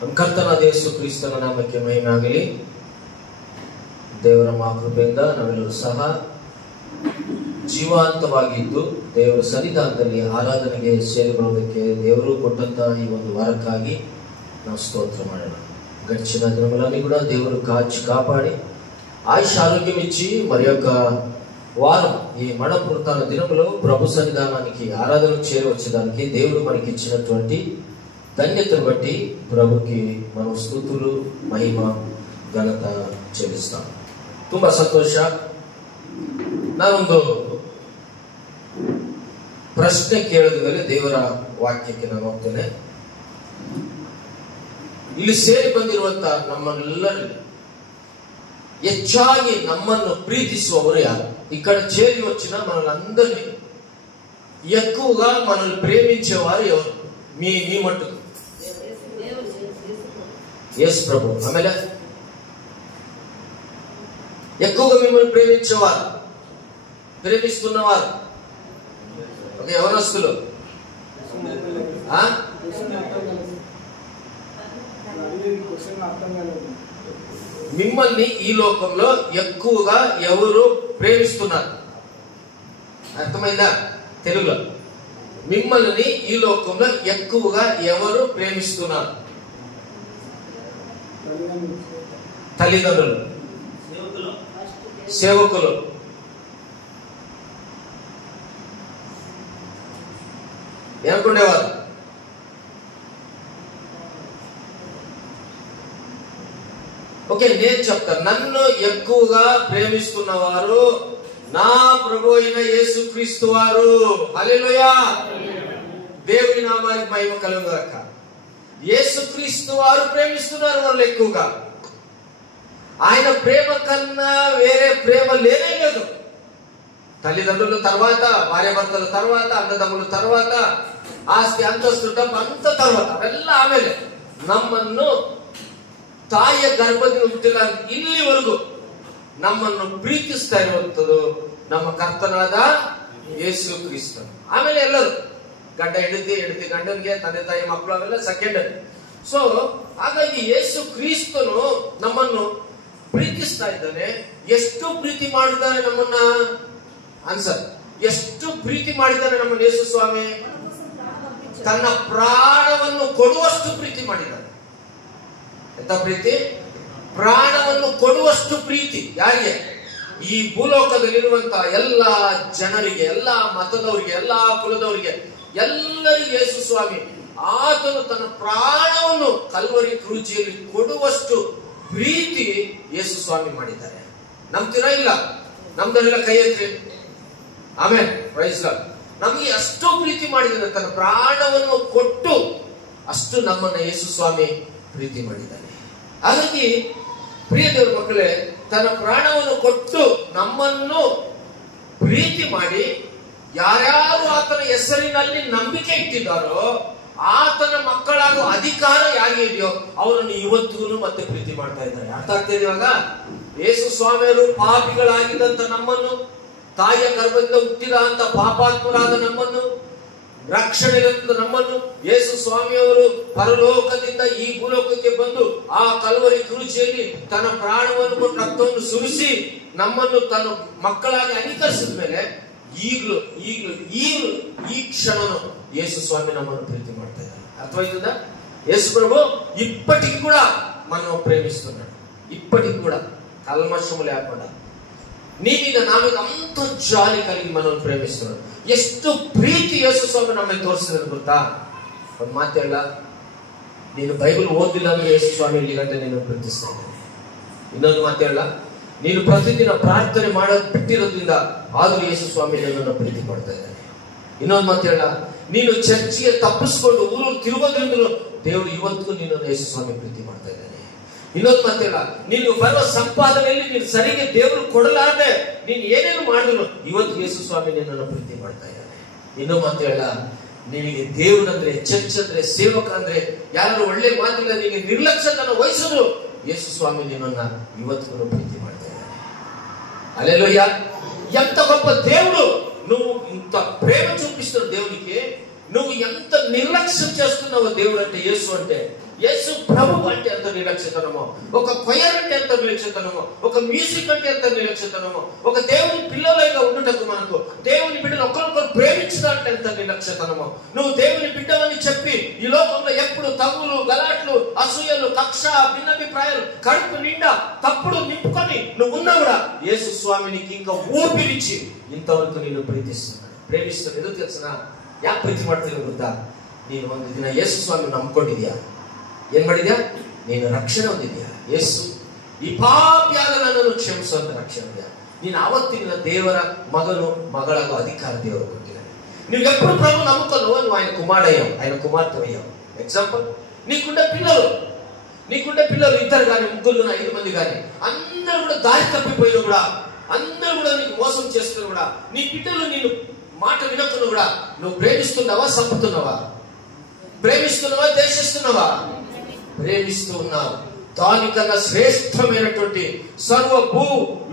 ನಮ್ಮ ಕರ್ತನಾದ ಯೇಸು ಕ್ರಿಸ್ತನ ನಾಮಕ್ಕೆ ಮಹಿಮೆ ಆಗಲಿ. ದೇವರ ಮಹಾಕೃಪೆಯಿಂದ ನಾವೆಲ್ಲರೂ ಸಹ ಜೀವಂತವಾಗಿದ್ದು ದೇವರ ಸನ್ನಿಧಾನದಲ್ಲಿ ಆರಾಧನೆಗೆ ಸೇರಿಕೊಳ್ಳೋದಕ್ಕೆ ದೇವರು ಕೊಟ್ಟಂತಹ ಈ ಒಂದು ವಾರಕ್ಕಾಗಿ ನಾವು ಸ್ತೋತ್ರ ಮಾಡೋಣ. గడిచిన దినములన్నీ కూడా దేవుడు కాపాడి ఆయుష్ ఆరోగ్యం ఇచ్చి మరి యొక్క వారం ఈ మడపురతాన దినములో ప్రభు సన్నిధానానికి ఆరాధనకు చేరవచ్చేదానికి దేవుడు మనకి ఇచ్చినటువంటి ధన్యతను బట్టి ప్రభుకి మనం స్తుతులు మహిమ ఘనత చెల్లిస్తాం. ತುಂಬಾ ಸಂತೋಷ. ನಾನೊಂದು ಪ್ರಶ್ನೆ ಕೇಳಿದ ಮೇಲೆ ದೇವರ ವಾಕ್ಯಕ್ಕೆ ನಾನು ಹೋಗ್ತೇನೆ. ಇಲ್ಲಿ ಸೇರಿ ಬಂದಿರುವಂತಹ ನಮ್ಮನ್ನೆಲ್ಲರಲ್ಲಿ ಹೆಚ್ಚಾಗಿ నమ్మను ప్రీతిಸುವವರು ಯಾరు? ఇక్కడ చేరి వచ్చిన మనలందరినీ ఎక్కువగా మనల్ని ప్రేమించేవారు ఎవరు? మీ మట్టుకు యేసు ప్రభు. ఆమెಲೆ ఎక్కువగా మిమ్మల్ని ప్రేమించేవారు, ప్రేమిస్తున్నవారు యవనస్తులు. మిమ్మల్ని ఈ లోకంలో ఎక్కువగా ఎవరు ప్రేమిస్తున్నారు? అర్థమైందా? తెలుగులో మిమ్మల్ని ఈ లోకంలో ఎక్కువగా ఎవరు ప్రేమిస్తున్నారు? తల్లిదండ్రులు, సేవకులు, ఏమనుకునేవారు? ఓకే, నేను చెప్తాను. నన్ను ఎక్కువగా ప్రేమిస్తున్నవారు నా ప్రభు అయిన యేసుక్రీస్తు వారు. హల్లెలూయా, దేవుని నామానికి మహిమ కలుగుగాక. యేసుక్రీస్తు వారు ప్రేమిస్తున్నారు వాళ్ళు ఎక్కువగా. ఆయన ప్రేమ కన్నా వేరే ప్రేమ లేనే లేదు. తల్లిదండ్రుల తర్వాత, భార్యాభర్తల తర్వాత, అన్నదమ్ముల తర్వాత, ఆస్తి అంతస్తు డబ్బు అంత తర్వాత ಅವೆಲ್ಲ ಆಮೇಲೆ ನಮ್ಮನ್ನು ತಾಯಿಯ ಗರ್ಭದಿಂದ ಹುಟ್ಟಿದ ಇಲ್ಲಿವರೆಗೂ ನಮ್ಮನ್ನು ಪ್ರೀತಿಸ್ತಾ ಇರುವಂತದ್ದು ನಮ್ಮ ಕರ್ತನಾದ ಯೇಸು ಕ್ರಿಸ್ತ. ಆಮೇಲೆ ಎಲ್ಲರೂ ಗಂಡ ಹೆಂಡತಿ, ಹೆಂಡತಿ ಗಂಡನಿಗೆ, ತಂದೆ ತಾಯಿ ಮಕ್ಕಳು, ಅವೆಲ್ಲ ಸೆಕೆಂಡರಿ. ಸೊ ಹಾಗಾಗಿ ಯೇಸು ಕ್ರಿಸ್ತನು ನಮ್ಮನ್ನು ಪ್ರೀತಿಸ್ತಾ ಇದ್ದಾನೆ. ಎಷ್ಟು ಪ್ರೀತಿ ಮಾಡಿದ್ದಾನೆ ನಮ್ಮನ್ನ? ಆನ್ಸರ್, ಎಷ್ಟು ಪ್ರೀತಿ ಮಾಡಿದ್ದಾನೆ ನಮ್ಮನ್ನು ಯೇಸು ಸ್ವಾಮಿ? ತನ್ನ ಪ್ರಾಣವನ್ನು ಕೊಡುವಷ್ಟು ಪ್ರೀತಿ ಮಾಡಿದ್ದಾನೆ. ಎಂತ ಪ್ರೀತಿ? ಪ್ರಾಣವನ್ನು ಕೊಡುವಷ್ಟು ಪ್ರೀತಿ. ಯಾರಿಗೆ? ಈ ಭೂಲೋಕದಲ್ಲಿರುವಂತಹ ಎಲ್ಲಾ ಜನರಿಗೆ, ಎಲ್ಲಾ ಮತದವರಿಗೆ, ಎಲ್ಲಾ ಕುಲದವರಿಗೆ, ಎಲ್ಲರಿಗೂ ಯೇಸು ಸ್ವಾಮಿ ಆತನು ತನ್ನ ಪ್ರಾಣವನ್ನು ಕಲ್ವರಿ ಕ್ರೂಜಿಯಲ್ಲಿ ಕೊಡುವಷ್ಟು ಪ್ರೀತಿ ಯೇಸು ಸ್ವಾಮಿ ಮಾಡಿದ್ದಾರೆ. ನಂಬ್ತೀರಾ? ಇಲ್ಲ ನಮ್ದರೆಲ್ಲ ಕೈ ಎತ್ತಿ. ಆಮೇಲೆ ಪ್ರೈಸ್ ಲಾರ್ಡ್. ನಮಗೆ ಅಷ್ಟು ಪ್ರೀತಿ ಮಾಡಿದ್ದಾನೆ, ತನ್ನ ಪ್ರಾಣವನ್ನು ಕೊಟ್ಟು ಅಷ್ಟು ನಮ್ಮನ್ನ ಯೇಸು ಸ್ವಾಮಿ ಪ್ರೀತಿ ಮಾಡಿದ್ದಾನೆ. ಹಾಗಾಗಿ ಪ್ರಿಯ ದೇವರ ಮಕ್ಕಳೇ, ತನ್ನ ಪ್ರಾಣವನ್ನು ಕೊಟ್ಟು ನಮ್ಮನ್ನು ಪ್ರೀತಿ ಮಾಡಿ ಯಾರ್ಯಾರು ಆತನ ಹೆಸರಿನಲ್ಲಿ ನಂಬಿಕೆ ಇಟ್ಟಿದ್ದಾರೋ ಆತನ ಮಕ್ಕಳಾಗುವ ಅಧಿಕಾರ ಯಾರಿಗೆ ಇದೆಯೋ ಅವರನ್ನು ಇವತ್ತಿಗೂ ಮತ್ತೆ ಪ್ರೀತಿ ಮಾಡ್ತಾ ಇದ್ದಾರೆ. ಅರ್ಥ ಆಗ್ತಿದೆ ಇವಾಗ? ಯೇಸು ಸ್ವಾಮಿಯವರು ಪಾಪಿಗಳಾಗಿದ್ದಂತ ನಮ್ಮನ್ನು, ತಾಯಿಯ ಗರ್ಭದಿಂದ ಹುಟ್ಟಿದ ಅಂತ ಪಾಪಾತ್ಮರಾದ ನಮ್ಮನ್ನು, ರಕ್ಷಣೆ ನಮ್ಮನ್ನು ಯೇಸು ಸ್ವಾಮಿಯವರು ಪರಲೋಕದಿಂದ ಈ ಭೂಲೋಕಕ್ಕೆ ಬಂದು ಆ ಕಲ್ವರಿ ಕ್ರೂಜಿಯಲ್ಲಿ ತನ್ನ ಪ್ರಾಣವನ್ನು ಕೊಟ್ಟು ರಕ್ತವನ್ನು ಸುರಿಸಿ ನಮ್ಮನ್ನು ತನ್ನ ಮಕ್ಕಳಾಗಿ ಅಂಗೀಕರಿಸಿದ ಮೇಲೆ ಈಗಲೂ ಈ ಕ್ಷಣನು ಯೇಸು ಸ್ವಾಮಿ ನಮ್ಮನ್ನು ಪ್ರೀತಿ ಮಾಡ್ತಾ ಇದ್ದಾರೆ. ಅರ್ಥವಾಯ್ತದ? ಯೇಸು ಪ್ರಭು ಇಪ್ಪಟಿಗೆ ಕೂಡ మనం ప్రేమిస్తున్నాడు. ఇప్పటికి కూడా కల్మషము లేకుండా ನೀವೀಗ ನಾವೀಗ ಅಂತ ಜಾಲಿ కలిగి మనల్ని ప్రేమిస్తున్నాడు. ಎಷ್ಟು ಪ್ರೀತಿ ಯೇಸು ಸ್ವಾಮಿ ನಮ್ಮಲ್ಲಿ ತೋರಿಸಿದ್ರೆ ಗೊತ್ತಾ? ಒಂದು ಮಾತು ಹೇಳ, ನೀನು ಬೈಬಲ್ ಓದಿಲ್ಲ ಅಂದ್ರೆ ಯೇಸು ಸ್ವಾಮಿ ಇಲ್ಲಿ ಗಂಟೆ ನೀನು ಪ್ರೀತಿಸ್ತಾ ಇದ್ದಾನೆ. ಇನ್ನೊಂದು ಮಾತು ಹೇಳ, ನೀನು ಪ್ರತಿದಿನ ಪ್ರಾರ್ಥನೆ ಮಾಡೋದು ಬಿಟ್ಟಿರೋದ್ರಿಂದ ಆದ್ರೂ ಯೇಸು ಸ್ವಾಮಿ ನನ್ನನ್ನು ಪ್ರೀತಿ ಮಾಡ್ತಾ ಇದ್ದಾನೆ. ಇನ್ನೊಂದು ಮಾತು ಹೇಳ, ನೀನು ಚರ್ಚಿಗೆ ತಪ್ಪಿಸ್ಕೊಂಡು ಊರು ತಿರುಗೋದ್ರಿಂದಲೂ ದೇವರು ಇವತ್ತಿಗೂ ನಿನ್ನನ್ನು ಯೇಸು ಸ್ವಾಮಿ ಪ್ರೀತಿ ಮಾಡ್ತಾ ಇದ್ದಾನೆ. ಇನ್ನೊಂದು ಮಾತು ಹೇಳ, ನೀನು ಬರುವ ಸಂಪಾದನೆಯಲ್ಲಿ ನೀನು ಸರಿಗೆ ದೇವರು ಕೊಡಲಾರದೆ ನೀನು ಏನೇನು ಮಾಡಿದ್ರು ಇವತ್ತು ಯೇಸು ಸ್ವಾಮಿ ನಿನ್ನನ್ನು ಪ್ರೀತಿ ಮಾಡ್ತಾ ಇದ್ದಾನೆ. ಇನ್ನೊಂದು ಮಾತು ಹೇಳ, ನಿನಗೆ ದೇವರಂದ್ರೆ, ಚರ್ಚ್ ಅಂದ್ರೆ, ಸೇವಕ ಅಂದ್ರೆ ಯಾರು ಒಳ್ಳೆ ಮಾತಿಲ್ಲ ನಿನಗೆ ನಿರ್ಲಕ್ಷ್ಯತನ ವಹಿಸಿದ್ರು ಯೇಸು ಸ್ವಾಮಿ ನಿನ್ನನ್ನ ಇವತ್ತಿಗೂ ಪ್ರೀತಿ ಮಾಡ್ತಾ ಇದ್ದಾನೆ. హల్లెలూయా. ఎంత గొప్ప దేవుడు! నువ్వు ఇంత ప్రేమ చూపిస్తున్న దేవునికి నువ్వు ఎంత నిర్లక్ష్యం చేస్తున్నావు దేవుడు అంటే, యేసు అంటే యేసు ప్రభు అంటే ఎంత నిర్లక్ష్యతనమో, ఒక కొయర్ అంటే ఎంత నిర్లక్ష్యతనమో, ఒక మ్యూజిక్ అంటే ఎంత నిర్లక్ష్యతనమో, ఒక దేవుని పిల్లలుగా ఉండుటకు మనకు దేవుని బిడ్డలు ఒకరికొకరు ప్రేమించడానికి ఎంత నిర్లక్ష్యతనమో, నువ్వు దేవుని బిడ్డవని చెప్పి ఈ లోకంలో ఎప్పుడు తగులు గలాట్లు అసూయలు కక్ష భిన్నాభిప్రాయాలు కడుపు నిండా తప్పుడు నింపుకొని నువ్వు ఉన్నా కూడా యేసు స్వామి నీకు ఇంకా ఊపిరిచ్చి ఇంతవరకు నేను ప్రేమిస్తున్నాడు. ఎందుకు తెలిసిన ಯಾ ಪ್ರೀತಿ ಮಾಡ್ತೀವಿ ಗೊತ್ತಾ? ನೀನು ಒಂದು ದಿನ ಯೇಸು ಸ್ವಾಮಿ ನಂಬ್ಕೊಂಡಿದ್ಯಾ? ಏನ್ ಮಾಡಿದ್ಯಾ? ನೀನು ರಕ್ಷಣೆ ಹೊಂದಿದ್ಯಾ? ಯೇಸು ಈ ಪಾಪಿಯಾದ ನನ್ನನ್ನು ಕ್ಷಮಿಸುವಂತ ರಕ್ಷಣೆ. ನೀನು ಆವತ್ತಿನ ದೇವರ ಮಗನು ಮಗಳಾಗೋ ಅಧಿಕಾರ ದೇವರು ಕೊಟ್ಟಿದ್ದಾನೆ. ನೀವು ఎప్పుడు ప్రభు నమ్ముకోను నువ్వు ఆయన కుమారుడయ్యావు, ఆయన కుమార్తె అయ్యావు. ఎగ్జాంపుల్, నీకుండే పిల్లలు ఇద్దరు కానీ ముగ్గురు కానీ 5 మంది కానీ అందరూ కూడా దారి తప్పిపోయినా కూడా, అందరూ కూడా నీకు మోసం చేస్తున్నా కూడా, నీ బిడ్డలు నేను మాట వినకుండా కూడా నువ్వు ప్రేమిస్తున్నావా? చంపుతున్నావా? ప్రేమిస్తున్నావా? ద్వేషిస్తున్నావా? ప్రేమిస్తూ ఉన్నావు. దానికన్నా శ్రేష్టమైనటువంటి సర్వ భూ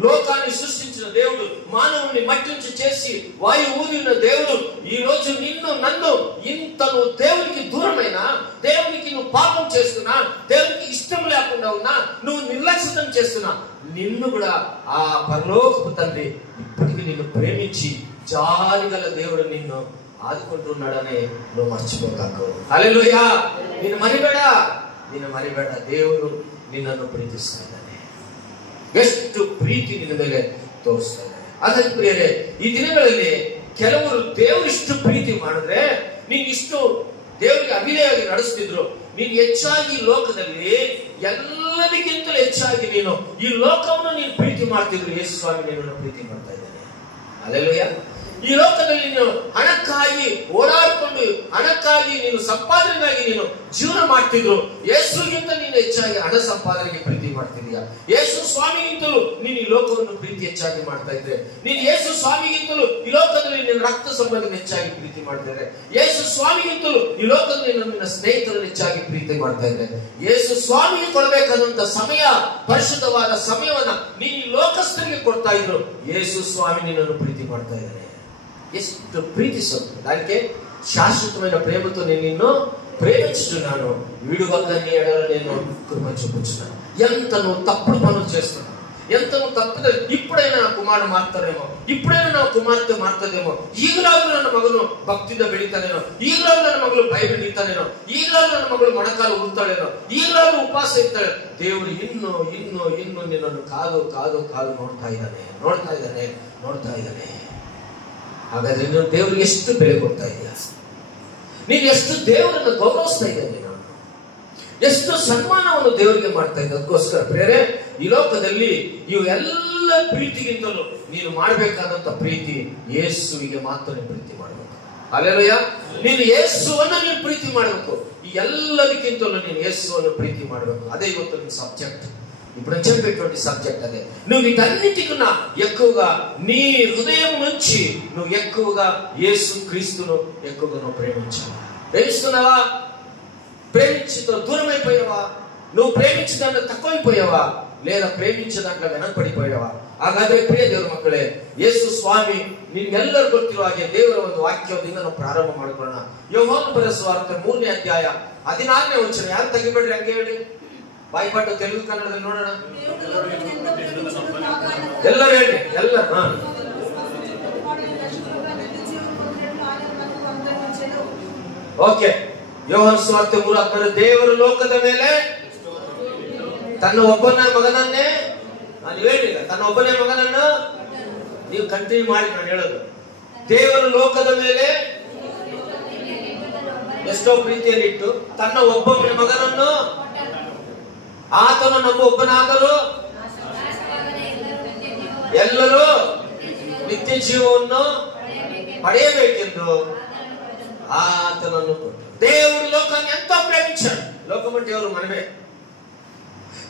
లోకాన్ని సృష్టించిన దేవుడు, మానవుని మట్టి నుంచి చేసి వాయు ఊదిన దేవుడు ఈ రోజు నిన్ను నన్ను ఇంత నువ్వు దేవునికి దూరమైనా, దేవునికి నువ్వు పాపం చేస్తున్నా, దేవునికి ఇష్టం లేకుండా ఉన్నా, నువ్వు నిర్లక్ష్యం చేస్తున్నా, నిన్ను కూడా ఆ పరలోకపు తండ్రి ఇప్పటికీ నిన్ను ప్రేమించి జాలి గల దేవుడు నిన్ను ఆదుకుంటున్నాడని నువ్వు మర్చిపోకాకు. హల్లెలూయా. నిన్ను మరిಬೇಡ. ದೇವರು ನಿನ್ನನ್ನು ಪ್ರೀತಿಸ್ತಾನೆ. ಎಷ್ಟು ಪ್ರೀತಿ ನಿನ್ನ ಮೇಲೆ ತೋರಿಸ್ತಾನೆ. ಹಾಗಾಗಿ ಪ್ರಿಯರೇ, ಈ ದಿನಗಳಲ್ಲಿ ಕೆಲವರು ದೇವರಿಷ್ಟು ಪ್ರೀತಿ ಮಾಡಿದ್ರೆ, ನೀನ್ ಇಷ್ಟು ದೇವರಿಗೆ ಅಭಿನಯವಾಗಿ ನಡೆಸ್ತಿದ್ರು, ನೀನು ಹೆಚ್ಚಾಗಿ ಲೋಕದಲ್ಲಿ ಎಲ್ಲದಕ್ಕಿಂತಲೂ ಹೆಚ್ಚಾಗಿ ನೀನು ಈ ಲೋಕವನ್ನು ನೀನು ಪ್ರೀತಿ ಮಾಡ್ತಿದ್ರು. ಯೇಸು ಸ್ವಾಮಿ ನಿನ್ನನ್ನು ಪ್ರೀತಿ ಮಾಡ್ತಾ ಇದ್ದಾನೆ. ಹಲ್ಲೆಲೂಯಾ. ಈ ಲೋಕದಲ್ಲಿ ನೀನು ಹಣಕ್ಕಾಗಿ ಓಡಾಡಿಕೊಂಡು, ಹಣಕ್ಕಾಗಿ ನೀನು ಸಂಪಾದನೆಗಾಗಿ ನೀನು ಜೀವನ ಮಾಡ್ತಿದ್ರು. ಯೇಸುಗಿಂತ ನೀನು ಹೆಚ್ಚಾಗಿ ಹಣ ಸಂಪಾದನೆಗೆ ಪ್ರೀತಿ ಮಾಡ್ತಿದೀಯ. ಯೇಸು ಸ್ವಾಮಿಗಿಂತಲೂ ನೀನು ಈ ಲೋಕವನ್ನು ಪ್ರೀತಿ ಹೆಚ್ಚಾಗಿ ಮಾಡ್ತಾ ಇದ್ರೆ, ನೀನು ಯೇಸು ಸ್ವಾಮಿಗಿಂತಲೂ ಈ ಲೋಕದಲ್ಲಿ ನಿನ್ನ ರಕ್ತ ಸಂಬಂಧವನ್ನು ಹೆಚ್ಚಾಗಿ ಪ್ರೀತಿ ಮಾಡ್ತಾ ಇದ್ರೆ, ಯೇಸು ಸ್ವಾಮಿಗಿಂತಲೂ ಈ ಲೋಕದಲ್ಲಿ ನಿನ್ನ ಸ್ನೇಹಿತರನ್ನು ಹೆಚ್ಚಾಗಿ ಪ್ರೀತಿ ಮಾಡ್ತಾ ಇದ್ರೆ, ಯೇಸು ಸ್ವಾಮಿಗೆ ಕೊಡಬೇಕಾದಂತ ಸಮಯ, ಪರಿಶುದ್ಧವಾದ ಸಮಯವನ್ನ ನೀನು ಈ ಲೋಕಸ್ಥರಿಗೆ ಕೊಡ್ತಾ ಇದ್ರು. ಯೇಸು ಸ್ವಾಮಿ ನಿನ್ನನ್ನು ಪ್ರೀತಿ ಮಾಡ್ತಾ ಇದ್ದಾನೆ. ಎಷ್ಟು ప్రీతిస్తుంది. దానికే శాశ్వతమైన ప్రేమతో నేను నిన్ను ప్రేమించుతున్నాను, విడువల్లని ఎడల నేను కృప చూపుచున్నాను. ఎంత నువ్వు తప్పుడు పనులు చేస్తున్నావు, ఎంత నువ్వు తప్పిద, ఇప్పుడైనా నా కుమారుడు మారుతారేమో, ಇప్పుಡೇನೋ ನಾವು ಕುಮಾರ್ತೆ ಮಾಡ್ತದೇಮೋ, ಈಗಲಾದ್ರೂ ನನ್ನ ಮಗನು ಭಕ್ತಿಯಿಂದ ಬೆಳೀತಾನೇನೋ, ಈಗಲಾದ್ರೂ ನನ್ನ ಮಗಳು ಬೈಬಲ್ ಹಿಡಿತಾನೇನೋ, ಈಗಲಾದ್ರೂ ನನ್ನ ಮಗಳು ಮೊಣಕಾಲು ಉಳ್ತಾಳೇನೋ, ಈಗಲಾದ್ರೂ ಉಪವಾಸ ಇರ್ತಾಳೆ. ದೇವರು ಇನ್ನು ನಿನ್ನನ್ನು ಕಾದು ನೋಡ್ತಾ ಇದ್ದಾನೆ. ಹಾಗಾದ್ರೆ ನೀನು ದೇವರಿಗೆ ಎಷ್ಟು ಬೆಲೆ ಕೊಡ್ತಾ ಇದೆಯಾ? ನೀನು ಎಷ್ಟು ದೇವರನ್ನು ಗೌರವಿಸ್ತಾ ಇದ್ದೀಯ? ನೀನು ಎಷ್ಟು ಸನ್ಮಾನವನ್ನು ದೇವರಿಗೆ ಮಾಡ್ತಾ ಇದ್ದ? ಅದಕ್ಕೋಸ್ಕರ ಪ್ರೇರೆ, ಈ ಲೋಕದಲ್ಲಿ ಇವೆಲ್ಲ ಪ್ರೀತಿಗಿಂತಲೂ ನೀನು ಮಾಡಬೇಕಾದಂತ ಪ್ರೀತಿ ಯೇಸುವಿಗೆ ಮಾತ್ರ ನೀನು ಪ್ರೀತಿ ಮಾಡಬೇಕು. ಹಲ್ಲೆಲೂಯಾ. ನೀನು ಯೇಸುವನ್ನು ನೀನು ಪ್ರೀತಿ ಮಾಡಬೇಕು. ಈ ಎಲ್ಲದಕ್ಕಿಂತಲೂ ನೀನು ಯೇಸುವನ್ನು ప్రీతి ಮಾಡಬೇಕು. అదే ಇವತ್ತು నీ సబ్జెక్ట్. ఇప్పుడు చెప్పేటువంటి సబ్జెక్ట్ అదే. నువ్వు వీటన్నిటికన్నా ఎక్కువగా నీ హృదయం నుంచి నువ్వు ఎక్కువగా యేసు క్రీస్తును ఎక్కువగా నువ్వు ప్రేమిస్తున్నావా? ప్రేమించుతో దూరమైపోయావా? నువ్వు ప్రేమించిన దాంట్లో తక్కువైపోయావా? లేదా ಪ್ರೇಮಿಂಚ దాంట్లో వెనకబడిపోయావా? ಹಾಗಾದ್ರೆ ಪ್ರಿಯ ದೇವರ ಮಕ್ಕಳೇ, ಯೇಸು ಸ್ವಾಮಿ ನಿಮ್ಗೆಲ್ಲರೂ ಗೊತ್ತಿರುವ ಹಾಗೆ ದೇವರ ಒಂದು ವಾಕ್ಯದಿಂದ ನಾವು ಪ್ರಾರಂಭ ಮಾಡಿಕೊಳ್ಳೋಣ. ಯೋಹಾನ ಬರೆದ ಸುವಾರ್ತೆ 3ನೇ ಅಧ್ಯಾಯ 16ನೇ ವಚನ. ಯಾರು ತೆಗಿಬೇಡ್ರಿ, ಹಂಗೆ ಹೇಳಿ, ಬಾಯ್ಪಾಠ ತೆಲುಗು ಕನ್ನಡದಲ್ಲಿ ನೋಡೋಣ. ಎಲ್ಲರೂ ಹೇಳಿ, ಎಲ್ಲರೂ. ಓಕೆ. ಯೋಹಾನ ಸುವಾರ್ತೆ 3:16, ದೇವರು ಲೋಕದ ಮೇಲೆ ತನ್ನ ಒಬ್ಬನ ಮಗನನ್ನೇ, ನಾನು ಹೇಳಿಲ್ಲ, ತನ್ನ ಒಬ್ಬನೇ ಮಗನನ್ನು, ನೀವು ಕಂಟಿನ್ಯೂ ಮಾಡಿ ನಾನು ಹೇಳೋದು. ದೇವರು ಲೋಕದ ಮೇಲೆ ಎಷ್ಟೋ ಪ್ರೀತಿಯಲ್ಲಿ ಇಟ್ಟು ತನ್ನ ಒಬ್ಬನ ಮಗನನ್ನು, ಆತನು ನಮ್ಮ ಒಬ್ಬನಾದರೂ ಎಲ್ಲರೂ ನಿತ್ಯ ಜೀವವನ್ನು ಪಡೆಯಬೇಕೆಂದು ಆತನನ್ನು ಕೊಟ್ಟು. దేవుడు లోకాన్ని ఎంతో ప్రేమించాడు. లోకం అంటే ఎవరు? మనమే.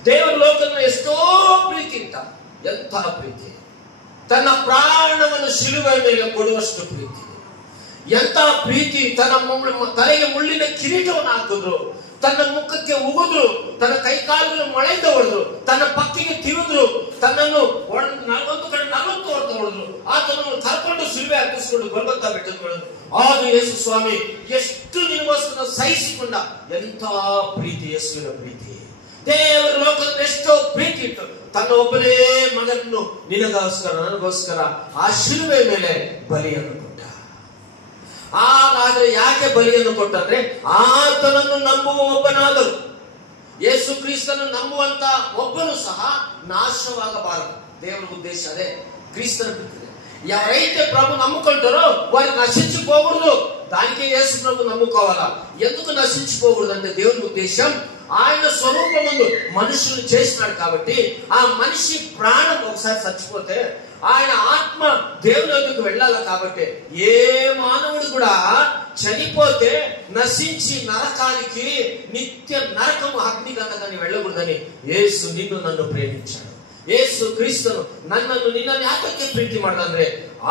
దేవుడు లోకంలో ಎಷ್ಟೋ ಪ್ರೀತಿ ಇಟ್ಟ. ಎಂಥ ಪ್ರೀತಿ! ತನ್ನ ಪ್ರಾಣವನ್ನು ಶಿಲುಬೆ ಮೇಲೆ ಕೊಡುವಷ್ಟು ಪ್ರೀತಿ. ಎಂಥ ಪ್ರೀತಿ! ತನ್ನ ತಲೆಗೆ ಮುಳ್ಳಿನ ಕಿರೀಟವನ್ನು ಹಾಕಿದ್ರು, ತನ್ನ ಮುಖಕ್ಕೆ ಉಗಿದ್ರು, ತನ್ನ ಕೈಕಾಲುಗಳು ಮಳೆಯಿಂದ ಹೊಡೆದ್ರು, ತನ್ನ ಪಕ್ಕಿಗೆ ತಿವಿದ್ರು, ತನ್ನನ್ನು 40 ಹೊಡೆತ ಹೊಡೆದ್ರು, ಆತನನ್ನು ಕರ್ಕೊಂಡು ಸಿಲುಬೆ ಹಾಕಿಸ್ಕೊಂಡು ಗೊಲ್ಗೊತ್ತಾ ಬೆಟ್ಟದ ಆದು ಯೇಸು ಸ್ವಾಮಿ ಎಷ್ಟು ನಿನಗೋಸ್ಕರ ಸಹಿಸಿಕೊಂಡ. ಎಂಥ ಪ್ರೀತಿ, ಯೇಸುವಿನ ಪ್ರೀತಿ! ದೇವರ ಲೋಕದಲ್ಲಿ ಎಷ್ಟೋ ಪ್ರೀತಿ ಇಟ್ಟು ತನ್ನ ಒಬ್ಬನೇ ಮಗನನ್ನು ನಿನಗೋಸ್ಕರ ನನಗೋಸ್ಕರ ಆ ಶಿಲುಬೆ ಮೇಲೆ ಬಲಿಯನ್ನು ಕೊಟ್ಟ. ಹಾಗಾದ್ರೆ ಯಾಕೆ ಬಲಿಯನ್ನು ಕೊಟ್ಟಂದ್ರೆ ಆತನನ್ನು ನಂಬುವ ಒಬ್ಬನಾದರೂ, ಯೇಸು ಕ್ರಿಸ್ತನನ್ನು ನಂಬುವಂತ ಒಬ್ಬನು ಸಹ ನಾಶವಾಗಬಾರದು. ದೇವರ ಉದ್ದೇಶ ಅದೇ. ಕ್ರಿಸ್ತನ ఎవరైతే ప్రభు నమ్ముకుంటారో వారు నశించిపోకూడదు. దానికే యేసు ప్రభు నమ్ముకోవాలా. ఎందుకు నశించిపోకూడదు అంటే దేవుని ఉద్దేశం ఆయన స్వరూపమందు మనుషులు చేసినాడు కాబట్టి ఆ మనిషి ప్రాణం ఒకసారి చచ్చిపోతే ఆయన ఆత్మ దేవుని దగ్గరికి వెళ్ళాలి. కాబట్టి ఏ మానవుడు కూడా చనిపోతే నశించి నరకానికి నిత్య నరకము అగ్నిగంధకాన్ని వెళ్ళకూడదని యేసు నిన్ను నన్ను ప్రేమించాడు. ಯೇಸು ಕ್ರಿಸ್ತನು ನನ್ನನ್ನು ನಿನ್ನನ್ನು ಯಾಕೆ ಪ್ರೀತಿ ಮಾಡಿದಂದ್ರೆ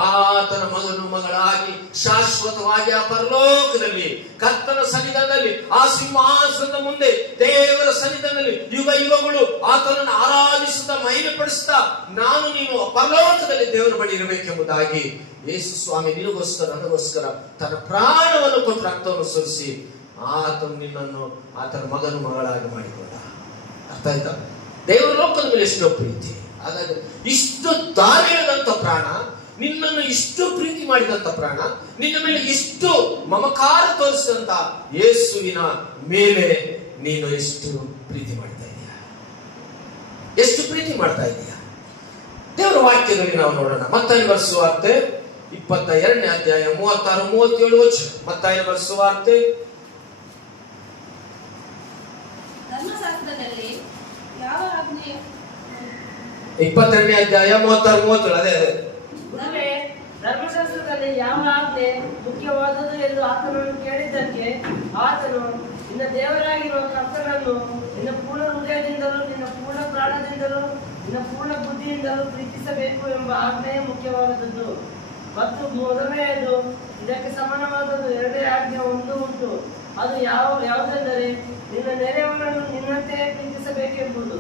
ಆತನ ಮಗನು ಮಗಳಾಗಿ ಶಾಶ್ವತವಾಗಿ ಆ ಪರಲೋಕದಲ್ಲಿ ಕರ್ತನ ಸನ್ನಿಧಾನದಲ್ಲಿ ಆ ಸಿಂಹಾಸನದ ಮುಂದೆ ದೇವರ ಸನ್ನಿಧಾನದಲ್ಲಿ ಯುಗ ಯುಗಗಳು ಆತನನ್ನು ಆರಾಧಿಸುತ್ತಾ ಮಹಿಮೆ ಪಡಿಸುತ್ತಾ ನಾನು ನೀನು ಪರಲೋಕದಲ್ಲಿ ದೇವರ ಬಳಿ ಇರಬೇಕೆಂಬುದಾಗಿ ಯೇಸು ಸ್ವಾಮಿ ನಿನಗೋಸ್ಕರ ನನಗೋಸ್ಕರ ತನ್ನ ಪ್ರಾಣವನ್ನು ಕೊಟ್ಟು ರಕ್ತವನ್ನು ಸುರಿಸಿ ಆತನು ನಿನ್ನನ್ನು ಆತನ ಮಗನು ಮಗಳಾಗಿ ಮಾಡಿಕೊಂಡ. ಅರ್ಥ ಆಯ್ತಾ? ದೇವರ ಲೋಕದ ಮೇಲೆ ಎಷ್ಟೋ ಪ್ರೀತಿ. ಹಾಗಾದ್ರೆ ಇಷ್ಟು ದಾರಿ ಹೇಳಿದಂತ ಪ್ರಾಣ, ನಿನ್ನನ್ನು ಇಷ್ಟು ಪ್ರೀತಿ ಮಾಡಿದಂತ ಪ್ರಾಣ, ನಿನ್ನ ಮೇಲೆ ಇಷ್ಟು ಮಮಕಾರ ತೋರಿಸಿದಂತ ಯೇಸುವಿನ ಮೇಲೆ ನೀನು ಎಷ್ಟು ಪ್ರೀತಿ ಮಾಡ್ತಾ ಇದೀಯ? ಎಷ್ಟು ಪ್ರೀತಿ ಮಾಡ್ತಾ ಇದೀಯ? ದೇವರ ವಾಕ್ಯದಲ್ಲಿ ನಾವು ನೋಡೋಣ. ಮತ್ತಾಯನ ಬರೆದ ಸುವಾರ್ತೆ 22ನೇ ಅಧ್ಯಾಯ 36-37 ವಚನ. ಮತ್ತಾಯನ ಬರೆದ ಸುವಾರ್ತೆ ಧರ್ಮಶಾಸ್ತ್ರದಲ್ಲಿ ಯಾವ ಆಜ್ಞೆ 22ನೇ ಅಧ್ಯಾಯ 36-37. ಅದೇ ಧರ್ಮಶಾಸ್ತ್ರದಲ್ಲಿ ಯಾವ ಆಜ್ಞೆ ಮುಖ್ಯವಾದದ್ದು ಎಂದು ಆತನನ್ನು ಕೇಳಿದ್ದಕ್ಕೆ ಆತನು ನಿನ್ನ ದೇವರಾಗಿರುವ ಕರ್ತನನ್ನು ನಿನ್ನ ಪೂರ್ಣ ಹೃದಯದಿಂದಲೂ ನಿನ್ನ ಪೂರ್ಣ ಪ್ರಾಣದಿಂದಲೂ ನಿನ್ನ ಪೂರ್ಣ ಬುದ್ಧಿಯಿಂದಲೂ ಪ್ರೀತಿಸಬೇಕು ಎಂಬ ಆಜ್ಞೆಯೇ ಮುಖ್ಯವಾದದ್ದು. ಮತ್ತು ಮೊದಲನೆಯದು ಇದಕ್ಕೆ ಸಮಾನವಾದದ್ದು ಎರಡೇ ಆಜ್ಞೆ ಒಂದು ಉಂಟು. ಅದು ಯಾವುದೆಂದರೆ ನಿನ್ನ ನೆರೆಯವನನ್ನು ನಿನ್ನಂತೆ ಪ್ರೀತಿಸಬೇಕೆಂಬುದು.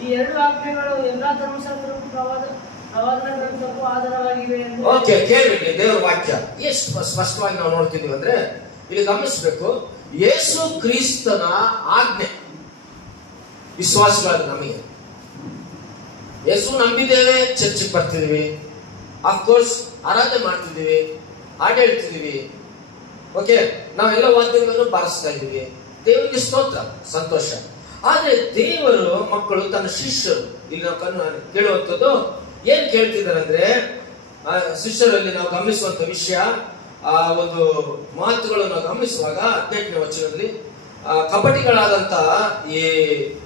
ಈ ಎರಡು ಆಜ್ಞೆಗಳು ಎಲ್ಲಾ ಧರ್ಮಶಾಸ್ತ್ರಕ್ಕೂ ಪ್ರವಾದನ ಗ್ರಂಥಕ್ಕೂ ಆಧಾರವಾಗಿವೆ ಎಂದು. ಓಕೆ, ಕೇಳಬೇಕು. ದೇವರ ವಾಕ್ಯ ಎಷ್ಟು ಸ್ಪಷ್ಟವಾಗಿ ನಾವು ನೋಡ್ತಿದೀವಿ ಅಂದ್ರೆ ಇಲ್ಲಿ ಗಮನಿಸಬೇಕು. ಯೇಸು ಕ್ರಿಸ್ತನ ಆಜ್ಞೆ ವಿಶ್ವಾಸವಾದ ನಮಗೆ. ಯೇಸು ನಂಬಿದ್ದೇವೆ, ಚರ್ಚಿಗೆ ಬರ್ತಿದೀವಿ, ಅಫ್ಕೋರ್ಸ್ ಆರಾಧನೆ ಮಾಡ್ತಿದೀವಿ, ಹಾಡು ಹೇಳ್ತಿದೀವಿ, ಓಕೆ, ನಾವೆಲ್ಲ ವಾದ್ಯಗಳನ್ನು ಬಾರಿಸ್ತಾ ಇದ್ದೀವಿ, ದೇವರಿಗೆ ಸ್ತೋತ್ರ, ಸಂತೋಷ. ಆದ್ರೆ ದೇವರು ಮಕ್ಕಳು ತನ್ನ ಶಿಷ್ಯರು ಇಲ್ಲಿ ನಾವು ಕೇಳುವಂಥದ್ದು ಏನ್ ಕೇಳ್ತಿದ್ದಾರೆ ಅಂದ್ರೆ, ಶಿಷ್ಯರಲ್ಲಿ ನಾವು ಗಮನಿಸುವಂತ ವಿಷಯ, ಆ ಒಂದು ಮಾತುಗಳನ್ನು ನಾವು ಗಮನಿಸುವಾಗ 18ನೇ ವಚನದಲ್ಲಿ ಕಪಟಿಗಳಾದಂತ ಈ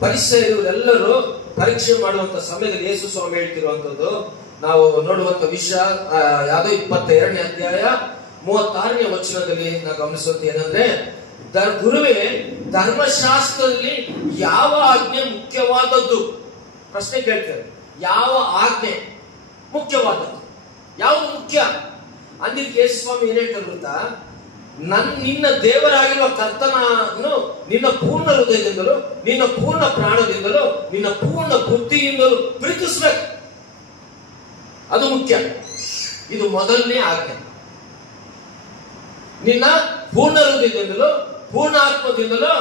ಪರಿಸರವರೆಲ್ಲರೂ ಪರೀಕ್ಷೆ ಮಾಡುವಂತ ಸಮಯದಲ್ಲಿ ಯೇಸು ಸ್ವಾಮಿ ಹೇಳ್ತಿರುವಂತದ್ದು ನಾವು ನೋಡುವಂತ ವಿಷಯ. ಯಾವ್ದೋ 22ನೇ ಅಧ್ಯಾಯ 36ನೇ ವಚನದಲ್ಲಿ ನಾವು ಗಮನಿಸುವಂತ ಏನಂದ್ರೆ, ಗುರುವೇ, ಧರ್ಮಶಾಸ್ತ್ರದಲ್ಲಿ ಯಾವ ಆಜ್ಞೆ ಮುಖ್ಯವಾದದ್ದು? ಪ್ರಶ್ನೆ ಕೇಳ್ತಾರೆ. ಯಾವ ಆಜ್ಞೆ ಮುಖ್ಯವಾದದ್ದು? ಯಾವುದು ಮುಖ್ಯ ಅಂದಿದ್ದಕ್ಕೆ ಯೇಸು ಸ್ವಾಮಿ ಏನ್ ಹೇಳ್ತಾರೆ ಗೊತ್ತಾ? ನಿನ್ನ ದೇವರಾಗಿರುವ ಕರ್ತನನ್ನು ನಿನ್ನ ಪೂರ್ಣ ಹೃದಯದಿಂದಲೂ ನಿನ್ನ ಪೂರ್ಣ ಪ್ರಾಣದಿಂದಲೂ ನಿನ್ನ ಪೂರ್ಣ ಬುದ್ಧಿಯಿಂದಲೂ ಪ್ರೀತಿಸ್ಬೇಕು. ಅದು ಮುಖ್ಯ. ಇದು ಮೊದಲನೇ ಆಜ್ಞೆ. ನಿನ್ನ ಪೂರ್ಣ ಹೃದಯದಿಂದಲೂ ಪೂರ್ಣ ಆತ್ಮದಿಂದಲೂ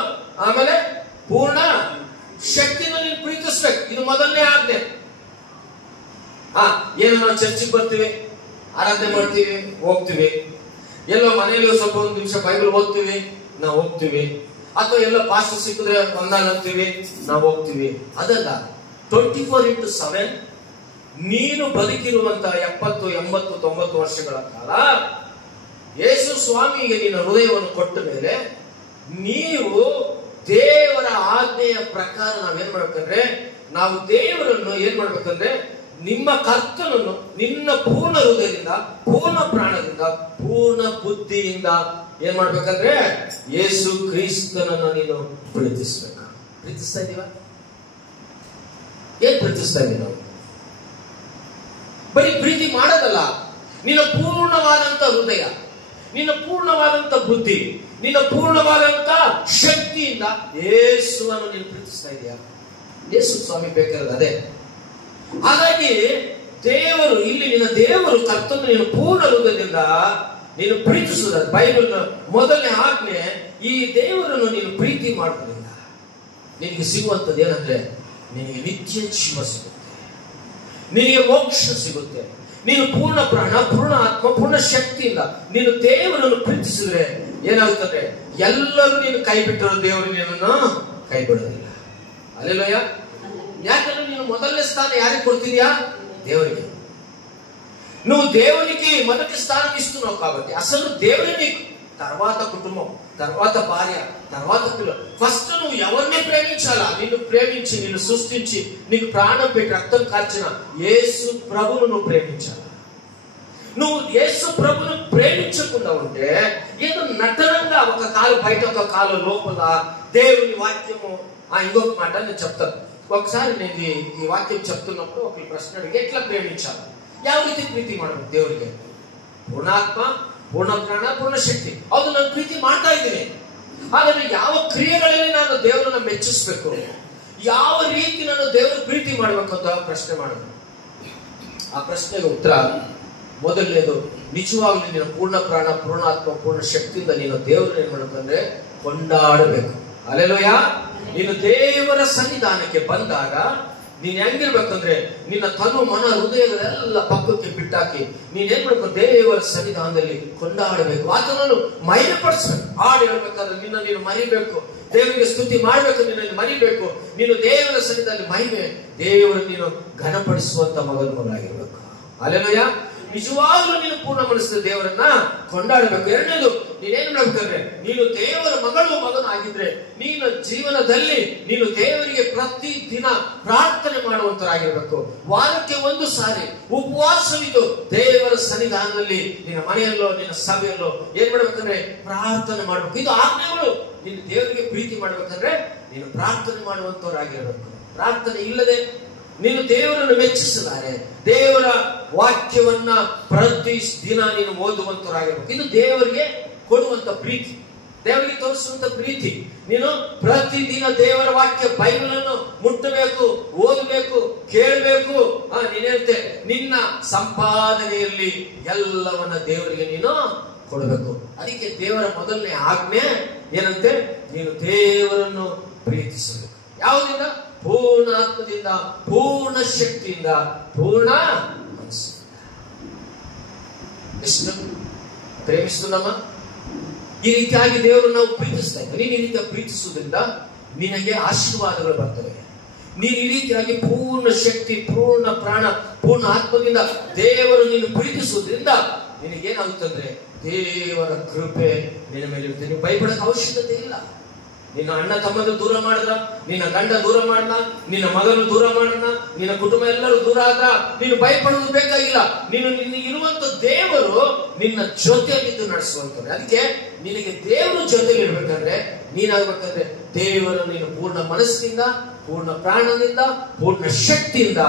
ಆಮೇಲೆ ಪೂರ್ಣ ಶಕ್ತಿಯನ್ನು ನೀನು ಪ್ರೀತಿಸ್ಬೇಕು. ಇದು ಮೊದಲನೇ ಆಜ್ಞೆ. ಏನೋ ನಾವು ಚರ್ಚಿಗೆ ಬರ್ತೀವಿ, ಆರಾಧನೆ ಮಾಡ್ತೀವಿ, ಹೋಗ್ತೀವಿ, ಎಲ್ಲೋ ಮನೆಯಲ್ಲಿ ಸ್ವಲ್ಪ ಒಂದು ನಿಮಿಷ ಬೈಬಲ್ ಓದ್ತೀವಿ, ನಾವು ಹೋಗ್ತೀವಿ, ಅಥವಾ ಎಲ್ಲೋ ಪಾಸ್ಟರ್ ಸಿಕ್ಕಿದ್ರೆ ಒಂದಾಲ್ ಅಂತೀವಿ, ನಾವು ಹೋಗ್ತೀವಿ. ಅದಲ್ಲ, 24x7 ನೀನು ಬದುಕಿರುವಂತಹ 70, 80, 90 ವರ್ಷಗಳ ಕಾಲ ಯೇಸು ಸ್ವಾಮಿಗೆ ನಿನ್ನ ಹೃದಯವನ್ನು ಕೊಟ್ಟ ಮೇಲೆ ನೀವು ದೇವರ ಆಜ್ಞೆಯ ಪ್ರಕಾರ ನಾವೇನ್ ಮಾಡ್ಬೇಕಂದ್ರೆ, ನಾವು ದೇವರನ್ನು ಏನ್ ಮಾಡ್ಬೇಕಂದ್ರೆ, ನಿಮ್ಮ ಕರ್ತನನ್ನು ನಿನ್ನ ಪೂರ್ಣ ಹೃದಯದಿಂದ, ಪೂರ್ಣ ಪ್ರಾಣದಿಂದ, ಪೂರ್ಣ ಬುದ್ಧಿಯಿಂದ ಏನ್ ಮಾಡ್ಬೇಕಂದ್ರೆ ಯೇಸು ಕ್ರಿಸ್ತನನ್ನು ನೀನು ಪ್ರೀತಿಸ್ಬೇಕು. ಪ್ರೀತಿಸ್ತಾ ಇದೀವ? ಏನ್ ಪ್ರೀತಿಸ್ತಾ ಇದೀವಿ ನಾವು? ಬರೀ ಪ್ರೀತಿ ಮಾಡೋದಲ್ಲ, ನಿನ್ನ ಪೂರ್ಣವಾದಂತ ಹೃದಯ, ನಿನ್ನ ಪೂರ್ಣವಾದಂತ ಬುದ್ಧಿ, ನಿನ್ನ ಪೂರ್ಣವಾದಂತ ಶಕ್ತಿಯಿಂದ ಯೇಸುವನ್ನು ನೀನು ಪ್ರೀತಿಸ್ತಾ ಇದೆಯಾ? ಯೇಸು ಸ್ವಾಮಿ ಬೇಕಾದ್ರೆ ಅದೇ. ಹಾಗಾಗಿ ದೇವರು ಇಲ್ಲಿ ನಿನ್ನ ದೇವರು ಕರ್ತನು ನೀನು ಪೂರ್ಣ ಹೃದಯದಿಂದ ನೀನು ಪ್ರೀತಿಸುವುದ ಬೈಬಲ್ ಮೊದಲನೇ ಆಜ್ಞೆ. ಈ ದೇವರನ್ನು ನೀನು ಪ್ರೀತಿ ಮಾಡೋದ್ರಿಂದ ನಿನಗೆ ಸಿಗುವಂಥದ್ದು ಏನಂದ್ರೆ ನಿನಗೆ ನಿತ್ಯ ಜೀವ ಸಿಗುತ್ತೆ, ನಿನಗೆ ಮೋಕ್ಷ ಸಿಗುತ್ತೆ. ನೀನು ಪೂರ್ಣ ಪ್ರಾಣ, ಪೂರ್ಣ ಆತ್ಮ, ಪೂರ್ಣ ಶಕ್ತಿಯಿಂದ ನೀನು ದೇವರನ್ನು ಪ್ರೀತಿಸಿದ್ರೆ ಏನಾಗುತ್ತದೆ? ಎಲ್ಲರೂ ನೀನು ಕೈ ಬಿಟ್ಟಿರೋ ದೇವರು ನಿನ್ನನ್ನು ಕೈ ಬಿಡೋದಿಲ್ಲ. ಹಲ್ಲೆಲೂಯಾ. ಯಾಕಂದ್ರೆ ನೀನು ಮೊದಲನೇ ಸ್ಥಾನ ಯಾರಿಗೆ ಕೊಡ್ತಿದ್ಯಾ? దేవునికి. నువ్వు దేవునికి మొదటి స్థానం ఇస్తున్నావు కాబట్టి అసలు దేవుని నీకు, తర్వాత కుటుంబం, తర్వాత భార్య, తర్వాత పిల్లలు. ఫస్ట్ నువ్వు ఎవరిని ప్రేమించాలా? నిన్ను ప్రేమించి, నిన్ను సృష్టించి, నీకు ప్రాణం పెట్టి రక్తం కార్చిన యేసు ప్రభువును నువ్వు ప్రేమించాలా. నువ్వు యేసు ప్రభువును ప్రేమించకుండా ఉంటే ఏదో నటనంగా ఒక కాలు బయట ఒక కాలు లోపల దేవుని వాక్యము. ఇంకొక మాట నేను చెప్తాను. ఒకసారి నేను ఈ వాక్యం చెప్తున్నప్పుడు ఒక ప్రశ్న అడిగి, ఎట్లా ప్రేమించాలి? ಯಾವ ರೀತಿ ಪ್ರೀತಿ ಮಾಡಬೇಕು ದೇವರಿಗೆ? ಪೂರ್ಣಾತ್ಮ, ಪೂರ್ಣ ಪ್ರಾಣ, ಪೂರ್ಣ ಶಕ್ತಿ. ಹೌದು, ನಾನು ಪ್ರೀತಿ ಮಾಡ್ತಾ ಇದ್ದೀನಿ. ಹಾಗಾದ್ರೆ ಯಾವ ಕ್ರಿಯೆಗಳಲ್ಲಿ ನಾನು ದೇವರನ್ನ ಮೆಚ್ಚಿಸ್ಬೇಕು, ಯಾವ ರೀತಿ ನಾನು ದೇವರ ಪ್ರೀತಿ ಮಾಡ್ಬೇಕು ಅಂತ ಪ್ರಶ್ನೆ ಮಾಡೋದು. ಆ ಪ್ರಶ್ನೆಗೆ ಉತ್ತರ ಮೊದಲನೇದು, ನಿಜವಾಗ್ಲೂ ನಿನ್ನ ಪೂರ್ಣ ಪ್ರಾಣ, ಪೂರ್ಣಾತ್ಮ, ಪೂರ್ಣ ಶಕ್ತಿಯಿಂದ ನೀನು ದೇವರನ್ನ ಏನ್ ಮಾಡ್ಬೇಕಂದ್ರೆ ಕೊಂಡಾಡಬೇಕು. ಹಲ್ಲೆಲೂಯಾ. ನೀನು ದೇವರ ಸನ್ನಿಧಾನಕ್ಕೆ ಬಂದಾಗ ನೀನ್ ಹೆಂಗಿರ್ಬೇಕಂದ್ರೆ ನಿನ್ನ ತನು ಮನ ಹೃದಯಗಳೆಲ್ಲ ಪಕ್ಕಕ್ಕೆ ಬಿಟ್ಟಾಕಿ ನೀನೇನ್ ಮಾಡ್ಬೇಕು? ದೇವರ ಸನ್ನಿಧಾನದಲ್ಲಿ ಕೊಂಡಾಡಬೇಕು, ಆತನನ್ನು ಮಹಿಮೆ ಪಡಿಸ್ಬೇಕು. ಹಾಡು ಹೇಳ್ಬೇಕಾದ್ರೆ ನಿನ್ನ ನೀನು ಮರಿಬೇಕು, ದೇವರಿಗೆ ಸ್ತುತಿ ಮಾಡ್ಬೇಕು, ನಿನ್ನ ಮರಿಬೇಕು. ನೀನು ದೇವರ ಸನ್ನಿಧಾನದಲ್ಲಿ ಮಹಿಮೆ, ದೇವರು ನೀನು ಘನಪಡಿಸುವಂತ ಮಗನಾಗಿರ್ಬೇಕು. ಹಲ್ಲೆಲೂಯಾ. ನಿಜವಾಗ್ಲೂ ನೀನು ಪೂರ್ಣ ಮನಸ್ಸಿನ ದೇವರನ್ನ ಕೊಂಡಾಡಬೇಕು. ಎರಡನೇದು, ನೀನೇನ್ ಮಾಡ್ಬೇಕಂದ್ರೆ ನೀನು ದೇವರ ಮಗನಾಗಿದ್ರೆ ನೀನು ಜೀವನದಲ್ಲಿ ನೀನು ದೇವರಿಗೆ ಪ್ರತಿ ದಿನ ಪ್ರಾರ್ಥನೆ ಮಾಡುವಂತರಾಗಿರ್ಬೇಕು. ವಾರಕ್ಕೆ ಒಂದು ಸಾರಿ ಉಪವಾಸವಿದ್ದು ದೇವರ ಸನ್ನಿಧಾನದಲ್ಲಿ ನಿನ್ನ ಮನೆಯಲ್ಲೋ ನಿನ್ನ ಸಭೆಯಲ್ಲೋ ಏನ್ ಮಾಡ್ಬೇಕಂದ್ರೆ ಪ್ರಾರ್ಥನೆ ಮಾಡ್ಬೇಕು. ಇದು ಆಜ್ಞೆಗಳು. ನೀನು ದೇವರಿಗೆ ಪ್ರೀತಿ ಮಾಡ್ಬೇಕಂದ್ರೆ ನೀನು ಪ್ರಾರ್ಥನೆ ಮಾಡುವಂತವರಾಗಿರ್ಬೇಕು. ಪ್ರಾರ್ಥನೆ ಇಲ್ಲದೆ ನೀನು ದೇವರನ್ನು ಮೆಚ್ಚಿಸಲಾರೆ. ದೇವರ ವಾಕ್ಯವನ್ನ ಪ್ರತಿ ದಿನ ನೀನು ಓದುವಂತರಾಗಿರ್ಬೇಕು. ಇದು ದೇವರಿಗೆ ಕೊಡುವಂತ ಪ್ರೀತಿ, ದೇವರಿಗೆ ತೋರಿಸುವಂತ ಪ್ರೀತಿ. ನೀನು ಪ್ರತಿದಿನ ದೇವರ ವಾಕ್ಯ ಬೈಬಲ್ ಅನ್ನು ಮುಟ್ಟಬೇಕು, ಓದಬೇಕು, ಕೇಳಬೇಕು. ನೀನೇನಂತೆ ನಿನ್ನ ಸಂಪಾದನೆಯಲ್ಲಿ ಎಲ್ಲವನ್ನ ದೇವರಿಗೆ ನೀನು ಕೊಡಬೇಕು. ಅದಕ್ಕೆ ದೇವರ ಮೊದಲನೇ ಆಜ್ಞೆ ಏನಂತೆ? ನೀನು ದೇವರನ್ನು ಪ್ರೀತಿಸಬೇಕು. ಯಾವುದರಿಂದ? ಪೂರ್ಣ ಆತ್ಮದಿಂದ, ಪೂರ್ಣ ಶಕ್ತಿಯಿಂದ, ಪೂರ್ಣ ಮನಸ್ಸಿನಿಂದ. ಎಷ್ಟು ಪ್ರೇಮಿಸುತ್ತಮ್ಮ? ಈ ರೀತಿಯಾಗಿ ದೇವರು ನಾವು ಪ್ರೀತಿಸ್ತಾ ಇದ್ದೇವೆ. ನೀನು ಈ ರೀತಿಯಾಗಿ ಪ್ರೀತಿಸುವುದರಿಂದ ನಿನಗೆ ಆಶೀರ್ವಾದಗಳು ಬರ್ತವೆ. ನೀನು ಈ ರೀತಿಯಾಗಿ ಪೂರ್ಣ ಶಕ್ತಿ, ಪೂರ್ಣ ಪ್ರಾಣ, ಪೂರ್ಣ ಆತ್ಮದಿಂದ ದೇವರು ನೀನು ಪ್ರೀತಿಸುವುದರಿಂದ ನಿನಗೇನಾಗುತ್ತಂದ್ರೆ ದೇವರ ಕೃಪೆ ನಿನ್ನ ಮೇಲೆ ಇರುತ್ತೆ. ನೀವು ಭಯಪಡೋಕೆ ಅವಶ್ಯಕತೆ ಇಲ್ಲ. ನಿನ್ನ ಅಣ್ಣ ತಮ್ಮದು ದೂರ ಮಾಡಿದ್ರ, ನಿನ್ನ ಗಂಡ ದೂರ ಮಾಡ್ದ, ನಿನ್ನ ಮಗನು ದೂರ ಮಾಡ್ದ, ನಿನ್ನ ಕುಟುಂಬ ಎಲ್ಲರೂ ದೂರ ಆದ್ರ ನೀನು ಭಯಪಡೋದು ಬೇಕಾಗಿಲ್ಲ. ನೀನು ಇರುವಂತ ದೇವರು ನಿನ್ನ ಜೊತೆಯಲ್ಲಿದ್ದು ನಡೆಸುವಂತವ್ರೆ. ಅದಕ್ಕೆ ನಿನಗೆ ದೇವರು ಜೊತೆಗೆ ಇರ್ಬೇಕಂದ್ರೆ ನೀನಾಗ್ಬೇಕಂದ್ರೆ ದೇವರು ನೀನು ಪೂರ್ಣ ಮನಸ್ಸಿನಿಂದ, ಪೂರ್ಣ ಪ್ರಾಣದಿಂದ, ಪೂರ್ಣ ಶಕ್ತಿಯಿಂದ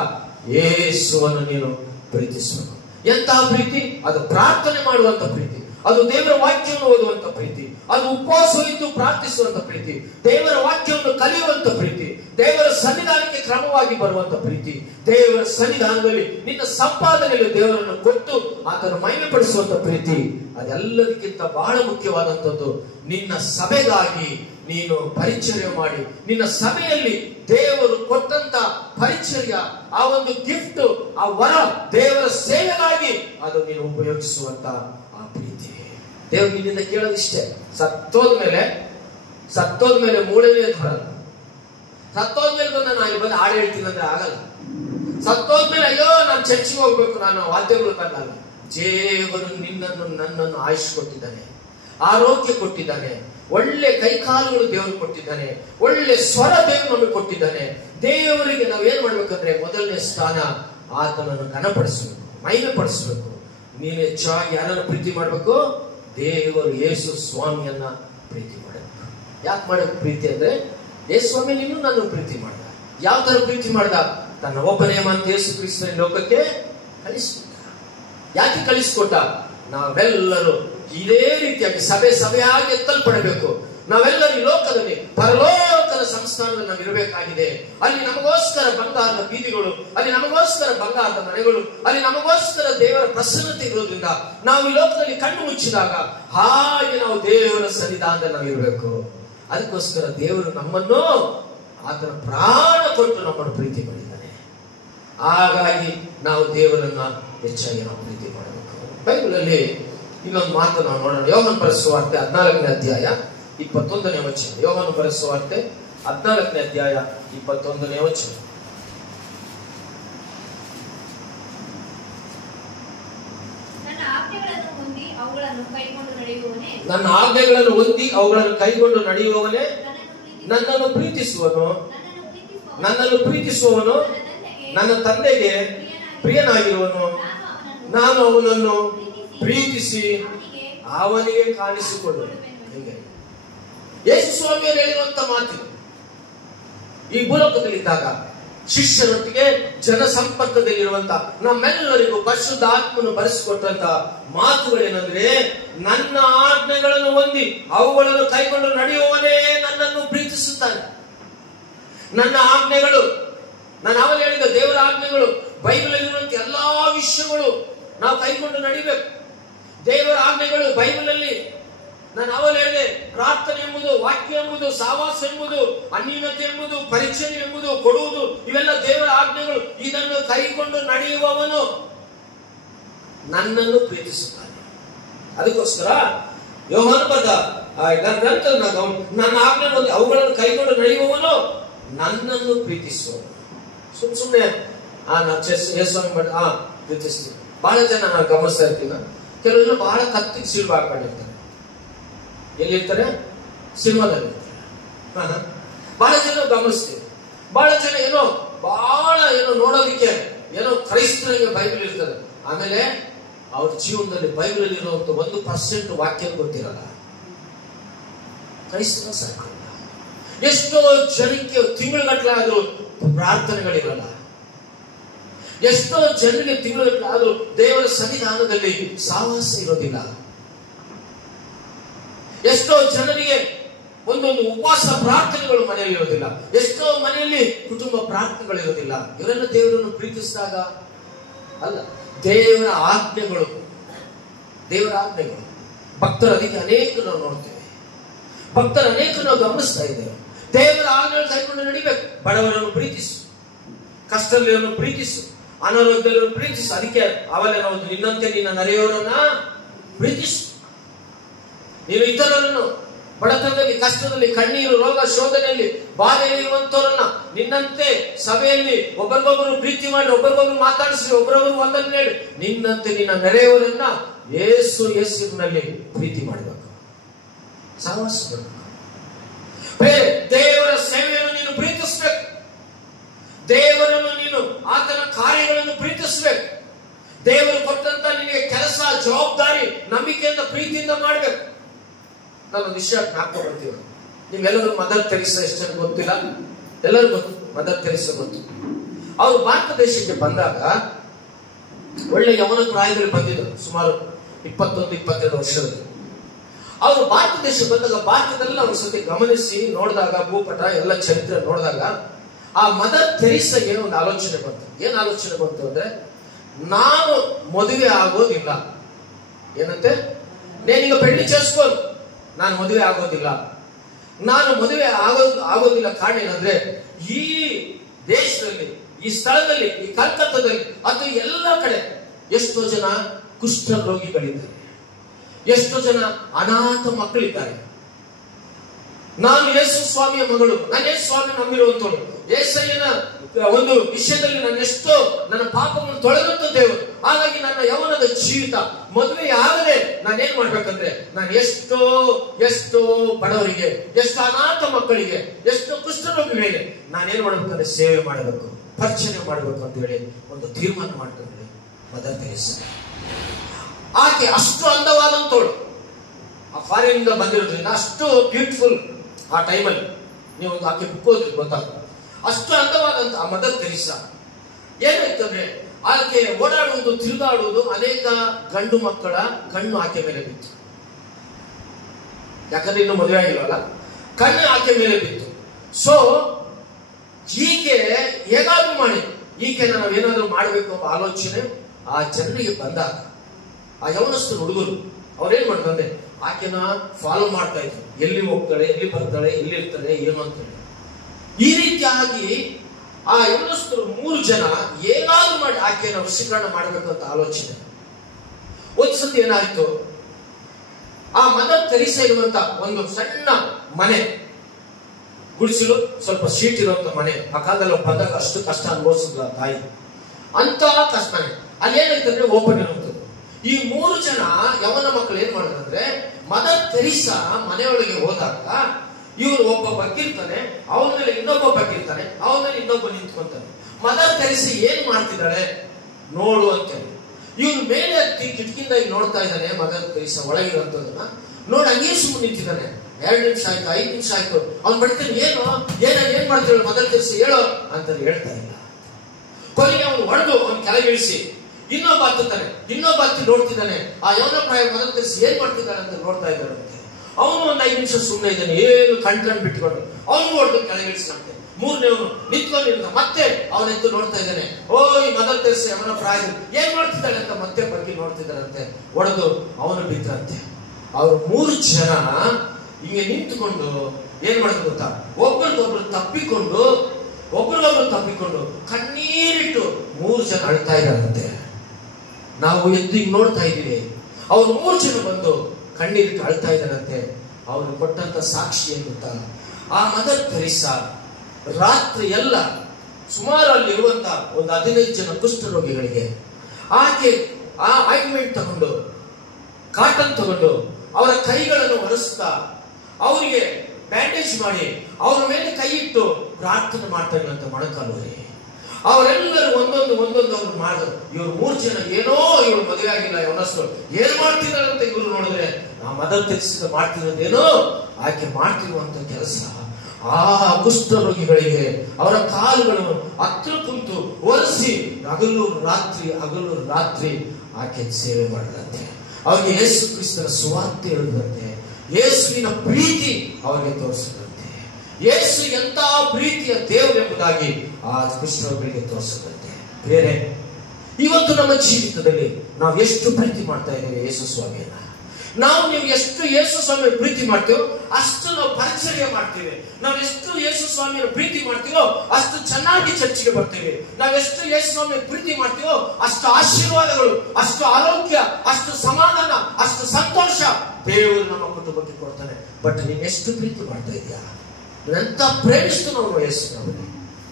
ಯೇಸುವನ್ನು ನೀನು ಪ್ರೀತಿಸಬೇಕು. ಎಂತಹ ಪ್ರೀತಿ? ಅದು ಪ್ರಾರ್ಥನೆ ಮಾಡುವಂತ ಪ್ರೀತಿ, ಅದು ದೇವರ ವಾಕ್ಯವನ್ನು ಓದುವಂತ ಪ್ರೀತಿ, ಅದು ಉಪವಾಸ ಇದ್ದು ಪ್ರಾರ್ಥಿಸುವಂತ ಪ್ರೀತಿ, ದೇವರ ವಾಕ್ಯವನ್ನು ಕಲಿಯುವಂತ ಪ್ರೀತಿ, ದೇವರ ಸನ್ನಿಧಾನಕ್ಕೆ ಕ್ರಮವಾಗಿ ಬರುವಂತ ಪ್ರೀತಿ, ದೇವರ ಸನ್ನಿಧಾನದಲ್ಲಿ ನಿನ್ನ ಸಂಪಾದನೆಯಲ್ಲಿ ದೇವರನ್ನು ಕೊಟ್ಟು ಆತನ ಮಹಿಮೆ ಪಡಿಸುವಂತ ಪ್ರೀತಿ. ಅದೆಲ್ಲದಕ್ಕಿಂತ ಬಹಳ ಮುಖ್ಯವಾದಂಥದ್ದು, ನಿನ್ನ ಸಭೆಗಾಗಿ ನೀನು ಪರಿಚರ್ಯ ಮಾಡಿ, ನಿನ್ನ ಸಭೆಯಲ್ಲಿ ದೇವರು ಕೊಟ್ಟಂತ ಪರಿಚರ್ಯ, ಆ ಒಂದು ಗಿಫ್ಟ್, ಆ ವರ ದೇವರ ಸೇವೆಗಾಗಿ ಅದು ನೀನು ಉಪಯೋಗಿಸುವಂತ ಆ ಪ್ರೀತಿ. ದೇವರು ನಿನ್ನಿಂದ ಕೇಳೋದಿಷ್ಟೇ, ಸತ್ತೋದ್ಮೇಲೆ ಮೂಳೆನೇ ಬರಲ್ಲ. ಸತ್ತೋದ್ಮೇಲೆ ನಾನು ಅಲ್ಲಿ ಬಂದು ಹಾಡು ಹೇಳ್ತೀನಿ ಅಂದ್ರೆ ಆಗಲ್ಲ. ಸತ್ತೋದ್ಮೇಲೆ ಅಯ್ಯೋ ನಾನು ಚರ್ಚಿಗೆ ಹೋಗ್ಬೇಕು, ನಾನು ವಾದ್ಯಗಳು ಬರಲ್ಲ. ದೇವರು ನಿನ್ನನ್ನು ನನ್ನನ್ನು ಆಯುಷ್ ಕೊಟ್ಟಿದ್ದಾನೆ, ಆರೋಗ್ಯ ಕೊಟ್ಟಿದ್ದಾನೆ, ಒಳ್ಳೆ ಕೈಕಾಲುಗಳು ದೇವರು ಕೊಟ್ಟಿದ್ದಾನೆ, ಒಳ್ಳೆ ಸ್ವರ ದೇವರು ನಮಗೆ ಕೊಟ್ಟಿದ್ದಾನೆ. ದೇವರಿಗೆ ನಾವು ಏನ್ ಮಾಡ್ಬೇಕಂದ್ರೆ ಮೊದಲನೇ ಸ್ಥಾನ ಆತನನ್ನು ಘನಪಡಿಸ್ಬೇಕು, ಮಹಿಮೆ ಪಡಿಸ್ಬೇಕು. ನೀನು ಹೆಚ್ಚಾಗಿ ಯಾರನ್ನು ಪ್ರೀತಿ ಮಾಡ್ಬೇಕು? ದೇವರು ಯೇಸು ಸ್ವಾಮಿಯನ್ನ ಪ್ರೀತಿ ಮಾಡಬೇಕು. ಯಾಕೆ ಮಾಡಬೇಕು ಪ್ರೀತಿ ಅಂದ್ರೆ, ಯೇಸು ಸ್ವಾಮಿ ನೀನು ನನ್ನ ಪ್ರೀತಿ ಮಾಡ್ದ. ಯಾವ ತರ ಪ್ರೀತಿ ಮಾಡ್ದ? ತನ್ನ ಒಬ್ಬನೇ ಮಗ ಯೇಸು ಕ್ರಿಸ್ತನ ಲೋಕಕ್ಕೆ ಕಳಿಸ್ಕೊಟ್ಟ. ಯಾಕೆ ಕಳಿಸ್ಕೊಟ್ಟ? ನಾವೆಲ್ಲರೂ ಇದೇ ರೀತಿಯಾಗಿ ಸಭೆಯಾಗಿ ಎತ್ತಲ್ಪಡಬೇಕು. ನಾವೆಲ್ಲರೂ ಈ ಲೋಕದಲ್ಲಿ ಪರಲೋಕದ ಸಂಸ್ಥಾನದಲ್ಲಿ ನಾವು ಇರಬೇಕಾಗಿದೆ. ಅಲ್ಲಿ ನಮಗೋಸ್ಕರ ಬಂಗಾರದ ಬೀದಿಗಳು, ಅಲ್ಲಿ ನಮಗೋಸ್ಕರ ಬಂಗಾರದ ಮನೆಗಳು, ಅಲ್ಲಿ ನಮಗೋಸ್ಕರ ದೇವರ ಪ್ರಸನ್ನತೆ ಇರೋದ್ರಿಂದ ನಾವು ಈ ಲೋಕದಲ್ಲಿ ಕಣ್ಣು ಮುಚ್ಚಿದಾಗ ಹಾಗೆ ನಾವು ದೇವರ ಸನ್ನಿಧಾನದಲ್ಲಿ ನಾವು ಇರಬೇಕು. ಅದಕ್ಕೋಸ್ಕರ ದೇವರು ನಮ್ಮನ್ನು ಆತನ ಪ್ರಾಣ ಕೊಟ್ಟು ನಮ್ಮನ್ನು ಪ್ರೀತಿ ಮಾಡಿದ್ದಾನೆ. ಹಾಗಾಗಿ ನಾವು ದೇವರನ್ನ ಹೆಚ್ಚಾಗಿ ನಾವು ಪ್ರೀತಿ ಮಾಡಬೇಕು. ಬೈಬಲ್ ಅಲ್ಲಿ ಇನ್ನೊಂದು ಮಾತು ನಾವು ನೋಡೋಣ. ಯೋಹಾನ ಬರೆದ ಸುವಾರ್ತೆ 14ನೇ ಅಧ್ಯಾಯ 21ನೇ ವಚನ. ಯೋಹಾನ ಬರೆದ ಸುವಾರ್ತೆ 14ನೇ ಅಧ್ಯಾಯ 21ನೇ ವಚನ. ನನ್ನ ಆಜ್ಞೆಗಳನ್ನು ಹೊಂದಿ ಅವುಗಳನ್ನು ಕೈಕೊಂಡು ನಡೆಯುವವನೇ ನನ್ನನ್ನು ಪ್ರೀತಿಸುವನು. ನನ್ನ ತಂದೆಗೆ ಪ್ರಿಯನಾಗಿರುವನು. ನಾನು ಅವನನ್ನು ಪ್ರೀತಿಸಿ ಅವನಿಗೆ ಕಾಣಿಸಿಕೊಳ್ಳುವೆ. ಯೇಸು ಸ್ವಾಮಿಯವರು ಹೇಳಿರುವಂತ ಮಾತು. ಈ ಭೂಲೋಕದಲ್ಲಿದ್ದಾಗ ಶಿಷ್ಯರೊಟ್ಟಿಗೆ ಜನ ಸಂಪರ್ಕದಲ್ಲಿರುವಂತ ನಮ್ಮೆಲ್ಲರಿಗೂ ಪರಿಶುದ್ಧ ಆತ್ಮನು ಬರೆಸಿಕೊಟ್ಟಂತ ಮಾತುಗಳೇನಂದ್ರೆ, ನನ್ನ ಆಜ್ಞೆಗಳನ್ನು ಹೊಂದಿ ಅವುಗಳನ್ನು ಕೈಗೊಂಡು ನಡೆಯುವವನೇ ನನ್ನನ್ನು ಪ್ರೀತಿಸುತ್ತಾನೆ. ನನ್ನ ಆಜ್ಞೆಗಳು, ನಾನು ಅವನು ಹೇಳಿದ ದೇವರ ಆಜ್ಞೆಗಳು, ಬೈಬಲ್ ಇರುವಂತ ಎಲ್ಲಾ ವಿಷಯಗಳು ನಾವು ಕೈಗೊಂಡು ನಡಿಬೇಕು. ದೇವರ ಆಜ್ಞೆಗಳು ಬೈಬಲ್ ಅಲ್ಲಿ ನಾನು ಅವಳು ಹೇಳಿದೆ, ಪ್ರಾರ್ಥನೆ ಎಂಬುದು, ವಾಕ್ಯ ಎಂಬುದು, ಸಹವಾಸ ಎಂಬುದು, ಅನ್ಯೂನ್ಯತೆ ಎಂಬುದು, ಪರಿಚಯ ಎಂಬುದು, ಕೊಡುವುದು, ಇವೆಲ್ಲ ದೇವರ ಆಜ್ಞೆಗಳು. ಇದನ್ನು ಕೈಗೊಂಡು ನಡೆಯುವವನು ನನ್ನನ್ನು ಪ್ರೀತಿಸುತ್ತಾನೆ. ಅದಕ್ಕೋಸ್ಕರ ಯೋಹಾನ ಬರೆದ ನನ್ನ ಆಜ್ಞೆ ಅವುಗಳನ್ನು ಕೈಗೊಂಡು ನಡೆಯುವವನು ನನ್ನನ್ನು ಪ್ರೀತಿಸುವವನು. ಸುಮ್ಮನೆ ಪ್ರೀತಿಸ್ತೀನಿ. ಬಹಳ ಜನ ನಾನು ಗಮನಿಸ್ತಾ ಇರ್ತೀನಿ, ಕೆಲವೆಲ್ಲ ಬಹಳ ಕತ್ತಿಗೆ ಸಿಲ್ವ ಹಾಕೊಂಡಿರ್ತಾರೆ. ಎಲ್ಲಿರ್ತಾರೆ? ಸಿನಿಮಾದಲ್ಲಿ ಇರ್ತಾರೆ. ಬಹಳ ಜನ ಗಮನಿಸ್ತೀವಿ. ಬಹಳ ಜನ ಬಹಳ ನೋಡೋದಿಕ್ಕೆ ಕ್ರೈಸ್ತರಿಗೆ ಬೈಬಲ್ ಇರ್ತದೆ. ಆಮೇಲೆ ಅವ್ರ ಜೀವನದಲ್ಲಿ ಬೈಬಲ್ ಇರುವಂತ 1% ವಾಕ್ಯ ಗೊತ್ತಿರಲ್ಲ. ಕ್ರೈಸ್ತರ ಸರ್ಕಾರ ಎಷ್ಟೋ ಜನಕ್ಕೆ ತಿಂಗಳುಗಟ್ಟಲೆ ಆದ್ರೂ ಪ್ರಾರ್ಥನೆಗಳಿರಲ್ಲ. ಎಷ್ಟೋ ಜನರಿಗೆ ತಿಂಗಳುಗಟ್ಟಲೆ ಆದ್ರೂ ದೇವರ ಸನ್ನಿಧಾನದಲ್ಲಿ ಸಹವಾಸ ಇರೋದಿಲ್ಲ. ಎಷ್ಟೋ ಜನರಿಗೆ ಒಂದೊಂದು ಉಪವಾಸ ಪ್ರಾರ್ಥನೆಗಳು ಮನೆಯಲ್ಲಿ ಇರೋದಿಲ್ಲ. ಎಷ್ಟೋ ಮನೆಯಲ್ಲಿ ಕುಟುಂಬ ಪ್ರಾರ್ಥನೆಗಳಿರೋದಿಲ್ಲ. ಇವರೆಲ್ಲ ದೇವರನ್ನು ಪ್ರೀತಿಸಿದಾಗ ಅಲ್ಲ. ದೇವರ ಆಜ್ಞೆಗಳು ಭಕ್ತರ ಅದಕ್ಕೆ ಅನೇಕ ನಾವು ನೋಡ್ತೇವೆ. ಭಕ್ತರ ಅನೇಕ ನಾವು ಗಮನಿಸ್ತಾ ಇದ್ದೇವೆ. ದೇವರ ಆಜ್ಞೆಗಳು ಕೈಕೊಂಡು ನಡಿಬೇಕು. ಬಡವರನ್ನು ಪ್ರೀತಿಸು, ಕಷ್ಟದಲ್ಲಿರೋನು ಪ್ರೀತಿಸು, ಅನಾರೋಗ್ಯವನ್ನು ಪ್ರೀತಿಸು. ಅದಕ್ಕೆ ಅವಲೇ ನಾವು ನಿನ್ನಂತೆ ನಿನ್ನ ನೆರೆಯವರನ್ನ ಪ್ರೀತಿಸು. ನೀನು ಇತರರನ್ನು ಬಡತನದಲ್ಲಿ, ಕಷ್ಟದಲ್ಲಿ, ಕಣ್ಣೀರು, ರೋಗ, ಶೋಧನೆಯಲ್ಲಿ, ಬಾಧೆಯಲ್ಲಿರುವಂತವರನ್ನ ನಿನ್ನಂತೆ ಸಭೆಯಲ್ಲಿ ಒಬ್ಬರಿಗೊಬ್ಬರು ಪ್ರೀತಿ ಮಾಡಿ, ಒಬ್ಬರಿಗೊಬ್ಬರು ಮಾತಾಡಿಸಿ, ಒಬ್ಬರೊಬ್ಬರು ಒಂದನ್ನು ಹೇಳಿ, ನಿನ್ನಂತೆ ನಿನ್ನ ನೆರೆಯವರನ್ನ ಯೇಸುವಿನಲ್ಲಿ ಪ್ರೀತಿ ಮಾಡಬೇಕು. ಸಹವಾಸ ಮಾಡಬೇಕು. ದೇವರ ಸೇವೆಯನ್ನು ನೀನು ಪ್ರೀತಿಸಬೇಕು. ದೇವರನ್ನು ನೀನು ಆತನ ಕಾರ್ಯಗಳನ್ನು ಪ್ರೀತಿಸಬೇಕು. ದೇವರು ಕೊಟ್ಟಂತ ನಿನಗೆ ಕೆಲಸ, ಜವಾಬ್ದಾರಿ ನಂಬಿಕೆಯಿಂದ, ಪ್ರೀತಿಯಿಂದ ಮಾಡಬೇಕು. ನಾನೊಂದು ವಿಷಯ ಹಾಕೊಂಡ್ಬರ್ತೀವಿ. ನೀವೆಲ್ಲರೂ ಮದರ್ ತೆರೇಸಾ ಎಷ್ಟು ಜನ ಗೊತ್ತಿಲ್ಲ? ಎಲ್ಲರೂ ಗೊತ್ತು. ಮದರ್ ತೆರೇಸಾ ಗೊತ್ತು. ಅವರು ಭಾರತ ದೇಶಕ್ಕೆ ಬಂದಾಗ ಒಳ್ಳೆ ಯೌವನ ಪ್ರಾಯದಲ್ಲಿ ಬಂದಿದ್ದರು. ಸುಮಾರು 21-22 ವರ್ಷದಲ್ಲಿ ಅವರು ಭಾರತ ದೇಶಕ್ಕೆ ಬಂದಾಗ ಭಾರತದಲ್ಲಿ ಅವ್ರ ಸತಿ ಗಮನಿಸಿ ನೋಡಿದಾಗ, ಭೂಪಟ ಎಲ್ಲ ಚರಿತ್ರೆ ನೋಡಿದಾಗ, ಆ ಮದರ್ ತೆರೇಸಾಗೆ ಒಂದು ಆಲೋಚನೆ ಬಂತು. ಏನ್ ಆಲೋಚನೆ ಬಂತು ಅಂದ್ರೆ, ನಾನು ಮದುವೆ ಆಗೋದಿಲ್ಲ. ಏನಂತೆ? ನೇನೀಗ ಬೆಳ್ಳಿ చేసుకో, ನಾನು ಮದುವೆ ಆಗೋದಿಲ್ಲ. ನಾನು ಮದುವೆ ಆಗೋದಿಲ್ಲ ಕಾರಣ ಏನಂದ್ರೆ, ಈ ದೇಶದಲ್ಲಿ, ಈ ಸ್ಥಳದಲ್ಲಿ, ಈ ಕಲ್ಕತ್ತಾದಲ್ಲಿ ಅದು ಎಲ್ಲ ಕಡೆ ಎಷ್ಟೋ ಜನ ಕುಷ್ಠ ರೋಗಿಗಳಿದ್ದಾರೆ, ಎಷ್ಟೋ ಜನ ಅನಾಥ ಮಕ್ಕಳಿದ್ದಾರೆ. ನಾನು ಯೇಸು ಸ್ವಾಮಿಯ ಮಗಳು, ನಾನು ಯೇಸು ಸ್ವಾಮಿ ನಂಬಿರುವಂತವಳು. ಯೇಸಯ್ಯನ ಒಂದು ವಿಷಯದಲ್ಲಿ ನನ್ನ ಪಾಪವನ್ನು ತೊಳೆದಂತ ದೇವರು. ಹಾಗಾಗಿ ನನ್ನ ಯೌವನದ ಜೀವಿತ ಮದುವೆ ಆಗದೆ ನಾನೇನ್ ಮಾಡ್ಬೇಕಂದ್ರೆ, ನಾನು ಎಷ್ಟೋ ಬಡವರಿಗೆ, ಎಷ್ಟೋ ಅನಾಥ ಮಕ್ಕಳಿಗೆ, ಎಷ್ಟೋ ಕುಷ್ಠರೋಗಿಗಳಿಗೆ ನಾನೇನ್ ಮಾಡ್ಬೇಕಂದ್ರೆ ಸೇವೆ ಮಾಡಬೇಕು, ಪರಿಚಯ ಮಾಡಬೇಕು ಅಂತ ಹೇಳಿ ಒಂದು ತೀರ್ಮಾನ ಮಾಡ್ಕೊಂಡ್ರೆ ಮದರ್ ತೆರೇಸಾ. ಆಕೆ ಅಷ್ಟು ಅಂದವಾದಂತವಳು, ಆ ಫಾರಿನ್ ಇಂದ ಬಂದಿರೋದ್ರಿಂದ ಅಷ್ಟು ಬ್ಯೂಟಿಫುಲ್. ಆ ಟೈಮಲ್ಲಿ ನೀವು ಆಕೆ ಬುಕ್ ಓದ್ರಿ ಗೊತ್ತಾಗ್ತದೆ. ಅಷ್ಟು ಅಂದವಾದಂತ ಆ ಮದರ್ ತೆರೇಸಾ ಏನಾಯ್ತಂದ್ರೆ, ಆಕೆ ಓಡಾಡುವುದು, ತಿರುಗಾಡುವುದು, ಅನೇಕ ಗಂಡು ಮಕ್ಕಳ ಕಣ್ಣು ಆಕೆ ಮೇಲೆ ಬಿತ್ತು. ಯಾಕಂದ್ರೆ ಇನ್ನು ಮದುವೆ ಆಗಿಲ್ವಲ್ಲ. ಕಣ್ಣು ಆಕೆ ಮೇಲೆ ಬಿತ್ತು. ಸೊ ಈಕೆ ಹೇಗಾದ್ರೂ ಮಾಡಿ ಈಕೆ ನಾವೇನಾದ್ರೂ ಮಾಡಬೇಕು ಅನ್ನೋ ಆಲೋಚನೆ ಆ ಜನರಿಗೆ ಬಂದಾಗ ಆ ಯವನಸ್ಥರು ಹುಡುಗರು ಅವ್ರೇನ್ ಮಾಡ್ತಾರೆ, ಆಕೆನ ಫಾಲೋ ಮಾಡ್ತಾ ಇದ್ರು. ಎಲ್ಲಿ ಹೋಗ್ತಾಳೆ, ಎಲ್ಲಿ ಬರ್ತಾಳೆ, ಎಲ್ಲಿ ಇರ್ತಾಳೆ, ಏನು ಅಂತ ಹೇಳಿ. ಈ ರೀತಿಯಾಗಿ ಆ ಯವನಸ್ಥರು 3 ಜನ ಏನಾದ್ರೂ ಮಾಡಿ ಆಕೆನ ವಶೀಕರಣ ಮಾಡಬೇಕು ಅಂತ ಆಲೋಚನೆ. ಒಂದ್ಸತಿ ಏನಾಯ್ತು, ಆ ಮದರ್ ತೆರೀಸಾ ಇರುವಂತ ಒಂದು ಸಣ್ಣ ಮನೆ, ಗುಡಿಸಲು ಸ್ವಲ್ಪ ಶೀಟ್ ಇರುವಂತ ಮನೆ, ಆ ಕಾಲದಲ್ಲಿ ಬಂದಾಗ ಅಷ್ಟು ಕಷ್ಟ ಅನುಭವಿಸಿದ ತಾಯಿ, ಅಂತ ಕಷ್ಟ ಮನೆ ಅಲ್ಲೇನಾಯ್ತಂದ್ರೆ ಓಪನ್ ಇರುವಂತದ್ದು. ಈ 3 ಜನ ಯವನ ಮಕ್ಕಳು ಏನ್ ಮಾಡಿದ್ರೆ, ಮದರ್ ತೆರೀಸಾ ಮನೆಯೊಳಗೆ ಹೋದಾಗ ಇವ್ರು ಒಬ್ಬ ಬಗ್ಗಿರ್ತಾನೆ, ಅವನ ಮೇಲೆ ಇನ್ನೊಬ್ಬ ಬಗ್ಗಿರ್ತಾನೆ, ಅವನ ಮೇಲೆ ಇನ್ನೊಬ್ಬ ನಿಂತ್ಕೊಂತಾನೆ. ಮದರ್ ತೆರೀಸಾ ಏನ್ ಮಾಡ್ತಿದ್ದಾಳೆ ನೋಡು ಅಂತೇಳಿ ಇವ್ನ ಮೇಲೆ ಹತ್ತಿ ಕಿಟಕಿಯಿಂದ ನೋಡ್ತಾ ಇದ್ದಾನೆ. ಮದರ್ ತೆರೀಸಾ ಒಳಗಿರುವಂತದನ್ನ ನೋಡಿ ಹಂಗೆ ಸುಮ್ಮನೆ ನಿಂತಿದ್ದಾನೆ. 2 ನಿಮಿಷ ಆಯ್ತು, 5 ನಿಮಿಷ ಆಯ್ತು. ಅವ್ನು ಬಡ್ತಾನೆ, ಏನ್ ಮಾಡ್ತಿದ್ದಾಳೆ ಮದರ್ ತೆರೀಸಾ ಹೇಳೋ ಅಂತ ಹೇಳ್ತಾ ಇಲ್ಲ. ಕೊನೆಗೆ ಅವನು ಹೊಡೆದು ಅವ್ನು ಕೆಳಗಿಳಿಸಿ ಇನ್ನೊಬ್ಬ ಹತ್ತಿ ನೋಡ್ತಿದ್ದಾನೆ. ಆ ಯವನ ಪ್ರಾಯ ಮದರ್ ತೆರೀಸಾ ಏನ್ ಮಾಡ್ತಿದ್ದಾಳೆ ಅಂತ ನೋಡ್ತಾ ಇದ್ದಾಳೆ. ಅವನು ಒಂದು 5 ನಿಮಿಷ ಸುಮ್ಮನೆ ಇದ್ದಾನೆ, ಏನು ಕಣ್ಕಂಡು ಬಿಟ್ಕೊಂಡು ಅವನು ಹೊಡೆದು ಕೆಳಗಿಳಿಸ್ತಾನೆ. 3ನೇವನು ನಿಂತ್ಕೊಂಡಿರ್ತಾನೆ, ಮತ್ತೆ ಅವನೆತ್ತು ನೋಡ್ತಾ ಇದ್ದಾನೆ. ಈ ಮದರ್ ತೆರೀಸಾ ಯವನ ಪ್ರಾಯದಲ್ಲಿ ಏನ್ ಮಾಡ್ತಿದ್ದಾಳೆ ಅಂತ ಮತ್ತೆ ಬಗ್ಗೆ ನೋಡ್ತಿದ್ದಾರಂತೆ. ಹೊಡೆದು ಅವನು ಬಿದ್ದಂತೆ. ಅವ್ರು 3 ಜನ ಹಿಂಗೆ ನಿಂತುಕೊಂಡು ಏನ್ ಮಾಡಿದ್ರು ಗೊತ್ತಾ, ಒಬ್ಬರಿಗೊಬ್ರು ತಪ್ಪಿಕೊಂಡು ಕಣ್ಣೀರಿಟ್ಟು 3 ಜನ ಅಳ್ತಾ ಇದ್ದಾರಂತೆ. ನಾವು ಎದ್ದು ಹಿಂಗ್ ನೋಡ್ತಾ ಇದ್ದೀವಿ. ಅವ್ರು 3 ಜನ ಬಂದು ಕಣ್ಣೀರಿಟ್ಟು ಅಳ್ತಾ ಇದ್ದಾರಂತೆ. ಅವ್ರು ಕೊಟ್ಟಂತ ಸಾಕ್ಷಿ ಏನ್ ಗೊತ್ತಾ, ಆ ಮದರ್ ತೆರೀಸಾ ರಾತ್ರಿ ಎಲ್ಲ ಸುಮಾರು ಅಲ್ಲಿರುವಂತ ಒಂದು 15 ಜನ ಕುಷ್ಠರೋಗಿಗಳಿಗೆ ಆಕೆ ಆ ಆಯಿಂಟ್ಮೆಂಟ್ ತಗೊಂಡು, ಕಾಟನ್ ತಗೊಂಡು ಅವರ ಕೈಗಳನ್ನು ಒರೆಸ್ತಾ ಅವರಿಗೆ ಬ್ಯಾಂಡೇಜ್ ಮಾಡಿ ಅವರ ಮೇಲೆ ಕೈ ಇಟ್ಟು ಪ್ರಾರ್ಥನೆ ಮಾಡ್ತಾ ಇದ್ದಂತ ಮೊಣಕಾಲುವರೆ. ಅವರೆಲ್ಲರೂ ಒಂದೊಂದು ಅವ್ರು ಮಾಡಿದ್ರು. ಇವ್ರು 3 ಜನ ಏನೋ ಇವ್ರು ಮದುವೆ ಆಗಿಲ್ಲ, ಯವನಸ್ಥರು ಏನ್ ಮಾಡ್ತಿದ್ದಾರೆ ಅಂತ ಇವ್ರು ನೋಡಿದ್ರೆ, ಆ ಮದರ್ ತೆರೀಸಾ ಮಾಡ್ತಿರೋದೇನೋ ಆಕೆ ಮಾಡ್ತಿರುವಂತ ಕೆಲಸ. ಆ ಕುಷ್ಠರೋಗಿಗಳಿಗೆ ಅವರ ಕಾಲುಗಳು ಹತ್ರ ಕುಂತು ಒರೆಸಿ ಹಗಲು ರಾತ್ರಿ ಆಕೆ ಸೇವೆ ಮಾಡಿದಂತೆ. ಅವರಿಗೆ ಯೇಸು ಕ್ರಿಸ್ತನ ಸುವಾರ್ತೆ ಹೇಳಿದಂತೆ, ಯೇಸುವಿನ ಪ್ರೀತಿ ಅವರಿಗೆ ತೋರಿಸಿದಂತೆ, ಯೇಸು ಎಂತ ಪ್ರೀತಿಯ ದೇವರೆಂಬುದಾಗಿ ಆ ಕುಷ್ಠರೋಗಿಗಳಿಗೆ ತೋರಿಸಿದಂತೆ. ಬೇರೆ ಇವತ್ತು ನಮ್ಮ ಜೀವಿತದಲ್ಲಿ ನಾವು ಎಷ್ಟು ಪ್ರೀತಿ ಮಾಡ್ತಾ ಇದ್ದೇವೆ ಯೇಸು ಸ್ವಾಮಿಯನ್ನ. ನೀವು ಎಷ್ಟು ಯೇಸು ಸ್ವಾಮಿಯ ಪ್ರೀತಿ ಮಾಡ್ತೀವೋ ಅಷ್ಟು ನಾವು ಪರಿಚರ್ಯ ಮಾಡ್ತೀವಿ. ನಾವು ಎಷ್ಟು ಯೇಸು ಸ್ವಾಮಿಯ ಪ್ರೀತಿ ಮಾಡ್ತೀವೋ ಅಷ್ಟು ಚೆನ್ನಾಗಿ ಚರ್ಚೆಗೆ ಬರ್ತೀವಿ. ನಾವೆಷ್ಟು ಯೇಸು ಸ್ವಾಮಿಯ ಪ್ರೀತಿ ಮಾಡ್ತೀವೋ ಅಷ್ಟು ಆಶೀರ್ವಾದಗಳು, ಅಷ್ಟು ಆರೋಗ್ಯ, ಅಷ್ಟು ಸಮಾಧಾನ, ಅಷ್ಟು ಸಂತೋಷ ದೇವರು ನಮ್ಮ ಕುಟುಂಬಕ್ಕೆ ಕೊಡ್ತಾನೆ. ಬಟ್ ನೀನ್ ಎಷ್ಟು ಪ್ರೀತಿ ಮಾಡ್ತಾ ಇದೀಯಾ? నువ్వెంత ప్రేమిస్తున్నావు యేసుని.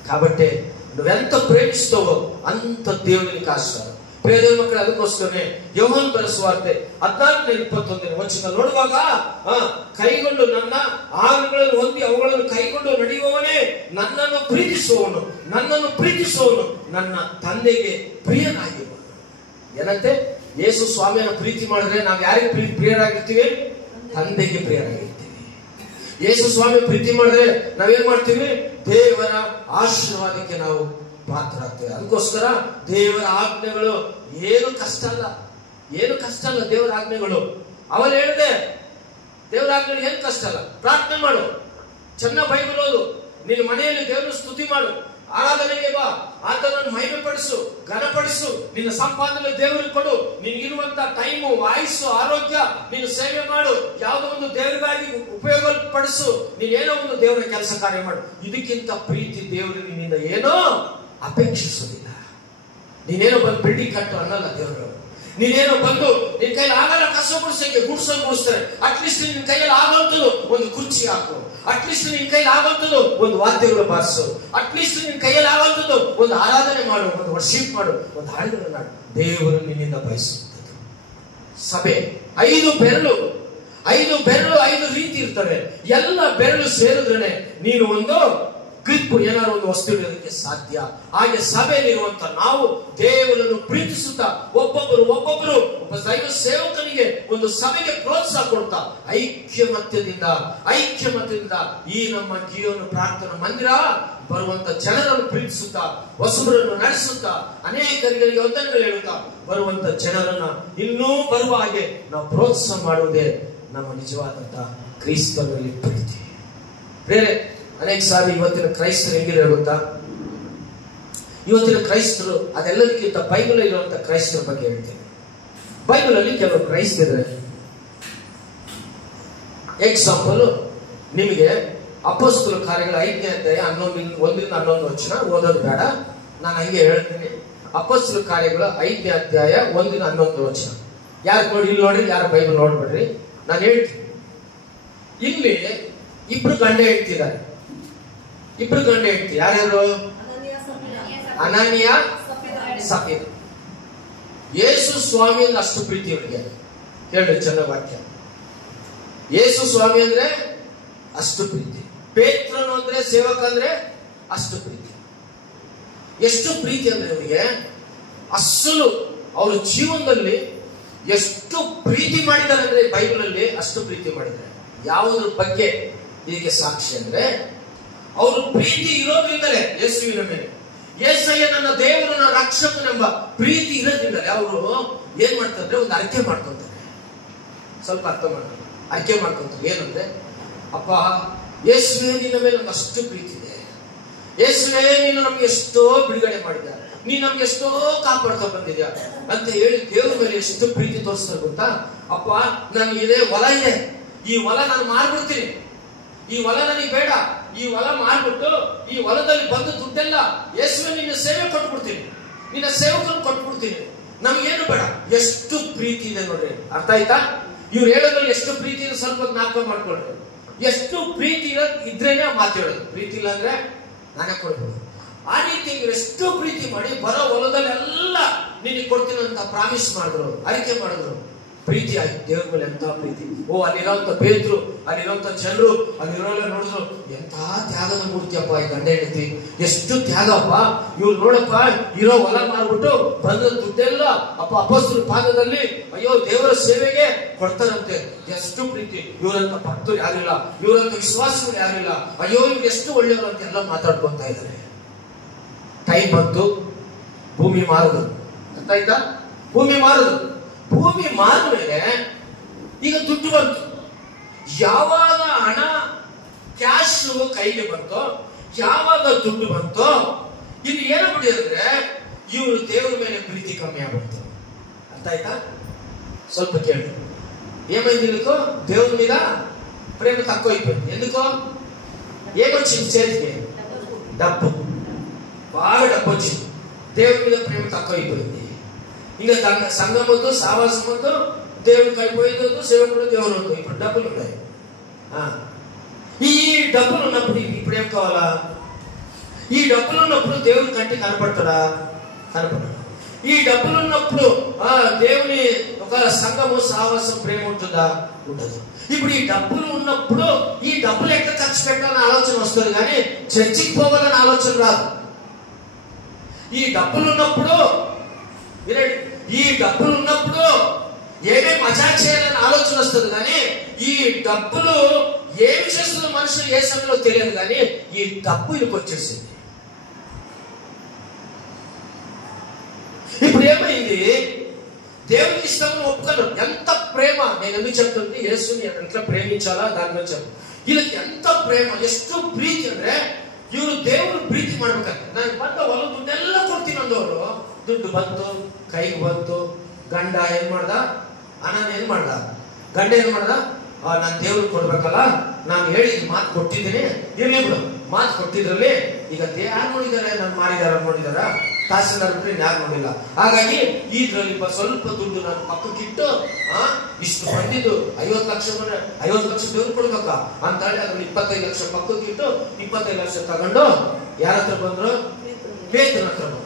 కాబట్టి నువ్వెంత ప్రేమిస్తావో అంత దేవునికి ಕಾಸ್ತಾರ. ಪ್ರಿಯ ಮಕ್ಕಳು, ಅದಕ್ಕೋಸ್ಕರನೇ ಯೋಹಾನ ಬರೆದ ಸುವಾರ್ತೆ 14:21 ನೋಡುವಾಗ, ಕೈಗೊಂಡು ನನ್ನ ಆಜ್ಞೆಗಳನ್ನು ಹೊಂದಿ ಅವುಗಳನ್ನು ಕೈಗೊಂಡು ನಡೆಯುವವನೇ ನನ್ನನ್ನು ಪ್ರೀತಿಸುವವನು ನನ್ನ ತಂದೆಗೆ ಪ್ರಿಯನಾಗಿರುವನು. ಏನಂತೆ? ಯೇಸು ಸ್ವಾಮಿಯನ್ನು ಪ್ರೀತಿ ಮಾಡಿದ್ರೆ ನಾವು ಯಾರಿಗೆ ಪ್ರಿಯರಾಗಿರ್ತೀವಿ? ತಂದೆಗೆ ಪ್ರಿಯರಾಗಿರ್ತೀವಿ. ಯೇಸು ಸ್ವಾಮಿ ಪ್ರೀತಿ ಮಾಡಿದ್ರೆ ನಾವೇನ್ ಮಾಡ್ತೀವಿ? ದೇವರ ಆಶೀರ್ವಾದಕ್ಕೆ ನಾವು ಪಾತ್ರರಾಗ್ತೇವೆ. ಅದಕ್ಕೋಸ್ಕರ ದೇವರ ಆಜ್ಞೆಗಳು ಏನು ಕಷ್ಟ ಅಲ್ಲ. ದೇವರ ಆಜ್ಞೆಗಳು ಅವನು ಹೇಳಿದೆ, ದೇವರ ಆಜ್ಞೆಗಳು ಏನು ಕಷ್ಟ ಅಲ್ಲ. ಪ್ರಾರ್ಥನೆ ಮಾಡು, ಚೆನ್ನಾಗಿ ಬೈಬಲ್ ಓದು, ನಿನ್ನ ಮನೆಯಲ್ಲಿ ದೇವರ ಸ್ತುತಿ ಮಾಡು, ಆರಾಧನೆಗೆ ಬಾ, ಆತನನ್ನು ಮಹಿಮೆ ಪಡಿಸು, ಘನಪಡಿಸು, ನಿನ್ನ ಸಂಪಾದನೆ ದೇವರಿಗೆ ಕೊಡು, ನಿನಗಿರುವಂತ ಟೈಮು, ಆಯುಸ್ಸು, ಆರೋಗ್ಯ, ನೀನು ಸೇವೆ ಮಾಡು, ಯಾವುದೋ ಒಂದು ದೇವರಿಗಾಗಿ ಉಪಯೋಗ ಪಡಿಸು, ನೀನೇನೋ ಒಂದು ದೇವರ ಕೆಲಸ ಕಾರ್ಯ ಮಾಡು. ಇದಕ್ಕಿಂತ ಪ್ರೀತಿ ದೇವರು ನಿನ್ನಿಂದ ಏನೋ ಅಪೇಕ್ಷಿಸುವುದಿಲ್ಲ. ನೀನೇನೋ ಬಂದು ಬಿಲ್ಡಿಂಗ್ ಕಟ್ಟು ಅನ್ನಲ್ಲ ದೇವರು. ನೀನೇನೋ ಬಂದು ನಿನ್ ಕೈಯಲ್ಲಿ ಆಗಲ್ಲ ಕಸ ಗುಡಿಸಕ್ಕೆ ಗುಡಿಸ್ತಾರೆ. ಅಟ್ಲೀಸ್ಟ್ ನಿನ್ ಕೈಯಲ್ಲಿ ಆಗೋಂಥದ್ದು ಒಂದು ಕುರ್ಚಿ ಹಾಕು, ಅಟ್ಲೀಸ್ಟ್ ನಿನ್ ಕೈಯಲ್ಲಿ ಆಗೋಂಥದ್ದು ಒಂದು ವಾದ್ಯಗಳು ಬಾರಿಸು, ಅಟ್ಲೀಸ್ಟ್ ನಿನ್ ಕೈಯಲ್ಲಿ ಆಗೋಂಥದ್ದು ಒಂದು ಆರಾಧನೆ ಮಾಡು, ಒಂದು ವರ್ಷಿಪ್ ಮಾಡು, ಒಂದು ಹಾಡುಗಳನ್ನು ಹಾಡು. ದೇವರು ನಿನ್ನಿಂದ ಬಯಸುತ್ತದೆ. ಸಭೆ 5 ಬೆರಳು 5 ರೀತಿ ಇರ್ತವೆ. ಎಲ್ಲ ಬೆರಳು ಸೇರಿದ್ರೆ ನೀನು ಒಂದು ಗ್ರಿಪ್, ಏನಾದ್ರು ಒಂದು ವಸ್ತು ಇಡೋದಕ್ಕೆ ಸಾಧ್ಯ. ಹಾಗೆ ಸಭೆಯಲ್ಲಿರುವಂತ ನಾವು ದೇವರನ್ನು ಪ್ರೀತಿಸುತ್ತಾ ಒಬ್ಬೊಬ್ಬರು ಒಬ್ಬ ದೈವ ಸೇವಕನಿಗೆ ಒಂದು ಸಭೆಗೆ ಪ್ರೋತ್ಸಾಹ ಕೊಡ್ತಾ ಐಕ್ಯಮತ್ಯದಿಂದ ಈ ನಮ್ಮ ಗಿಯೋನು ಪ್ರಾರ್ಥನಾ ಮಂದಿರ ಬರುವಂತ ಜನರನ್ನು ಪ್ರೀತಿಸುತ್ತಾ, ಹೊಸಬರನ್ನು ನಡೆಸುತ್ತಾ, ಅನೇಕರಿಗೆ ವಂದನೆಗಳು ಹೇಳುತ್ತಾ ಬರುವಂತ ಜನರನ್ನ ಇನ್ನೂ ಬರುವ ಹಾಗೆ ನಾವು ಪ್ರೋತ್ಸಾಹ ಮಾಡುವುದೇ ನಮ್ಮ ನಿಜವಾದಂತ ಕ್ರೈಸ್ತರಲ್ಲಿ ಪ್ರೀತಿ. ಬೇರೆ ಅನೇಕ ಸಾರಿ ಇವತ್ತಿನ ಕ್ರೈಸ್ತರು ಹೆಂಗಿದೆ ಗೊತ್ತಾ? ಇವತ್ತಿನ ಕ್ರೈಸ್ತರು ಅದೆಲ್ಲದಕ್ಕಿಂತ ಬೈಬಲ್ ಇರುವಂತ ಕ್ರೈಸ್ತರ ಬಗ್ಗೆ ಹೇಳ್ತೇನೆ. ಬೈಬಲ್ ಅಲ್ಲಿ ಕೆಲವು ಕ್ರೈಸ್ತರು, ಎಕ್ಸಾಂಪಲ್ ನಿಮಗೆ ಅಪೊಸ್ತಲ ಕಾರ್ಯಗಳ 5ನೇ ಅಧ್ಯಾಯ 1-11 ವಚನ ಓದೋದು ಬೇಡ, ನಾನು ಹಂಗೆ ಹೇಳ್ತೀನಿ. ಅಪೊಸ್ತಲ ಕಾರ್ಯಗಳ 5ನೇ ಅಧ್ಯಾಯ 1-11 ವಚನ. ಯಾರು ನೋಡಿ, ಇಲ್ಲಿ ನೋಡಿ, ಯಾರು ಬೈಬಲ್ ನೋಡ್ಬೇಡ್ರಿ, ನಾನು ಹೇಳ್ತೀನಿ. ಇಲ್ಲಿ ಇಬ್ರು ಗಂಡ ಹೆಂಡ್ತಿದ್ದಾರೆ. ಇಬ್ರು ಗಂಡ ಹೆಂಡ್ತಿ ಯಾರ್ಯಾರು? ಅನನೀಯ ಸಫೀರ. ಯೇಸು ಸ್ವಾಮಿ ಅಂದ್ರೆ ಅಷ್ಟು ಪ್ರೀತಿ ಇವರಿಗೆ. ಹೇಳಿ ಚೆನ್ನ ವಾಕ್ಯ. ಯೇಸು ಸ್ವಾಮಿ ಅಂದ್ರೆ ಅಷ್ಟು ಪ್ರೀತಿ. ಪೇತ್ರನು ಅಂದ್ರೆ ಸೇವಕ ಅಂದ್ರೆ ಅಷ್ಟು ಪ್ರೀತಿ. ಎಷ್ಟು ಪ್ರೀತಿ ಅಂದ್ರೆ ಇವರಿಗೆ ಅಸಲು ಅವ್ರ ಜೀವನದಲ್ಲಿ ಎಷ್ಟು ಪ್ರೀತಿ ಮಾಡಿದ್ದಾರೆ ಅಂದ್ರೆ ಬೈಬಲ್ ಅಲ್ಲಿ ಅಷ್ಟು ಪ್ರೀತಿ ಮಾಡಿದ್ದಾರೆ. ಯಾವುದ್ರ ಬಗ್ಗೆ ಇದಕ್ಕೆ ಸಾಕ್ಷಿ ಅಂದ್ರೆ ಅವರು ಪ್ರೀತಿ ಇರೋದ್ರಿಂದಲೇ ಯೇಸುವಿನ ಮೇಲೆ, ಯೇಸಯ್ಯ ನನ್ನ ದೇವರು ನನ್ನ ರಕ್ಷಕನೆಂಬ ಪ್ರೀತಿ ಇರೋದ್ರಿಂದಲೇ ಅವರು ಏನ್ ಮಾಡ್ತಾರೆ, ಒಂದು ಅರಿಕೆ ಮಾಡ್ಕೊಂತಾರೆ. ಸ್ವಲ್ಪ ಅರ್ಥ ಮಾಡ್ತಾರೆ. ಅರಿಕೆ ಮಾಡ್ಕೊಂತಾರೆ ಏನಂದ್ರೆ, ಅಪ್ಪ ಯೇಸುವೇ ನಿನ್ನ ಮೇಲೆ ನಮ್ಗೆ ಅಷ್ಟು ಪ್ರೀತಿ ಇದೆ, ಯೇಸುವೇ ನೀನು ನಮ್ಗೆ ಎಷ್ಟೋ ಬಿಡುಗಡೆ ಮಾಡಿದ, ನೀನ್ ನಮ್ಗೆ ಎಷ್ಟೋ ಕಾಪಾಡ್ತಾ ಬಂದಿದ್ಯಾ ಅಂತ ಹೇಳಿ ದೇವ್ರ ಮೇಲೆ ಎಷ್ಟು ಪ್ರೀತಿ ತೋರಿಸ್ತಾರೆ ಗೊತ್ತಾ? ಅಪ್ಪ ನನಗೆ ಇದೇ ಹೊಲ ಇದೆ, ಈ ಹೊಲ ನಾನು ಮಾರ್ಬಿಡ್ತೀನಿ, ಈ ಹೊಲ ನನಗೆ ಬೇಡ, ಈ ಹೊಲ ಮಾರ್ಬಿಟ್ಟು ಈ ಹೊಲದಲ್ಲಿ ಬಂದು ದುಡ್ಡೆಲ್ಲ ಯೇಸುವೆ ನಿನ್ನ ಸೇವೆ ಕೊಟ್ಬಿಡ್ತೀನಿ, ನಿನ್ನ ಸೇವಕರನ್ನು ಕೊಟ್ಬಿಡ್ತೀನಿ, ನಮ್ಗೇನು ಬೇಡ. ಎಷ್ಟು ಪ್ರೀತಿ ಇದೆ ನೋಡ್ರಿ. ಅರ್ಥ ಆಯ್ತಾ? ಇವ್ರು ಹೇಳೋದ್ರಲ್ಲಿ ಎಷ್ಟು ಪ್ರೀತಿ ಇದೆ ಸ್ವಲ್ಪ ಜ್ಞಾಪಕ ಮಾಡ್ಕೊಳ್ರಿ. ಎಷ್ಟು ಪ್ರೀತಿ ಇದ್ರೇನೆ ಮಾತು ಹೇಳೋದು, ಪ್ರೀತಿ ಇಲ್ಲ ಅಂದ್ರೆ ನಾನೇ ಕೊಡ್ಬೋದು. ಆ ರೀತಿ ಎಷ್ಟು ಪ್ರೀತಿ ಮಾಡಿ ಬರೋ ಹೊಲದಲ್ಲೆಲ್ಲ ನಿನಗೆ ಕೊಡ್ತೀನಿ ಅಂತ ಪ್ರಾಮಿಸ್ ಮಾಡಿದ್ರು, ಅರಿಕೆ ಮಾಡಿದ್ರು. ಪ್ರೀತಿ ಆಯ್ತು ದೇವ್ರ ಮೇಲೆ. ಎಂತ ಪ್ರೀತಿ! ಓ, ಅಲ್ಲಿರೋಂಥ ಪೇತ್ರರು, ಅಲ್ಲಿರೋಂಥ ಜನರು, ಅಲ್ಲಿರೋಲ್ಲ ನೋಡಿದ್ರು, ಎಂತ ತ್ಯಾಗದ ಮೂರ್ತಿಯಪ್ಪ ಈ ಗಂಡ ಹೆಂಡತಿ, ಎಷ್ಟು ತ್ಯಾಗಪ್ಪ ಇವ್ರು. ನೋಡಪ್ಪ, ಇರೋ ಹೊಲ ಮಾರ್ಬಿಟ್ಟು ಬಂದ ದುಡ್ಡೆಲ್ಲ ಅಪೊಸ್ತಲರ ಪಾದದಲ್ಲಿ ಅಯ್ಯೋ ದೇವರ ಸೇವೆಗೆ ಕೊಡ್ತಾರಂತೆ. ಎಷ್ಟು ಪ್ರೀತಿ! ಇವರಂತ ಭಕ್ತರು ಯಾರಿಲ್ಲ, ಇವರಂತ ವಿಶ್ವಾಸಗಳು ಯಾರಿಲ್ಲ, ಅಯ್ಯೋ ಇವ್ರು ಎಷ್ಟು ಒಳ್ಳೆಯವರು ಅಂತ ಎಲ್ಲ ಮಾತಾಡ್ಕೊಂತ ಇದ್ದಾರೆ. ಟೈಮ್ ಬಂತು, ಭೂಮಿ ಮಾರುದು. ಅರ್ಥ ಆಯ್ತಾ? ಭೂಮಿ ಮಾರುದು. ಭೂಮಿ ಮಾರ್ಮೇಲೆ ಈಗ ದುಡ್ಡು ಬಂತು. ಯಾವಾಗ ಹಣ ಕ್ಯಾಶ್ ಕೈಗೆ ಬಂತೋ, ಯಾವಾಗ ದುಡ್ಡು ಬಂತೋ, ಇಲ್ಲಿ ಏನಾಗ್ಬಿಡಿ ಅಂದ್ರೆ ಇವರು ದೇವ್ರ ಮೇಲೆ ಪ್ರೀತಿ ಕಮ್ಮಿ ಆಗ್ಬಿಡ್ತು. ಅರ್ಥ ಆಯ್ತಾ? ಸ್ವಲ್ಪ ಕೇಳಿ. ಏಮೈದಿಲ್ಕೋ ದೇವ್ರ మీద ప్రేమ తక్కువైపోయింది. ఎందుకో ఏమొచ్చింది చేతికి? డబ్బు. బాగా డబ్బు వచ్చింది. దేవుడి మీద ప్రేమ తక్కువైపోయింది. ఇంకా సంఘం వద్దు, సావాసం వద్దు, దేవుడికి అయిపోయేది వద్దు, సేవకుడు దేవుడు వద్దు. ఇప్పుడు డబ్బులు ఉన్నాయి. ఈ డబ్బులు ఉన్నప్పుడు ఇప్పుడు ఏం కావాలా? ఈ డబ్బులు ఉన్నప్పుడు దేవుడి కంటే కనపడతాడా? కనపడడు. ఈ డబ్బులు ఉన్నప్పుడు దేవుని ఒక సంఘము, సావాసం, ప్రేమ ఉంటుందా? ఉండదు. ఇప్పుడు ఈ డబ్బులు ఉన్నప్పుడు ఈ డబ్బులు ఎక్కడ ఖర్చు పెట్టాలని ఆలోచన వస్తుంది, కానీ చర్చికి పోవాలని ఆలోచన రాదు. ఈ డబ్బులు ఉన్నప్పుడు ఈ డబ్బులు ఉన్నప్పుడు ఏమేమి మజా చేయాలని ఆలోచన వస్తుంది, కానీ ఈ డబ్బులు ఏమి చేస్తుందో మనుషులు ఏ సమయంలో తెలియదు, కానీ ఈ డబ్బు ఇదికి వచ్చేసింది. ఇప్పుడు ఏమైంది? దేవునికి ఇష్టం ఒప్పుకోను. ఎంత ప్రేమ! నేను ఎందుకు చెప్తుంది, యేసుని ఎట్లా ప్రేమించాలా దాని గురించి. వీళ్ళకి ఎంత ప్రేమ, ಎಷ್ಟು ಪ್ರೀತಿ ಅಂದ್ರೆ ಇವರು ದೇವರು ಪ್ರೀತಿ ಮಾಡ್ಬೇಕಂತ. ನಾನು ಬಂದ ಹೊಲ ದುಡ್ಡೆಲ್ಲ ಕೊಡ್ತೀನಿ ಅಂದವರು, ದುಡ್ಡು ಬಂತು, ಕೈಗೆ ಬಂತು. ಗಂಡ ಏನ್ ಮಾಡ್ದ? ಅಣ್ಣನ ಏನ್ ಮಾಡ್ದ? ಗಂಡ ಏನ್ ಮಾಡ್ದ? ನಾನು ದೇವ್ರಿಗೆ ಕೊಡ್ಬೇಕಲ್ಲ, ನಾನು ಹೇಳಿದ ಮಾತು ಕೊಟ್ಟಿದ್ದೀನಿ, ಇರ್ಲಿ ಬಿಡು. ಮಾತು ಕೊಟ್ಟಿದ್ರಲ್ಲಿ ಈಗ ಯಾರು ನೋಡಿದಾರೆ? ನಾನು ಮಾರಿದಾರ ನೋಡಿದಾರ? ತಹಸೀಲ್ದಾರ್ ಬಿಟ್ರೆ ಯಾರು ನೋಡಿಲ್ಲ. ಹಾಗಾಗಿ ಇದ್ರಲ್ಲಿ ಸ್ವಲ್ಪ ದುಡ್ಡು ನಾನು ಪಕ್ಕಕ್ಕಿಟ್ಟು, ಇಷ್ಟು ಬಂದಿದ್ದು 50 ಲಕ್ಷ ಬಂದ್ರೆ 50 ಲಕ್ಷ ದೇವ್ರು ಕೊಡ್ಬೇಕ ಅಂತ ಹೇಳಿ ಅದ್ರಲ್ಲಿ 25 ಲಕ್ಷ ಪಕ್ಕಕ್ಕಿಟ್ಟು 25 ಲಕ್ಷ ತಗೊಂಡು ಯಾರ ಹತ್ರ ಬಂದ್ರು? ಪೇತ್ರನ ಹತ್ರ ಬಂದ್ರು.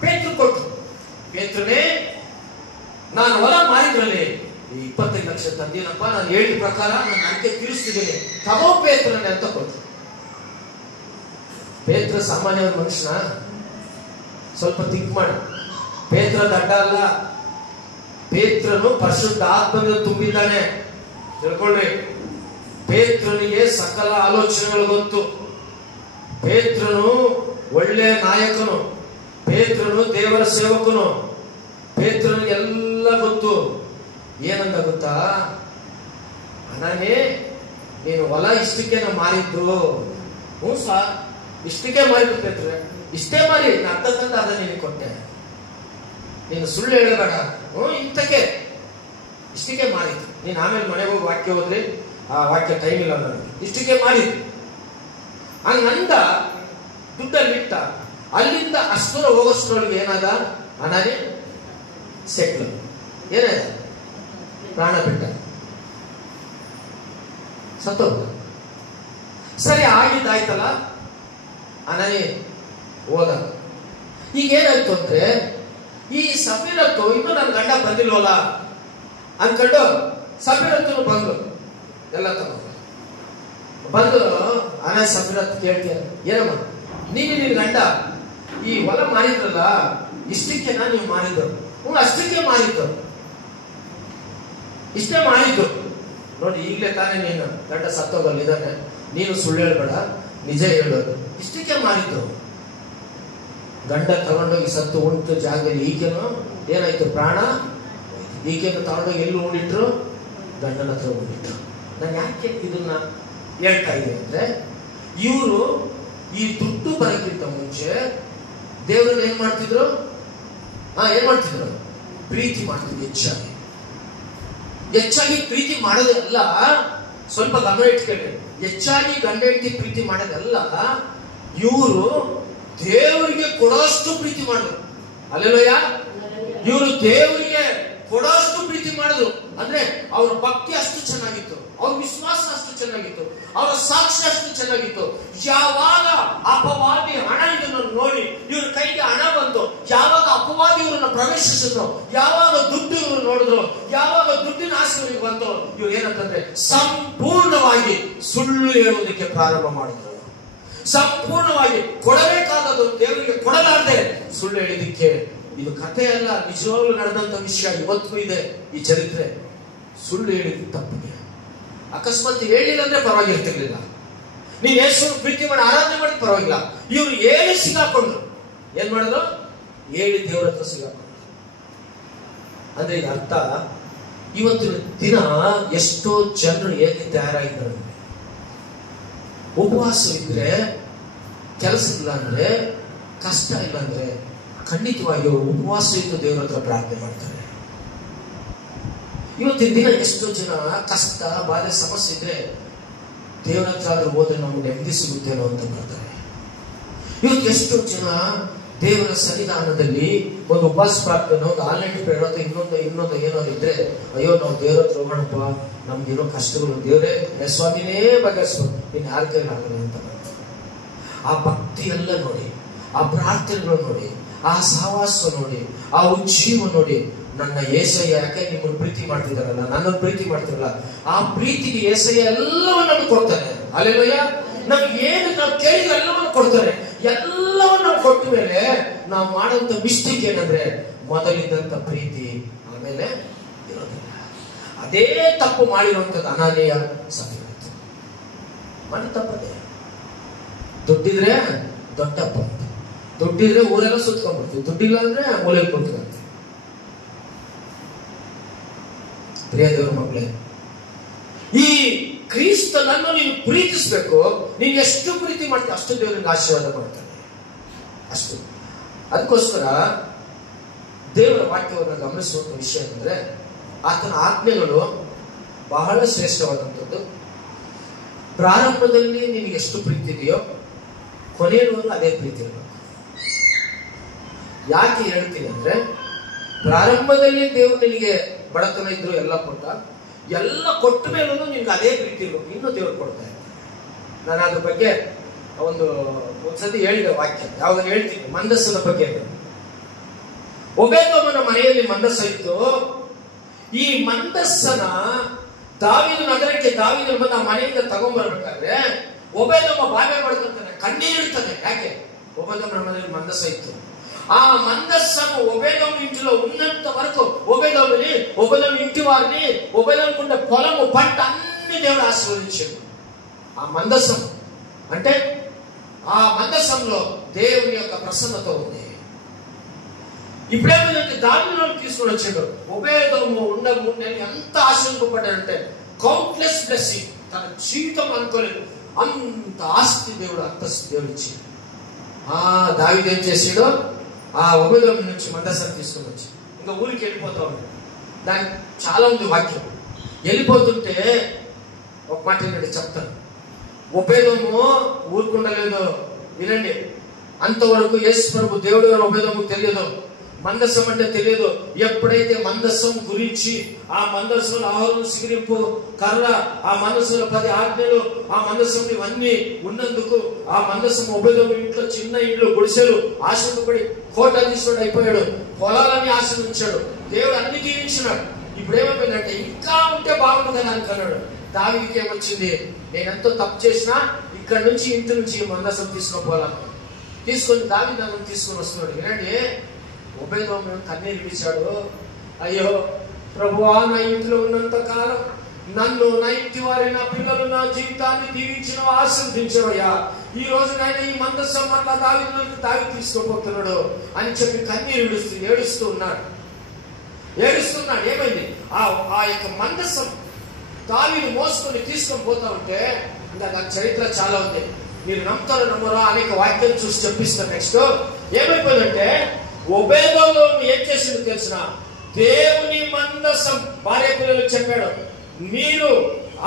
ಪೇತ್ರ ಕೊಟ್ಟು, ಪೇತ್ರನೇ ನಾನು ಹೊಲ ಮಾರಿದ್ರಲ್ಲಿ 25 ಲಕ್ಷ ತಂದೇನಪ್ಪ, ನಾನು ಹೇಳಿದ ಪ್ರಕಾರ ನಾನು ಅಡಿಕೆ ತೀರಿಸ್ತಿದ್ದೀನಿ, ತಗೋ ಪೇತ್ರನೇ ಅಂತ ಕೊಟ್ಟು. ಪೇತ್ರ ಸಾಮಾನ್ಯ ಮನುಷ್ಯನ? ಸ್ವಲ್ಪ ತಿಂಕ್ ಮಾಡಿ. ಪೇತ್ರ ದಡ್ಡ ಅಲ್ಲ. ಪೇತ್ರನು ಪರಿಶುದ್ಧ ಆತ್ಮದಿಂದ ತುಂಬಿದ್ದಾನೆ. ತಿಳ್ಕೊಳ್ಳಿ, ಪೇತ್ರನಿಗೆ ಸಕಲ ಆಲೋಚನೆಗಳು ಗೊತ್ತು. ಪೇತ್ರನು ಒಳ್ಳೆ ನಾಯಕನು, ಪೇತ್ರನು ದೇವರ ಸೇವಕನು, ಪೇತ್ರನಿಗೆ ಎಲ್ಲ ಗೊತ್ತು. ಏನಂತ ಗೊತ್ತಾ? ಅನಾನೇ ನೀನು ಹೊಲ ಇಷ್ಟಕ್ಕೇನ ಮಾರಿದ್ರು? ಹ್ಞೂ ಸರ್, ಇಷ್ಟಕ್ಕೆ ಮಾರಿದ್ದು ಪೇತ್ರೆ, ಇಷ್ಟೇ ಮಾರಿ ಅರ್ಧ ತಂದು ಅದ ನಿನಗೆ ಕೊಟ್ಟೆ, ನೀನು ಸುಳ್ಳು ಹೇಳಬೇಡ. ಇಂತಕ್ಕೆ ಇಷ್ಟಕ್ಕೆ ಮಾರಿದ್ದು. ನೀನು ಆಮೇಲೆ ಮನೆಗೆ ಹೋಗಿ ವಾಕ್ಯ ಹೋದ್ರಿ, ಆ ವಾಕ್ಯ ಟೈಮ್ ಇಲ್ಲ ನನಗೆ, ಇಷ್ಟಕ್ಕೆ ಮಾರಿದ್ದು ಹಂಗಂದ ದುಡ್ಡಲ್ಲಿಟ್ಟ. ಅಲ್ಲಿಂದ ಅಷ್ಟರ ಹೋಗೋಷ್ಟ್ರೊಳಗೆ ಏನಾದ? ಅನಾನೇ ಸೆಟ್ಲು ಏನಾದ? ಪ್ರಾಣ ಬಿಟ್ಟ, ಸತ್ತೋಗ. ಸರಿ, ಆಗಿದ್ದಾಯ್ತಲ್ಲ, ಅನಾನೇ ಹೋದ. ಈಗ ಏನಾಯ್ತು ಅಂದ್ರೆ, ಈ ಸಫೀರತ್ತು ಇನ್ನೂ ನನ್ನ ಗಂಡ ಬಂದಿಲ್ವಲ್ಲ ಅನ್ಕೊಂಡು ಸಫೀರತ್ತು ಬಂದು ಎಲ್ಲ ತಗೊಂಡು ಬಂದು ಅನ ಸಫೀರತ್ ಕೇಳ್ತೀಯ, ಏನಮ್ಮ ನೀನು ನಿನ್ ಗಂಡ ಈ ಹೊಲ ಮಾರಿದ್ರಲ್ಲ, ಇಷ್ಟಕ್ಕೆನಾ ನೀವು ಮಾರಿದ್ದು? ಅಷ್ಟಕ್ಕೆ ಮಾರಿದ್ದು, ಇಷ್ಟೇ ಮಾರಿದ್ದು. ನೋಡಿ, ಈಗಲೇ ತಾನೇ ನೀನು ಗಂಡ ಸತ್ತೋಗಲ್ಲಿದ್ದಾನೆ, ನೀನು ಸುಳ್ಳು ಹೇಳ್ಬೇಡ, ನಿಜ ಹೇಳೋದು. ಇಷ್ಟಕ್ಕೆ ಮಾರಿದ್ದು. ಗಂಡ ತಗೊಂಡೋಗಿ ಸತ್ತು ಉಂಟು ಜಾಗದಲ್ಲಿ ಈಕೆನು ಏನಾಯ್ತು? ಪ್ರಾಣ. ಈಕೆನು ತಗೊಂಡೋಗಿ ಎಲ್ಲಿ ಉಂಡಿಟ್ರು? ಗಂಡನ ಹತ್ರ ಉಂಡಿಟ್ರು. ನಾನು ಯಾಕೆ ಇದನ್ನ ಹೇಳ್ತಾ ಇದ್ದೀನಿ ಅಂದ್ರೆ, ಇವರು ಈ ದುಡ್ಡು ಬರೋಕ್ಕಿಂತ ಮುಂಚೆ ದೇವರನ್ನ ಏನ್ ಮಾಡ್ತಿದ್ರು? ಏನ್ ಮಾಡ್ತಿದ್ರು? ಪ್ರೀತಿ ಮಾಡ್ತಿದ್ರು. ಹೆಚ್ಚಾಗಿ ಪ್ರೀತಿ ಮಾಡೋದಲ್ಲ, ಸ್ವಲ್ಪ ಗಮನ ಇಟ್ಕೊಳ್ಳಿ. ಹೆಚ್ಚಾಗಿ ಗಂಡ ಹೆಂಡತಿ ಪ್ರೀತಿ ಮಾಡೋದಲ್ಲ, ಇವರು ದೇವರಿಗೆ ಕೊಡೋಷ್ಟು ಪ್ರೀತಿ ಮಾಡಿದ್ರು. ಅಲ್ಲೆಲ್ಲೋಯ, ಇವರು ದೇವರಿಗೆ ಕೊಡೋಷ್ಟು ಪ್ರೀತಿ ಮಾಡಿದ್ರು. ಅಂದ್ರೆ ಅವರ ಭಕ್ತಿ ಅಷ್ಟು ಚೆನ್ನಾಗಿತ್ತು, ಅವ್ರ ವಿಶ್ವಾಸ ಅಷ್ಟು ಚೆನ್ನಾಗಿತ್ತು, ಅವರ ಸಾಕ್ಷ್ಯ ಅಷ್ಟು ಚೆನ್ನಾಗಿತ್ತು. ಯಾವಾಗ ಅಪವಾದಿ ಹಣ ಇದನ್ನು ನೋಡಿ ಇವ್ರ ಕೈಗೆ ಹಣ ಬಂತು, ಯಾವಾಗ ಅಪವಾದಿ ಇವರನ್ನ ಪ್ರವೇಶಿಸಿದ್ರು, ಯಾವಾಗ ದುಡ್ಡು ಇವರು ನೋಡಿದ್ರು, ಯಾವಾಗ ದುಡ್ಡಿನ ಆಸೆ ಇವರಿಗೆ ಬಂತು, ಇವ್ರು ಏನಂತಂದ್ರೆ ಸಂಪೂರ್ಣವಾಗಿ ಸುಳ್ಳು ಹೇಳುವುದಕ್ಕೆ ಪ್ರಾರಂಭ ಮಾಡಿದ್ರು. ಸಂಪೂರ್ಣವಾಗಿ ಕೊಡಬೇಕಾದದ್ದು ದೇವರಿಗೆ ಕೊಡಲಾರದೆ ಸುಳ್ಳು ಹೇಳಿದಕ್ಕೆ. ಇದು ಕಥೆ ಅಲ್ಲ, ನಿಜವಾಗ್ಲೂ ನಡೆದಂತ ವಿಷಯ. ಇವತ್ತಿಗೂ ಇದೆ ಈ ಚರಿತ್ರೆ. ಸುಳ್ಳು ಹೇಳಿದ್ದು ತಪ್ಪಿಗೆ. ಅಕಸ್ಮಾತ್ ಹೇಳಿಲ್ಲ ಅಂದ್ರೆ ಪರವಾಗಿರ್ತಿರ್ಲಿಲ್ಲ, ನೀನ್ ಯೇಸುವನ್ನು ಪ್ರೀತಿ ಮಾಡಿ ಆರಾಧನೆ ಮಾಡಿ ಪರವಾಗಿಲ್ಲ. ಇವ್ರು ಹೇಳಿ ಸಿಗಾಕೊಂಡ್ರು. ಏನ್ ಮಾಡಿದ್ರು? ಹೇಳಿ ದೇವರ ಹತ್ರ ಸಿಗಾಕೊಂಡ್ರು. ಅಂದ್ರೆ ಈಗ ಅರ್ಥ, ಇವತ್ತಿನ ದಿನ ಎಷ್ಟೋ ಜನರು ಹೇಗೆ ತಯಾರಾಗಿದ್ದಾರೆ? ಉಪವಾಸವಿದ್ರೆ, ಕೆಲಸ ಇಲ್ಲ ಅಂದ್ರೆ, ಕಷ್ಟ ಇಲ್ಲ ಅಂದ್ರೆ ಖಂಡಿತವಾಗಿ ಉಪವಾಸ ಇದ್ದು ದೇವರ ಹತ್ರ ಪ್ರಾರ್ಥನೆ ಮಾಡ್ತಾರೆ. ಇವತ್ತಿನ ದಿನ ಎಷ್ಟೋ ಜನ ಕಷ್ಟ, ಬಾಧೆ, ಸಮಸ್ಯೆ ಇದ್ರೆ ದೇವರ ಹತ್ರ ಆದ್ರೂ ಹೋದ್ರೆ ನಮ್ಗೆ ನೆಮ್ಮದಿ ಸಿಗುತ್ತೇನೋ ಅಂತ ಬರ್ತಾರೆ. ಇವತ್ತು ಎಷ್ಟೋ ಜನ ದೇವರ ಸನ್ನಿಧಾನದಲ್ಲಿ ಒಂದು ಉಪವಾಸ ಪ್ರಾರ್ಥನೆ, ಒಂದು ಆನ್ಲೈನ್ ಪ್ರೇರಣೆ, ಇನ್ನೊಂದು ಏನೋ ಇದ್ರೆ, ಅಯ್ಯೋ ನಾವು ದೇವರ ಹತ್ರ ಹೋಗೋಣಪ್ಪ, ನಮ್ಗಿರೋ ಕಷ್ಟಗಳು ದೇವರೇ ಸ್ವಾಮಿನೇ ಬಗೆಹರಿಸ್ಬೋದು, ಇನ್ನು ಯಾರ ಕೈಲಿ ಆಗಲ್ಲ ಅಂತ ಬರ್ತಾರೆ. ಆ ಭಕ್ತಿ ಎಲ್ಲ ನೋಡಿ, ಆ ಪ್ರಾರ್ಥನೆಗಳು ನೋಡಿ, ಆ ಸಹವಾಸ ನೋಡಿ, ಆ ಉಜ್ಜೀವ ನೋಡಿ. ನನ್ನ ಏಸಯ್ಯ ಯಾಕೆ ನಿಮ್ಮನ್ನು ಪ್ರೀತಿ ಮಾಡ್ತಿದಾರಲ್ಲ, ನನ್ನನ್ನು ಪ್ರೀತಿ ಮಾಡ್ತಿರಲ್ಲ, ಆ ಪ್ರೀತಿಗೆ ಏಸಯ್ಯ ಎಲ್ಲವನ್ನೂ ಕೊಡ್ತಾನೆ. ಅಲ್ಲೆಲ್ಲಯ್ಯ, ನಮ್ಗೆ ಏನು ನಾವು ಕೇಳಿದ್ರೆ ಎಲ್ಲವನ್ನು ಕೊಡ್ತಾರೆ. ಎಲ್ಲವನ್ನು ನಾವು ಕೊಟ್ಟ ಮೇಲೆ ನಾವು ಮಾಡೋಂಥ ಮಿಸ್ಟೇಕ್ ಏನಂದ್ರೆ, ಮೊದಲಿದ್ದಂತ ಪ್ರೀತಿ ಆಮೇಲೆ ಇರೋದಿಲ್ಲ. ಅದೇ ತಪ್ಪು ಮಾಡಿರುವಂಥದ್ದು ಅನಾನೀಯ ಸಫೀರತ್ತು. ಮಾಡಿ ತಪ್ಪದೆ. ದುಡ್ಡಿದ್ರೆ ದೊಡ್ಡಪ್ಪ ಅಂತ, ದುಡ್ಡಿದ್ರೆ ಊರೆಲ್ಲ ಸುತ್ಕೊಂಡ್ಬಿಡ್ತೀವಿ, ದುಡ್ಡಿಲ್ಲ ಅಂದ್ರೆ ಮೂಲೆಯಲ್ಲಿ ಕುಂತ್ಕೊಂತೀವಿ. ಪ್ರಿಯ ದೇವರ ಮಕ್ಕಳೇ, ಈ ಕ್ರಿಸ್ತನನ್ನು ನೀನು ಪ್ರೀತಿಸ್ಬೇಕು. ನೀನು ಎಷ್ಟು ಪ್ರೀತಿ ಮಾಡ್ತೀವಿ ಅಷ್ಟು ದೇವರಿಗೆ ಆಶೀರ್ವಾದ ಮಾಡ್ತಾನೆ, ಅಷ್ಟು. ಅದಕ್ಕೋಸ್ಕರ ದೇವರ ವಾಕ್ಯವನ್ನು ಗಮನಿಸುವಂತ ವಿಷಯ ಅಂದ್ರೆ, ಆತನ ಆಜ್ಞೆಗಳು ಬಹಳ ಶ್ರೇಷ್ಠವಾದಂಥದ್ದು. ಪ್ರಾರಂಭದಲ್ಲಿ ನಿನಗೆ ಎಷ್ಟು ಪ್ರೀತಿ ಇದೆಯೋ ಕೊನೆಯವರೆಗೂ ಅದೇ ಪ್ರೀತಿ ಇರಬೇಕು. ಯಾಕೆ ಹೇಳ್ತೀನಿ ಅಂದ್ರೆ, ಪ್ರಾರಂಭದಲ್ಲಿ ದೇವರು ನಿನಗೆ ಬಡತನ ಇದ್ರು ಎಲ್ಲ ಕೊಟ್ಟ ಮೇಲೂ ನಿನ್ಗೆ ಅದೇ ಪ್ರೀತಿ ಇರ್ಬೇಕು. ಇನ್ನೂ ದೇವರು ಕೊಡ್ತಾ ಇರ್ತಾರೆ. ನಾನು ಅದ್ರ ಬಗ್ಗೆ ಒಂದ್ಸತಿ ಹೇಳಿದೆ ವಾಕ್ಯ, ಯಾವಾಗ ಹೇಳ್ತೀನಿ, ಮಂದಸ್ಸನ ಬಗ್ಗೆ. ಒಬೇದೋಮನ ಮನೆಯಲ್ಲಿ ಮಂದಸ್ಸ ಇತ್ತು. ಈ ಮಂದಸ್ಸನ ದಾವೀದ ನಗರಕ್ಕೆ ದಾವೀದನ ಬಂದು ಆ ಮನೆಯಿಂದ ತಗೊಂಡ್ಬರ್ಬೇಕಾದ್ರೆ ಒಬೇದೋಮ ಬಾವೆ ಮಾಡ್ಕೊಂತಾನೆ, ಕಣ್ಣೀರಿಡ್ತಾನೆ. ಯಾಕೆ? ಒಬೇದೋಮನ ಮನೆಯಲ್ಲಿ ಮಂದಸ್ಸ ಇತ್ತು. ఆ మందస్సము ఒబేదోము ఇంటిలో ఉన్నంత వరకు ఒబేదోము ఇంటి వారిని ఒబేదోముకుండే పొలము పంట అన్ని దేవుడు ఆశీర్వదించాడు. ఆ మందస్సం అంటే ఆ మందస్సంలో దేవుని యొక్క ప్రసన్నత ఉంది. ఇప్పుడేమైందంటే దానిలోకి తీసుకొని వచ్చాడు. ఒబేదోము ఉన్న 3 నెలలు ఎంత ఆశీర్వదింపబడ్డాడంటే కౌంట్లెస్ బ్లెస్సింగ్. తన జీవితం అనుకోలేదు అంత ఆస్తి దేవుడు, అంతస్తు దేవుడు ఇచ్చాడు. దావీదు ఏం చేసాడో ఆ ఒబేదోము నుంచి మందసాన్ని తీసుకొని వచ్చి ఇంకా ఊరికి వెళ్ళిపోతా ఉన్నాడు. దానికి చాలా ఉంది వాక్యం. వెళ్ళిపోతుంటే ఒక మాట ఏంటంటే చెప్తాను. ఒబేదోము ఊరుకుండలేదు. వినండి, అంతవరకు యేసు ప్రభు దేవుడు గారు ఒబేదోముకు తెలియదు, మందసం అంటే తెలియదు. ఎప్పుడైతే మందసం గురించి, ఆ మందసంలో ఆహారం సిగిరింపు కర్ర, ఆ మందసంలో 10 ఆజ్ఞలు, ఆ మందసం ఇవన్నీ ఉన్నందుకు ఆ మందసం ఒబేదోము ఇంట్లో చిన్న ఇళ్ళు గుడిసెలు ఆశపడి కోటాధీశుడు అయిపోయాడు. పొలాలన్నీ ఆశీర్వదించాడు. దేవుడు అన్ని దీవించినాడు. ఇప్పుడు ఏమైపోయిందంటే ఇంకా ఉంటే బాగుంటుందని అనుకున్నాడు. దావీదుకి ఏమొచ్చింది, నేను ఎంతో తప్పు చేసినా ఇక్కడ నుంచి ఇంటి నుంచి మందసం తీసుకుపోవాలను తీసుకొని దావీదు నన్ను తీసుకొని వస్తున్నాడు. వినండి, ఒబేదోము కన్నీరు విడిచాడు. అయ్యో ప్రభువా, నా ఇంట్లో ఉన్నంత కాలం నన్ను, నా ఇంటి వారి, నా పిల్లలు, నా జీవితాన్ని దీవించిన ఆశీర్వదించవయ్యా. ఈ రోజు నాయన ఈ మందసం అట్లా దావీదు తీసుకోపోతున్నాడు అని చెప్పి కన్నీరు ఏడుస్తూ ఉన్నాడు. ఏమైంది, ఆ యొక్క మందసం దావీదు మోసుకొని తీసుకొని పోతా ఉంటే, ఇంకా దాని చరిత్ర చాలా ఉంది. మీరు నమ్ముతారో నమ్మరా అనేక వాక్యాలు చూసి చెప్పిస్తారు. నెక్స్ట్ ఏమైపోయిందంటే, ఒబేదోము ఏం చేసిందో తెలిసిన, దేవుని మందసం భార్య పిల్లలకు చెప్పాడు, మీరు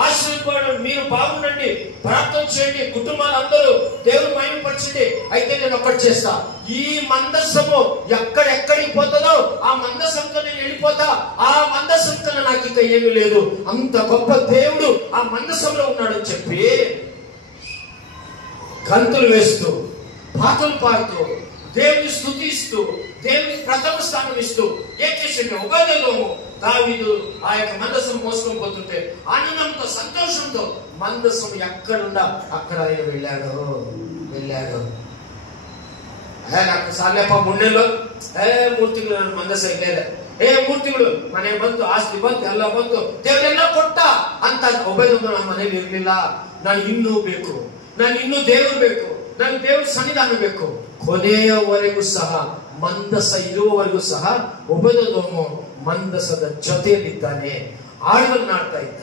ఆశీర్వాదం, మీరు బాగుండండి, ప్రార్థన చేయండి, కుటుంబాలు అందరూ దేవుని మహిమపరచండి. అయితే నేను ఒక్కటి చేస్తా, ఈ మందసము ఎక్కడెక్కడికి పోతుందో ఆ మందసంతో నేను వెళ్ళిపోతా. ఆ మందసం కన్నా నాకు ఇంకా ఏమీ లేదు. అంత గొప్ప దేవుడు ఆ మందసంలో ఉన్నాడని చెప్పి గంతులు వేస్తూ, పాటలు పాడుతూ, దేవుని స్తుతిస్తూ, దేవుని ప్రథమ స్థానం ఇస్తూ ఏం చేసిండు, ఒబేదోము దావీదు ఆ యొక్క మందసం మోసుకొని పోతుంటే ఆనందంతో, సంతోషంతో మందసం ఎక్కడుండా అక్కడ ఆయన వెళ్ళాడు. నాకు సార్లేప 3 నెలలు 3 ತಿಂಗಳು ನಾನು ಮಂದಸ ಇಲ್ಲೇ 3 ತಿಂಗಳು ಮನೆ ಬಂತು, ಆಸ್ತಿ ಬಂತು, ಎಲ್ಲ ಬಂತು, ದೇವರೆಲ್ಲ ಕೊಟ್ಟ ಅಂತ ಒಬೆದೋಮು ನಮ್ಮ ಮನೇಲಿ ಇರ್ಲಿಲ್ಲ. ನಾನು ಇನ್ನೂ ಬೇಕು, ನಾನು ಇನ್ನೂ ದೇವರು ಬೇಕು, ನನಗೆ ದೇವ್ರ ಸನ್ನಿಧಾನ ಬೇಕು. ಕೊನೆಯವರೆಗೂ ಸಹ, ಮಂದಸ ಇರುವವರೆಗೂ ಸಹ ಒಬೆದೋಮು ಮಂದಸದ ಜೊತೆಯಲ್ಲಿದ್ದಾನೆ, ಆಳ್ವನ್ನಾಡ್ತಾ ಇದ್ದ.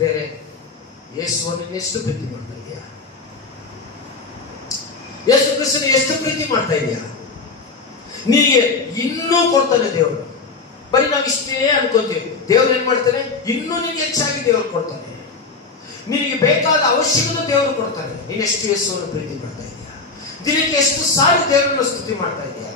ಬೇರೆ ಯೇಸುವನ್ನು ಎಷ್ಟು ಪ್ರೀತಿ ಮಾಡ್ತಾ ಇದೆಯಾ? ಯೇಸು ಕ್ರಿಸ್ತನ ಎಷ್ಟು ಪ್ರೀತಿ ಮಾಡ್ತಾ ಇದೆಯಾ? ನಿನಗೆ ಇನ್ನೂ ಕೊಡ್ತಾನೆ ದೇವರು. ಬರೀ ನಾವು ಇಷ್ಟೇ ಅನ್ಕೊಂತೀವಿ. ದೇವ್ರು ಏನ್ ಮಾಡ್ತಾನೆ, ಇನ್ನೂ ನಿನ್ಗೆ ಹೆಚ್ಚಾಗಿ ದೇವರು ಕೊಡ್ತಾನೆ. ನಿನಗೆ ಬೇಕಾದ ಅವಶ್ಯಕತೆ ದೇವರು ಕೊಡ್ತಾನೆ. ನೀನೆಷ್ಟು ಯೇಸುವನ್ನು ಪ್ರೀತಿ ಮಾಡ್ತಾ ಇದೆಯಾ? ದಿನಕ್ಕೆ ಎಷ್ಟು ಸಾರಿ ದೇವರನ್ನು ಸ್ತುತಿ ಮಾಡ್ತಾ ಇದೆಯಾ?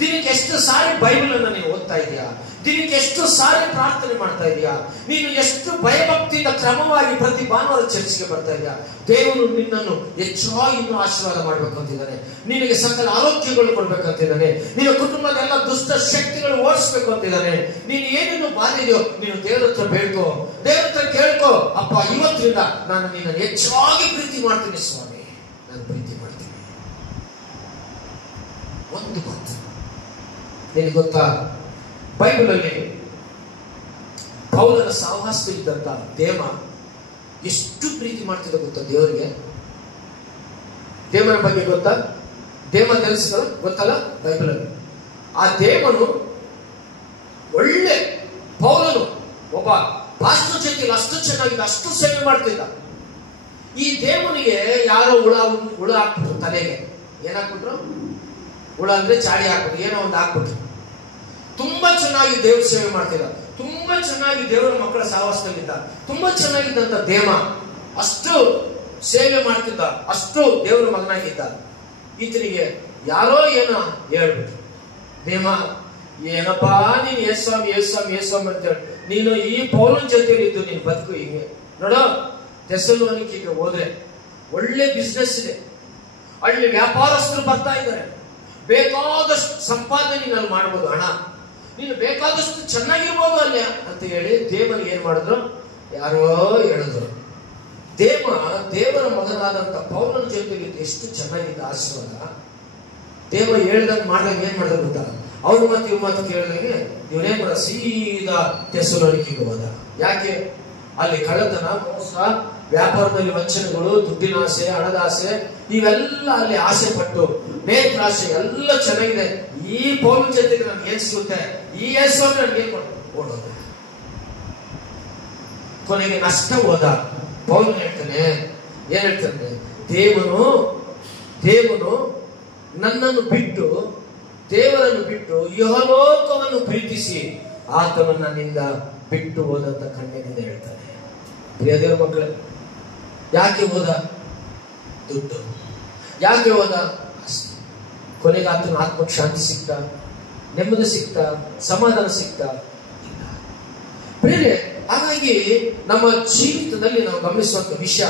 ದಿನಕ್ಕೆ ಎಷ್ಟು ಸಾರಿ ಬೈಬಲ್ ಅನ್ನು ನೀನು ಓದ್ತಾ ಇದೆಯಾ? ದಿನಕ್ಕೆ ಎಷ್ಟು ಸಾರಿ ಪ್ರಾರ್ಥನೆ ಮಾಡ್ತಾ ಇದೆಯಾ? ನೀನು ಎಷ್ಟು ಭಯಭಕ್ತಿಯಿಂದ ಕ್ರಮವಾಗಿ ಪ್ರತಿ ಭಾನುವಾರ ಚರ್ಚಿಗೆ ಬರ್ತಾ ಇದೆಯಾ? ದೇವರು ನಿನ್ನನ್ನು ಹೆಚ್ಚಾಗಿ ಇನ್ನೂ ಆಶೀರ್ವಾದ ಮಾಡ್ಬೇಕು ಅಂತಿದ್ದಾನೆ. ನಿನಗೆ ಸಕಲ ಆರೋಗ್ಯಗಳು ಕೊಡ್ಬೇಕಂತಿದ್ದಾನೆ. ನಿನ್ನ ಕುಟುಂಬದ ಎಲ್ಲ ದುಷ್ಟ ಶಕ್ತಿಗಳು ಓಡಿಸ್ಬೇಕು ಅಂತಿದ್ದಾನೆ. ನೀನು ಏನೇನು ಬಾಧಿದೆಯೋ ನೀನು ದೇವರ ಹತ್ರ ಬೇಡ್ಕೋ, ದೇವರ ಹತ್ರ ಕೇಳ್ಕೋ. ಅಪ್ಪ, ಇವತ್ತಿನಿಂದ ನಾನು ನಿನ್ನನ್ನು ಹೆಚ್ಚಾಗಿ ಪ್ರೀತಿ ಮಾಡ್ತೀನಿ ಸ್ವಾಮಿ, ನಾನು ಪ್ರೀತಿ ಮಾಡ್ತೀನಿ. ಒಂದು ಮಾತು ನಿನಗೆ ಗೊತ್ತಾ, ಬೈಬಲ್ ಅಲ್ಲಿ ಪೌಲನ ಸಹವಾಸದಲ್ಲಿದ್ದಂತ ದೇಮ ಎಷ್ಟು ಪ್ರೀತಿ ಮಾಡ್ತಿದ್ದ ಗೊತ್ತಾ ದೇವರಿಗೆ? ದೇವರ ಬಗ್ಗೆ ಗೊತ್ತಾ? ದೇವ ಕೆಲಸಗಳು ಗೊತ್ತಲ್ಲ ಬೈಬಲ್ ಅಲ್ಲಿ. ಆ ದೇವನು ಒಳ್ಳೆ, ಪೌಲನು ಒಬ್ಬ ಪಾಸ್ಟರ್ ಜೊತೆಲಿ ಅಷ್ಟು ಚೆನ್ನಾಗಿದೆ, ಅಷ್ಟು ಸೇವೆ ಮಾಡ್ತಿದ್ದ. ಈ ದೇವನಿಗೆ ಯಾರೋ ಹುಳ ಹಾಕ್ಬಿಟ್ರು ತಲೆಗೆ. ಏನಾಕ್ಬಿಟ್ರು? ಹುಳ ಅಂದ್ರೆ ಚಾಡಿ ಹಾಕ್ಬಿಟ್ರು, ಏನೋ ಒಂದು ಹಾಕ್ಬಿಟ್ರು. ತುಂಬಾ ಚೆನ್ನಾಗಿ ದೇವ್ರ ಸೇವೆ ಮಾಡ್ತಿದ್ದ, ತುಂಬಾ ಚೆನ್ನಾಗಿ ದೇವರ ಮಕ್ಕಳ ಸಹವಾಸದಲ್ಲಿದ್ದ, ತುಂಬಾ ಚೆನ್ನಾಗಿದ್ದಂತ ದೇವ, ಅಷ್ಟು ಸೇವೆ ಮಾಡ್ತಿದ್ದ, ಅಷ್ಟು ದೇವರ ಮಗನಾಗಿದ್ದ. ಈತನಿಗೆ ಯಾರೋ ಏನೋ ಹೇಳ್ಬಿಟ್ರು, ದೇವ ಏನಪ್ಪಾ ನೀನು ಯೇಸ್ವಾಮಿ ಯೇಸ್ವಾಮಿ ಯೇಸ್ವಾಮಿ ಅಂತ ಹೇಳಿ ನೀನು ಈ ಪೌಲನ್ ಜೊತೆಲಿ ಇದ್ದು ನೀನು ಬದುಕು ಹಿಂಗೆ ನೋಡೋ. ಥೆಸಲೋನಿಕೆಗೆ ಹೋದ್ರೆ ಒಳ್ಳೆ ಬಿಸ್ನೆಸ್ ಇದೆ, ಅಲ್ಲಿ ವ್ಯಾಪಾರಸ್ಥರು ಬರ್ತಾ ಇದ್ದಾರೆ, ಬೇಕಾದಷ್ಟು ಸಂಪಾದನೆ ನೀನು ಮಾಡ್ಬೋದು, ಹಣ ನೀನು ಬೇಕಾದಷ್ಟು ಚೆನ್ನಾಗಿರ್ಬೋದು ಅಲ್ಲೇ ಅಂತ ಹೇಳಿ ದೇವನಿಗೆ ಏನ್ ಮಾಡಿದ್ರು, ಯಾರೋ ಹೇಳಿದ್ರು. ದೇವರ ಮಗನಾದಂತ ಪೌಲನ ಜೊತೆಗೆ ಎಷ್ಟು ಚೆನ್ನಾಗಿದ್ದ ಆಶೀರ್ವಾದ. ದೇವ ಹೇಳ್ದಂಗೆ ಮಾಡ್ದಂಗೆ ಏನ್ ಮಾಡಿದ್ರು ಗೊತ್ತಾ, ಅವ್ರ ಮತ್ತೆ ಇವ್ ಮಾತು ಕೇಳಿದಂಗೆ ಇವನೇನ್ ಮಾಡ ಸೀದಾ ಥೆಸಲೋನಿಕೆಗೆ ಹೋದ. ಯಾಕೆ? ಅಲ್ಲಿ ಕಳ್ಳತನ, ಮೋಸ, ವ್ಯಾಪಾರದಲ್ಲಿ ವಂಚನೆಗಳು, ದುಡ್ಡಿನ ಆಸೆ, ಹಣದ ಆಸೆ, ಇವೆಲ್ಲ ಅಲ್ಲಿ ಆಸೆ ಪಟ್ಟು ನೇತ್ರಾಸೆ ಎಲ್ಲ ಚೆನ್ನಾಗಿದೆ. ಈ ಪೌಲನ ಜೊತೆಗೆ ನನ್ಗೆ ಏನ್ ಸಿಗುತ್ತೆ, ಈ ಯೇಸುವನ್ನು ನನ್ಗೆ ಏನ್ ಓಡೋದು. ಕೊನೆಗೆ ನಷ್ಟ ಹೋದ. ಪೌಲನು ಹೇಳ್ತಾನೆ, ಏನ್ ಹೇಳ್ತಾನೆ, ದೇವನು ನನ್ನನ್ನು ಬಿಟ್ಟು, ದೇವರನ್ನು ಬಿಟ್ಟು ಇಹಲೋಕವನ್ನು ಪ್ರೀತಿಸಿ ಆತನು ನನ್ನಿಂದ ಬಿಟ್ಟು ಹೋದಂತ ಕಣ್ಣಿನಿಂದ ಹೇಳ್ತಾನೆ. ಪ್ರಿಯ ದೇವರ ಮಕ್ಕಳೇ, ಯಾಕೆ ಹೋದ? ದುಡ್ಡು. ಯಾಕೆ ಹೋದ? ಕೊನೆಗೆ ಆತನ ಆತ್ಮಕ್ಕೆ ಶಾಂತಿ ಸಿಕ್ತ, ನೆಮ್ಮದಿ ಸಿಕ್ತ, ಸಮಾಧಾನ ಸಿಕ್ತ? ಇಲ್ಲ. ಬೇರೆ ಹಾಗಾಗಿ ನಮ್ಮ ಜೀವಿತದಲ್ಲಿ ನಾವು ಗಮನಿಸುವಂತ ವಿಷಯ,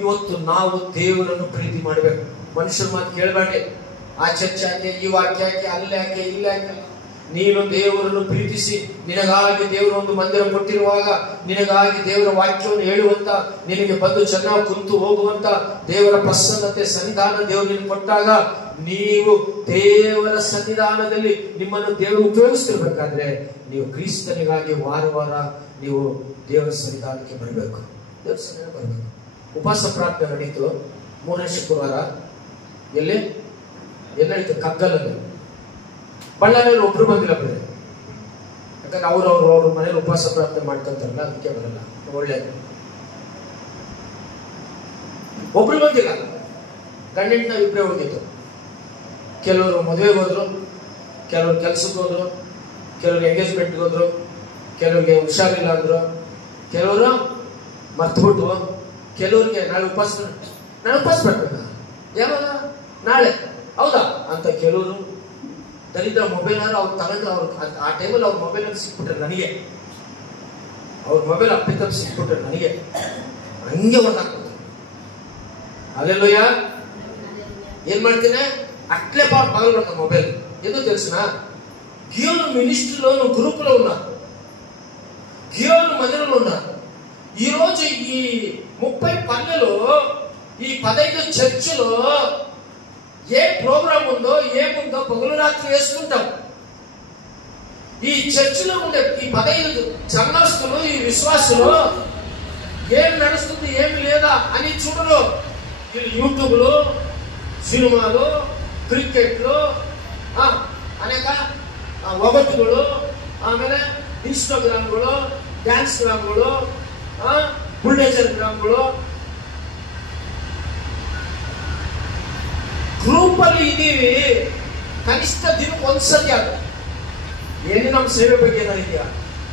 ಇವತ್ತು ನಾವು ದೇವರನ್ನು ಪ್ರೀತಿ ಮಾಡಬೇಕು. ಮನುಷ್ಯರ ಮಾತು ಕೇಳಬೇಡಿ. ಆ ಚರ್ಚೆ ಯಾಕೆ, ಈ ವಾಕ್ಯ ಯಾಕೆ, ಅಲ್ಲಿ ಯಾಕೆ, ಇಲ್ಲ ಯಾಕೆ. ನೀನು ದೇವರನ್ನು ಪ್ರೀತಿಸಿ, ನಿನಗಾಗಿ ದೇವರು ಒಂದು ಮಂದಿರ ಕೊಟ್ಟಿರುವಾಗ, ನಿನಗಾಗಿ ದೇವರ ವಾಕ್ಯವನ್ನು ಹೇಳುವಂತ, ನಿನಗೆ ಬಂದು ಚೆನ್ನಾಗಿ ಕುಂತು ಹೋಗುವಂತ ದೇವರ ಪ್ರಸನ್ನತೆ ಸನ್ನಿಧಾನ ದೇವರು ನಿನಗೆ ಕೊಟ್ಟಾಗ, ನೀವು ದೇವರ ಸನ್ನಿಧಾನದಲ್ಲಿ ನಿಮ್ಮನ್ನು ದೇವರು ಉಪಯೋಗಿಸ್ತಿರ್ಬೇಕಾದ್ರೆ ನೀವು ಕ್ರಿಸ್ತನಿಗಾಗಿ ವಾರ ನೀವು ದೇವರ ಸನ್ನಿಧಾನಕ್ಕೆ ಬರಬೇಕು. ದೇವರ ಸನ್ನಿಧಾನ ಬರಬೇಕು. ಉಪವಾಸ ಪ್ರಾರ್ಥನೆ ನಡೀತು 3ನೇ ಶುಕ್ರವಾರ. ಎಲ್ಲಿ ನಡೀತು? ಕಗ್ಗಲಲ್ಲಿ. ಬಳ್ಳಾರಿಯಲ್ಲಿ ಒಬ್ರು ಬಂದಿಲ್ಲ ಬೇರೆ, ಯಾಕಂದ್ರೆ ಅವ್ರ ಮನೇಲಿ ಉಪವಾಸ ಪ್ರಾರ್ಥನೆ ಮಾಡ್ಕೊಂತಾರಲ್ಲ, ಅದಕ್ಕೆ ಬರಲ್ಲ. ಒಳ್ಳೇದು. ಒಬ್ರು ಬಂದಿಲ್ಲ, ಗಂಡೆಂಟು ನಾವು ಇಬ್ಬರೇ ಹೋಗಿತ್ತು. ಕೆಲವರು ಮದುವೆಗೆ ಹೋದ್ರು, ಕೆಲವರು ಕೆಲ್ಸಕ್ಕೆ ಹೋದ್ರು, ಕೆಲವರು ಎಂಗೇಜ್ಮೆಂಟ್ಗೆ ಹೋದ್ರು, ಕೆಲವ್ರಿಗೆ ಹುಷಾರಿಲ್ಲ ಅಂದ್ರು, ಕೆಲವರು ಮರ್ತ್ಬಿಟ್ಟು, ಕೆಲವ್ರಿಗೆ ನಾಳೆ ಉಪವಾಸ ಮಾಡ್ಬೇಕ, ಯಾವಾಗ? ನಾಳೆ. ಹೌದಾ ಅಂತ ಕೆಲವರು ದರಿದ್ರ ಮೊಬೈಲ್ ಅವ್ರು ತಗೊಂಡು, ಅವ್ರು ಆ ಟೈಮಲ್ಲಿ ಅವ್ರ ಮೊಬೈಲ್ ಸಿಕ್ಬಿಟ್ರೆ ನನಗೆ, ಅವ್ರ ಮೊಬೈಲ್ ಅಪ್ಪಿತಪ್ಪ ಸಿಕ್ಬಿಟ್ರೆ ನನಗೆ ಹಂಗೆ ಹೊರಟಾಗ್ತದೆ. ಅಲ್ಲೆಲ್ಲೋಯ್ಯ ಏನ್ ಮಾಡ್ತೀನಿ, అట్లే పగలగొడతాం మొబైల్. ఎందుకు తెలిసిన, గియోను మినిస్ట్రీలోను గ్రూపులో ఉన్నారు, గియోను మందిరంలో ఉన్నారు. ఈ రోజు ఈ 30 పల్లెలో, ఈ 15 చర్చిలో ఏ ప్రోగ్రామ్ ఉందో ఏముందో పగలు రాత్రి వేసుకుంటాం. ఈ చర్చిలో ఉండే ఈ 15 సంఘస్థులు, ఈ విశ్వాసులు ఏం నడుస్తుంది ఏమి లేదా అని చూడరు. వీళ్ళు యూట్యూబ్లు, సినిమాలు, ಕ್ರಿಕೆಟ್ಲು, ಅನೇಕ ಒಗಟುಗಳು, ಆಮೇಲೆ ಇನ್ಸ್ಟಾಗ್ರಾಮ್ಗಳು, ಡ್ಯಾನ್ಸ್ ಗ್ರಾಮ್ಗಳು, ಬುಲ್ಡೇಜರ್ ಗ್ರಾಮ್ಗಳು, ಗ್ರೂಪ್ ಅಲ್ಲಿ ಇದೀವಿ. ಕನಿಷ್ಠ ದಿನಕ್ಕೆ ಒಂದ್ಸತಿ ಅದು ಏನೇ ನಮ್ಮ ಸೇವೆ ಬಗ್ಗೆ ಏನಾರು ಇದೆಯಾ?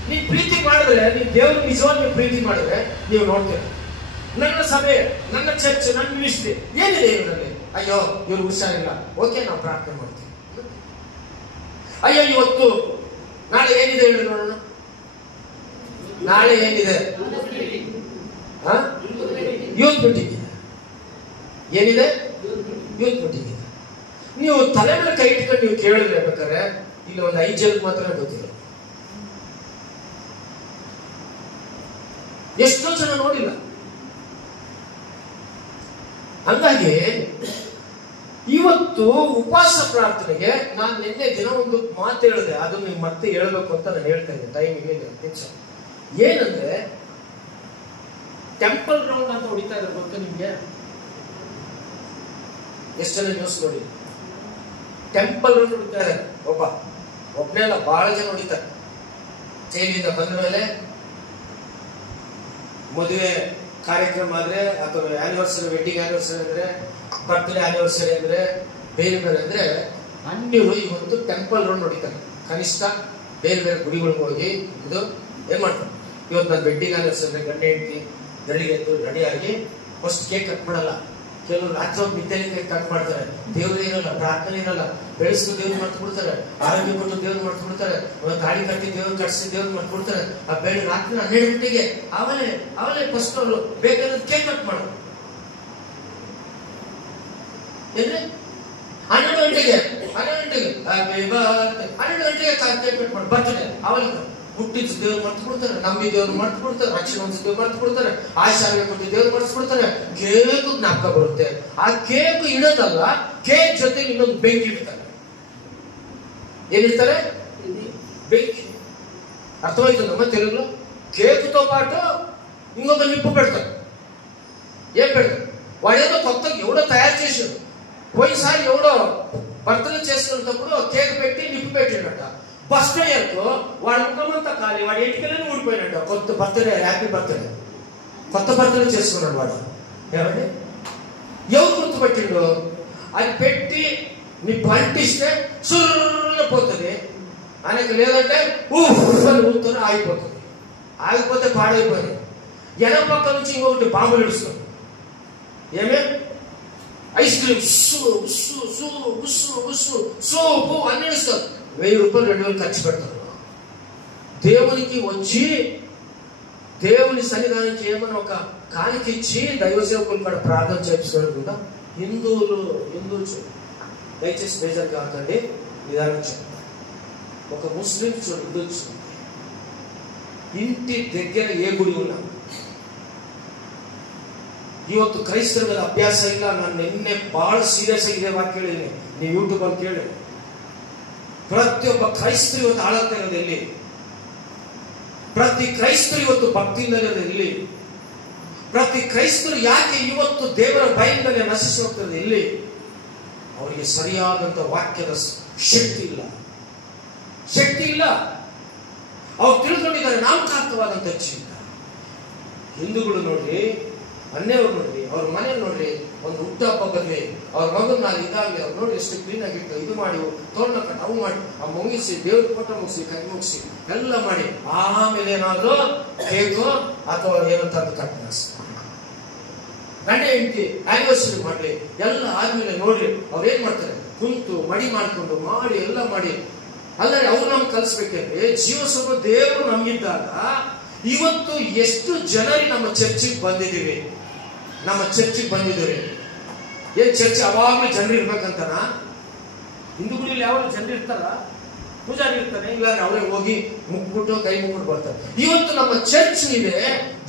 ನೀವು ಪ್ರೀತಿ ಮಾಡಿದ್ರೆ, ನೀವು ದೇವ್ರ ನಿಜವಾಗಿ ಪ್ರೀತಿ ಮಾಡಿದ್ರೆ ನೀವು ನೋಡ್ತೀರ. ನನ್ನ ಸಭೆ, ನನ್ನ ಚರ್ಚ್, ನನ್ನ ಮಿನಿಸ್ಟ್ರಿ ಏನಿದೆ ಇವರಲ್ಲಿ? ಅಯ್ಯೋ ಇವ್ರು ಹುಷಾರಿಲ್ಲ, ಓಕೆ ನಾವು ಪ್ರಾರ್ಥನೆ ಮಾಡ್ತೀವಿ. ಅಯ್ಯೋ ಇವತ್ತು ನಾಳೆ ಏನಿದೆ ಹೇಳಿ ನೋಡೋಣ. ನಾಳೆ ಏನಿದೆ? ಯೂತ್ ಮೀಟಿಂಗ್ ಇದೆ. ಏನಿದೆ? ಯೂತ್ ಮೀಟಿಂಗ್ ಇದೆ. ನೀವು ತಲೆ ಮೇಲೆ ಕೈ ಇಟ್ಕೊಂಡು ನೀವು ಕೇಳಿದ್ರೆ ಬೇಕಾದ್ರೆ ಇಲ್ಲಿ ಒಂದು 5 ಜನಕ್ಕೆ ಮಾತ್ರ ಗೊತ್ತಿಲ್ಲ. ಎಷ್ಟೋ ಜನ ನೋಡಿಲ್ಲ. ಹಂಗಾಗಿ ಇವತ್ತು ಉಪವಾಸ ಪ್ರಾರ್ಥನೆಗೆ ನಾನು ನಿನ್ನೆ ದಿನ ಒಂದು ಮಾತು ಹೇಳಿದೆ, ಅದನ್ನು ನೀವು ಮತ್ತೆ ಹೇಳ್ಬೇಕು ಅಂತ ನಾನು ಹೇಳ್ತಾ ಇದ್ದೆ. ಟೈಮ್ ಇಲ್ಲ, ನಿಮಿಷ. ಏನಂದ್ರೆ ಟೆಂಪಲ್ ಗ್ರೌಂಡ್ ಅಂತ ಹೊಡಿತಾ ಇದ್ದಾರೆ, ಗೊತ್ತಾ ನಿಮ್ಗೆ? ಎಷ್ಟೆಲ್ಲ ನ್ಯೂಸ್ ನೋಡಿ. ಟೆಂಪಲ್ ಗ್ರೌಂಡ್ ಹೊಡಿತಾರೆ. ಒಬ್ಬನೇ ಅಲ್ಲ, ಬಹಳ ಜನ ಹೊಡಿತಾರೆ. ಜೈಲಿಂದ ಬಂದ ಮೇಲೆ ಮದುವೆ ಕಾರ್ಯಕ್ರಮ ಆದ್ರೆ, ಅಥವಾ ಆನಿವರ್ಸರಿ, ವೆಡ್ಡಿಂಗ್ ಆನಿವರ್ಸರಿ ಅಂದ್ರೆ, ಬರ್ತ್ಡೇ ಆನಿವರ್ಸರಿ ಅಂದ್ರೆ, ಬೇರೆ ಬೇರೆ ಅಂದ್ರೆ ಅನ್ಯರು ಇವತ್ತು ಟೆಂಪಲ್ ರೌಂಡ್ ಹೊಡಿತಾರೆ. ಕನಿಷ್ಠ ಬೇರೆ ಬೇರೆ ಗುಡಿಗಳಿಗೆ ಹೋಗಿ ಇದು ಏನ್ ಮಾಡ್ತಾರೆ. ಇವತ್ತು ನಾನು ವೆಡ್ಡಿಂಗ್ ಆನಿವರ್ಸರಿ ಅಂದ್ರೆ ಗಂಡ ಹೆಂಡತಿ ಬೆಳಿಗ್ಗೆ ಎದ್ದು ರೆಡಿಯಾಗಿ ಫಸ್ಟ್ ಕೇಕ್ ಕಟ್ ಮಾಡಲ್ಲ. ಕೆಲವರು ರಾತ್ರಿ ಒಂದು ನಿದ್ದೆಯಲ್ಲಿ ಕೇಕ್ ಕಟ್ ಮಾಡ್ತಾರೆ. ದೇವ್ರು ಇರಲ್ಲ, ಪ್ರಾರ್ಥನೆ ಇರಲ್ಲ. ಬೆಳೆಸಿದ ದೇವ್ರು ಮಾಡ್ತು ಬಿಡ್ತಾರೆ, ಆರೋಗ್ಯ ಕೊಟ್ಟು ದೇವ್ರು ಮಾಡ್ತು ಬಿಡ್ತಾರೆ, ತಾಳಿ ಕಟ್ಟಿ ದೇವ್ರು ಕಟ್ಸಿ ದೇವ್ರು ಮಾಡ್ತು ಬಿಡ್ತಾರೆ. ಆ ಬೆಳಿ ರಾತ್ರಿ 12 ಗಂಟೆಗೆ ಅವಲೇ ಫಸ್ಟ್ ಅವರು ಬೇಕಾದ್ರೆ ಕೇಕ್ ಕಟ್ ಮಾಡೋದು. ಏನ್ರಿ 12 ಗಂಟೆಗೆ 12 ಗಂಟೆಗೆ ಕೇಕ್ ಕಟ್ ಮಾಡಿ ಬರ್ತದೆ. ಅವಲ್ಲ ಹುಟ್ಟಿದ ದೇವ್ರು ಮರ್ತು ಬಿಡ್ತಾರೆ, ನಂಬಿ ದೇವ್ರು ಮರ್ತು ಬಿಡ್ತಾರೆ, ರಕ್ಷಣೆ ದೇವ್ರು ಮರ್ತು ಬಿಡ್ತಾರೆ, ಆಶಾರ್ಯ ಕೊಟ್ಟು ದೇವ್ರು ಮರ್ಸ್ಬಿಡ್ತಾರೆ. ಕೇಕು ಜ್ಞಾಪಕ ಬರುತ್ತೆ. ಆ ಕೇಕ್ ಇಡೋದಲ್ಲ, ಕೇಕ್ ಜೊತೆ ಇನ್ನೊಂದು ಬೆಂಕಿ ಇಡ್ತಾರೆ. ಏನಿರ್ತಾರೆ? ಬೆಂಕಿ. అర్థమవుతుందా అమ్మ తెలుగులో? కేకుతో పాటు ఇంకొక నిప్పు పెడతాడు. ఏం పెడతాడు? వాడేదో కొత్తగా ఎవడో తయారు చేసాడు. పోయినసారి ఎవడో బర్త్డే చేసుకునేటప్పుడు కేక్ పెట్టి నిప్పు పెట్టాడట. ఫస్ట్ ఇయర్కు వాడి ముఖమంతా కాలి, వాడి ఇంటికెళ్ళి ఊడిపోయినట్ట. కొత్త బర్త్డే, హ్యాపీ బర్త్డే. కొత్త బర్త్డే చేసుకున్నాడు వాడు. ఏమండి ఎవరు గుర్తుపెట్టిండు? అది పెట్టి నీ పంటిస్తే సుర్ర పోతుంది, ఆయనకు లేదంటే ఊరుతో ఆగిపోతుంది. ఆగిపోతే పాడైపోయింది. ఎడం పక్క నుంచి ఇంకొకటి బాంబులు ఇడుస్తుంది. ఏమే ఐస్ క్రీమ్ సోపు అన్ని ఇస్తారు. 1000 రూపాయలు 2000 ఖర్చు పెడతారు. దేవునికి వచ్చి దేవుని సన్నిధానికి ఏమైనా ఒక కానికిచ్చి దైవ సేవకులు కూడా ప్రార్థన చేయించుకోవడం కూడా హిందువులు దయచేసి బేజారు కాకండి, నిదానం చెప్తారు. ఒక ముస్లిం హిందువులు ఇంటి దగ్గర ఏ ಗುಡಿ ಉన్నా ಇವತ್ತು ಕ್ರೈಸ್ತರದ ಅಭ್ಯಾಸ ಇಲ್ಲ. ನಾನು ನಿನ್ನೆ ಬಹಳ ಸೀರಿಯಸ್ ಆಗಿದೆ ಮಾತು ಕೇಳಿದ್ದೀನಿ, ನೀವು ಯೂಟ್ಯೂಬ್ ಅಲ್ಲಿ ಕೇಳಿ. ಪ್ರತಿಯೊಬ್ಬ ಕ್ರೈಸ್ತರು ಇವತ್ತು ಆಳಾಗ್ತಾ ಇರೋದು ಎಲ್ಲಿ? ಪ್ರತಿ ಕ್ರೈಸ್ತರು ಇವತ್ತು ಭಕ್ತಿಯಿಂದಲೇ ಎಲ್ಲಿ? ಪ್ರತಿ ಕ್ರೈಸ್ತರು ಯಾಕೆ ಇವತ್ತು ದೇವರ ಭಯದಿಂದಲೇ ನಶಿಸಿ ಹೋಗ್ತದೆ ಎಲ್ಲಿ? ಅವರಿಗೆ ಸರಿಯಾದಂತ ವಾಕ್ಯದ ಶಕ್ತಿ ಇಲ್ಲ. ಅವ್ರು ತಿಳ್ಕೊಂಡಿದ್ದಾರೆ ನಾಮಕಾರ್ಥವಾದಂತ ಜೀವಿತ. ಹಿಂದೂಗಳು ನೋಡ್ರಿ, ಅನ್ಯವ್ರು ನೋಡ್ರಿ, ಅವ್ರ ಮನೇಲಿ ನೋಡ್ರಿ, ಒಂದು ಹುಟ್ಟಹಬ್ಬ ಬರಲಿ, ಅವ್ರ ಮಗನ ಇದಾಗಲಿ, ಅವ್ರು ನೋಡ್ರಿ ಎಷ್ಟು ಕ್ಲೀನ್ ಆಗಿಟ್ಟು ಇದು ಮಾಡಿ ತೋರಣ ಕಟ್ಟ ಅವು ಮಾಡಿ ಆ ಮುಗಿಸಿ ದೇವ್ರ ಕೊಟ್ಟ ಮುಗಿಸಿ ಕೈ ಮುಗಿಸಿ ಎಲ್ಲ ಮಾಡಿ ಆಮೇಲೆ ಏನಾದ್ರು ಕೇಕು ಅಥವಾ ಏನಂತ ಕಟ್ ಗಂಡ ಹೆಂಡತಿ ಆನಿವರ್ಸರಿ ಮಾಡ್ಲಿ ಎಲ್ಲ ಆದ್ಮೇಲೆ ನೋಡ್ರಿ ಅವ್ರು ಏನ್ ಮಾಡ್ತಾರೆ, ಕುಂತು ಮಡಿ ಮಾಡ್ಕೊಂಡು ಮಾಡಿ ಎಲ್ಲ ಮಾಡಿ. ಅಲ್ಲದೆ ಅವ್ರು ನಮ್ಗೆ ಕಲಿಸ್ಬೇಕಂದ್ರೆ ಜೀವಸ್ವರೂಪ ದೇವರು ನಮ್ಗಿದ್ದಾಗ ಇವತ್ತು ಎಷ್ಟು ಜನರಿಗೆ ನಮ್ಮ ಚರ್ಚಿಗೆ ಬಂದಿದ್ದೀವಿ. ಏನ್ ಚರ್ಚ್ ಅವಾಗ್ಲೂ ಜನರು ಇರ್ಬೇಕಂತನ? ಹಿಂದೂಗಳಲ್ಲಿ ಯಾವಾಗ ಜನರು ಇರ್ತಾರ? ಪೂಜಾರಿ ಇರ್ತಾನೆ, ಇಲ್ಲಾಂದ್ರೆ ಅವರೇ ಹೋಗಿ ಮುಗ್ಬಿಟ್ಟು ಕೈ ಮುಗ್ಬಿಟ್ಟು ಬರ್ತಾರೆ. ಇವತ್ತು ನಮ್ಮ ಚರ್ಚ್ ಇದೆ,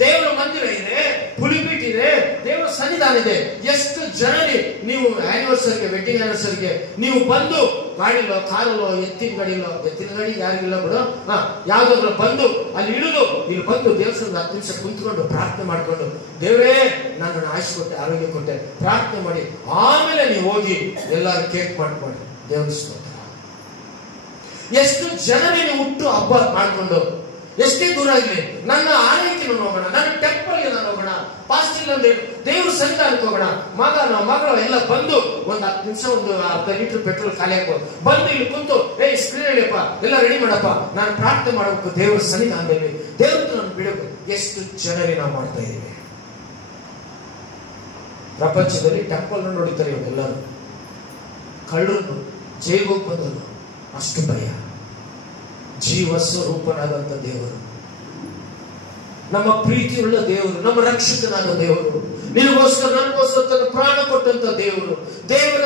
ದೇವರ ಮಂದಿರ ಇದೆ, ಪುಲಿಪೀಠ ಇದೆ, ದೇವರ ಸನ್ನಿಧಾನ ಇದೆ. ಎಷ್ಟು ಜನರಿ ನೀವು ಆನಿವರ್ಸರಿಗೆ, ವೆಡ್ಡಿಂಗ್ ಆನಿವರ್ಸರಿಗೆ ನೀವು ಬಂದು ಗಾಡಿಲೋ ಕಾರಲ್ಲೋ ಎತ್ತಿನ ಗಾಡಿ ಯಾರಿಗಿಲ್ಲ ಬಿಡು, ಯಾವ್ದಾದ್ರು ಬಂದು ಅಲ್ಲಿ ಇಳಿದು ಇಲ್ಲಿ ಬಂದು ದೇವಸ್ಥಾನದ 10 ನಿಮಿಷ ಕುಂತ್ಕೊಂಡು ಪ್ರಾರ್ಥನೆ ಮಾಡ್ಕೊಂಡು ದೇವರೇ ನನ್ನನ್ನು ಆಯುಷ್ ಕೊಟ್ಟೆ, ಆರೋಗ್ಯ ಕೊಟ್ಟೆ ಪ್ರಾರ್ಥನೆ ಮಾಡಿ ಆಮೇಲೆ ನೀವು ಹೋಗಿ ಎಲ್ಲಾರು ಕೇಕ್ ಮಾಡ್ಕೊಂಡು ದೇವ್ರ ಸ್ತೋತ್ರ. ಎಷ್ಟು ಜನರೇ ಹುಟ್ಟು ಹಬ್ಬ ಮಾಡ್ಕೊಂಡು ಎಷ್ಟೇ ದೂರ ಆಗಲಿ ನನ್ನ ಆಲಯಕ್ಕೆ ನಾನು ಹೋಗೋಣ, ನನ್ನ ಟೆಂಪಲ್ಗೆ ನಾನು ಹೋಗೋಣ, ಪಾಸ್ಟಿಲ್ ಅಂದ್ರೆ ದೇವ್ರ ಸನ್ನಿಧಾನಕ್ಕೆ ಹೋಗೋಣ, ಮಗಳು ಎಲ್ಲ ಬಂದು ಒಂದು 10 ನಿಮಿಷ ಒಂದು ಅರ್ಧ ಲೀಟರ್ ಪೆಟ್ರೋಲ್ ಖಾಲಿ ಹಾಕೋ ಬಂದು ಇಲ್ಲಿ ಕುಂತು ಸ್ಕ್ರೀನ್ ಹೇಳಿಯಪ್ಪ ಎಲ್ಲ ರೆಡಿ ಮಾಡಪ್ಪ ನಾನು ಪ್ರಾರ್ಥನೆ ಮಾಡಬೇಕು ದೇವ್ರ ಸನ್ನಿಧಾನದಲ್ಲಿ, ದೇವ್ರದ್ದು ನಾನು ಬಿಡಬೇಕು. ಎಷ್ಟು ಜನರೇ ನಾವು ಮಾಡ್ತಾ ಇದ್ದೀವಿ. ಪ್ರಪಂಚದಲ್ಲಿ ಟೆಂಪಲ್ ನೋಡಿದ್ದಾರೆ ಇವರೆಲ್ಲರೂ. ಕಳ್ಳರು ಜೈಲಿಗೆ ಹೋಗಿ ಬಂದರು, ಅಷ್ಟು ಭಯ. ಜೀವ ಸ್ವರೂಪನಾದಂತ ದೇವರು, ನಮ್ಮ ಪ್ರೀತಿಯುಳ್ಳ ದೇವರು, ನಮ್ಮ ರಕ್ಷಕನಾದ ದೇವರು, ನಿನಗೋಸ್ಕರ ನನಗೋಸ್ಕರ ತನ್ನ ಪ್ರಾಣ ಕೊಟ್ಟಂತ ದೇವರು, ದೇವರ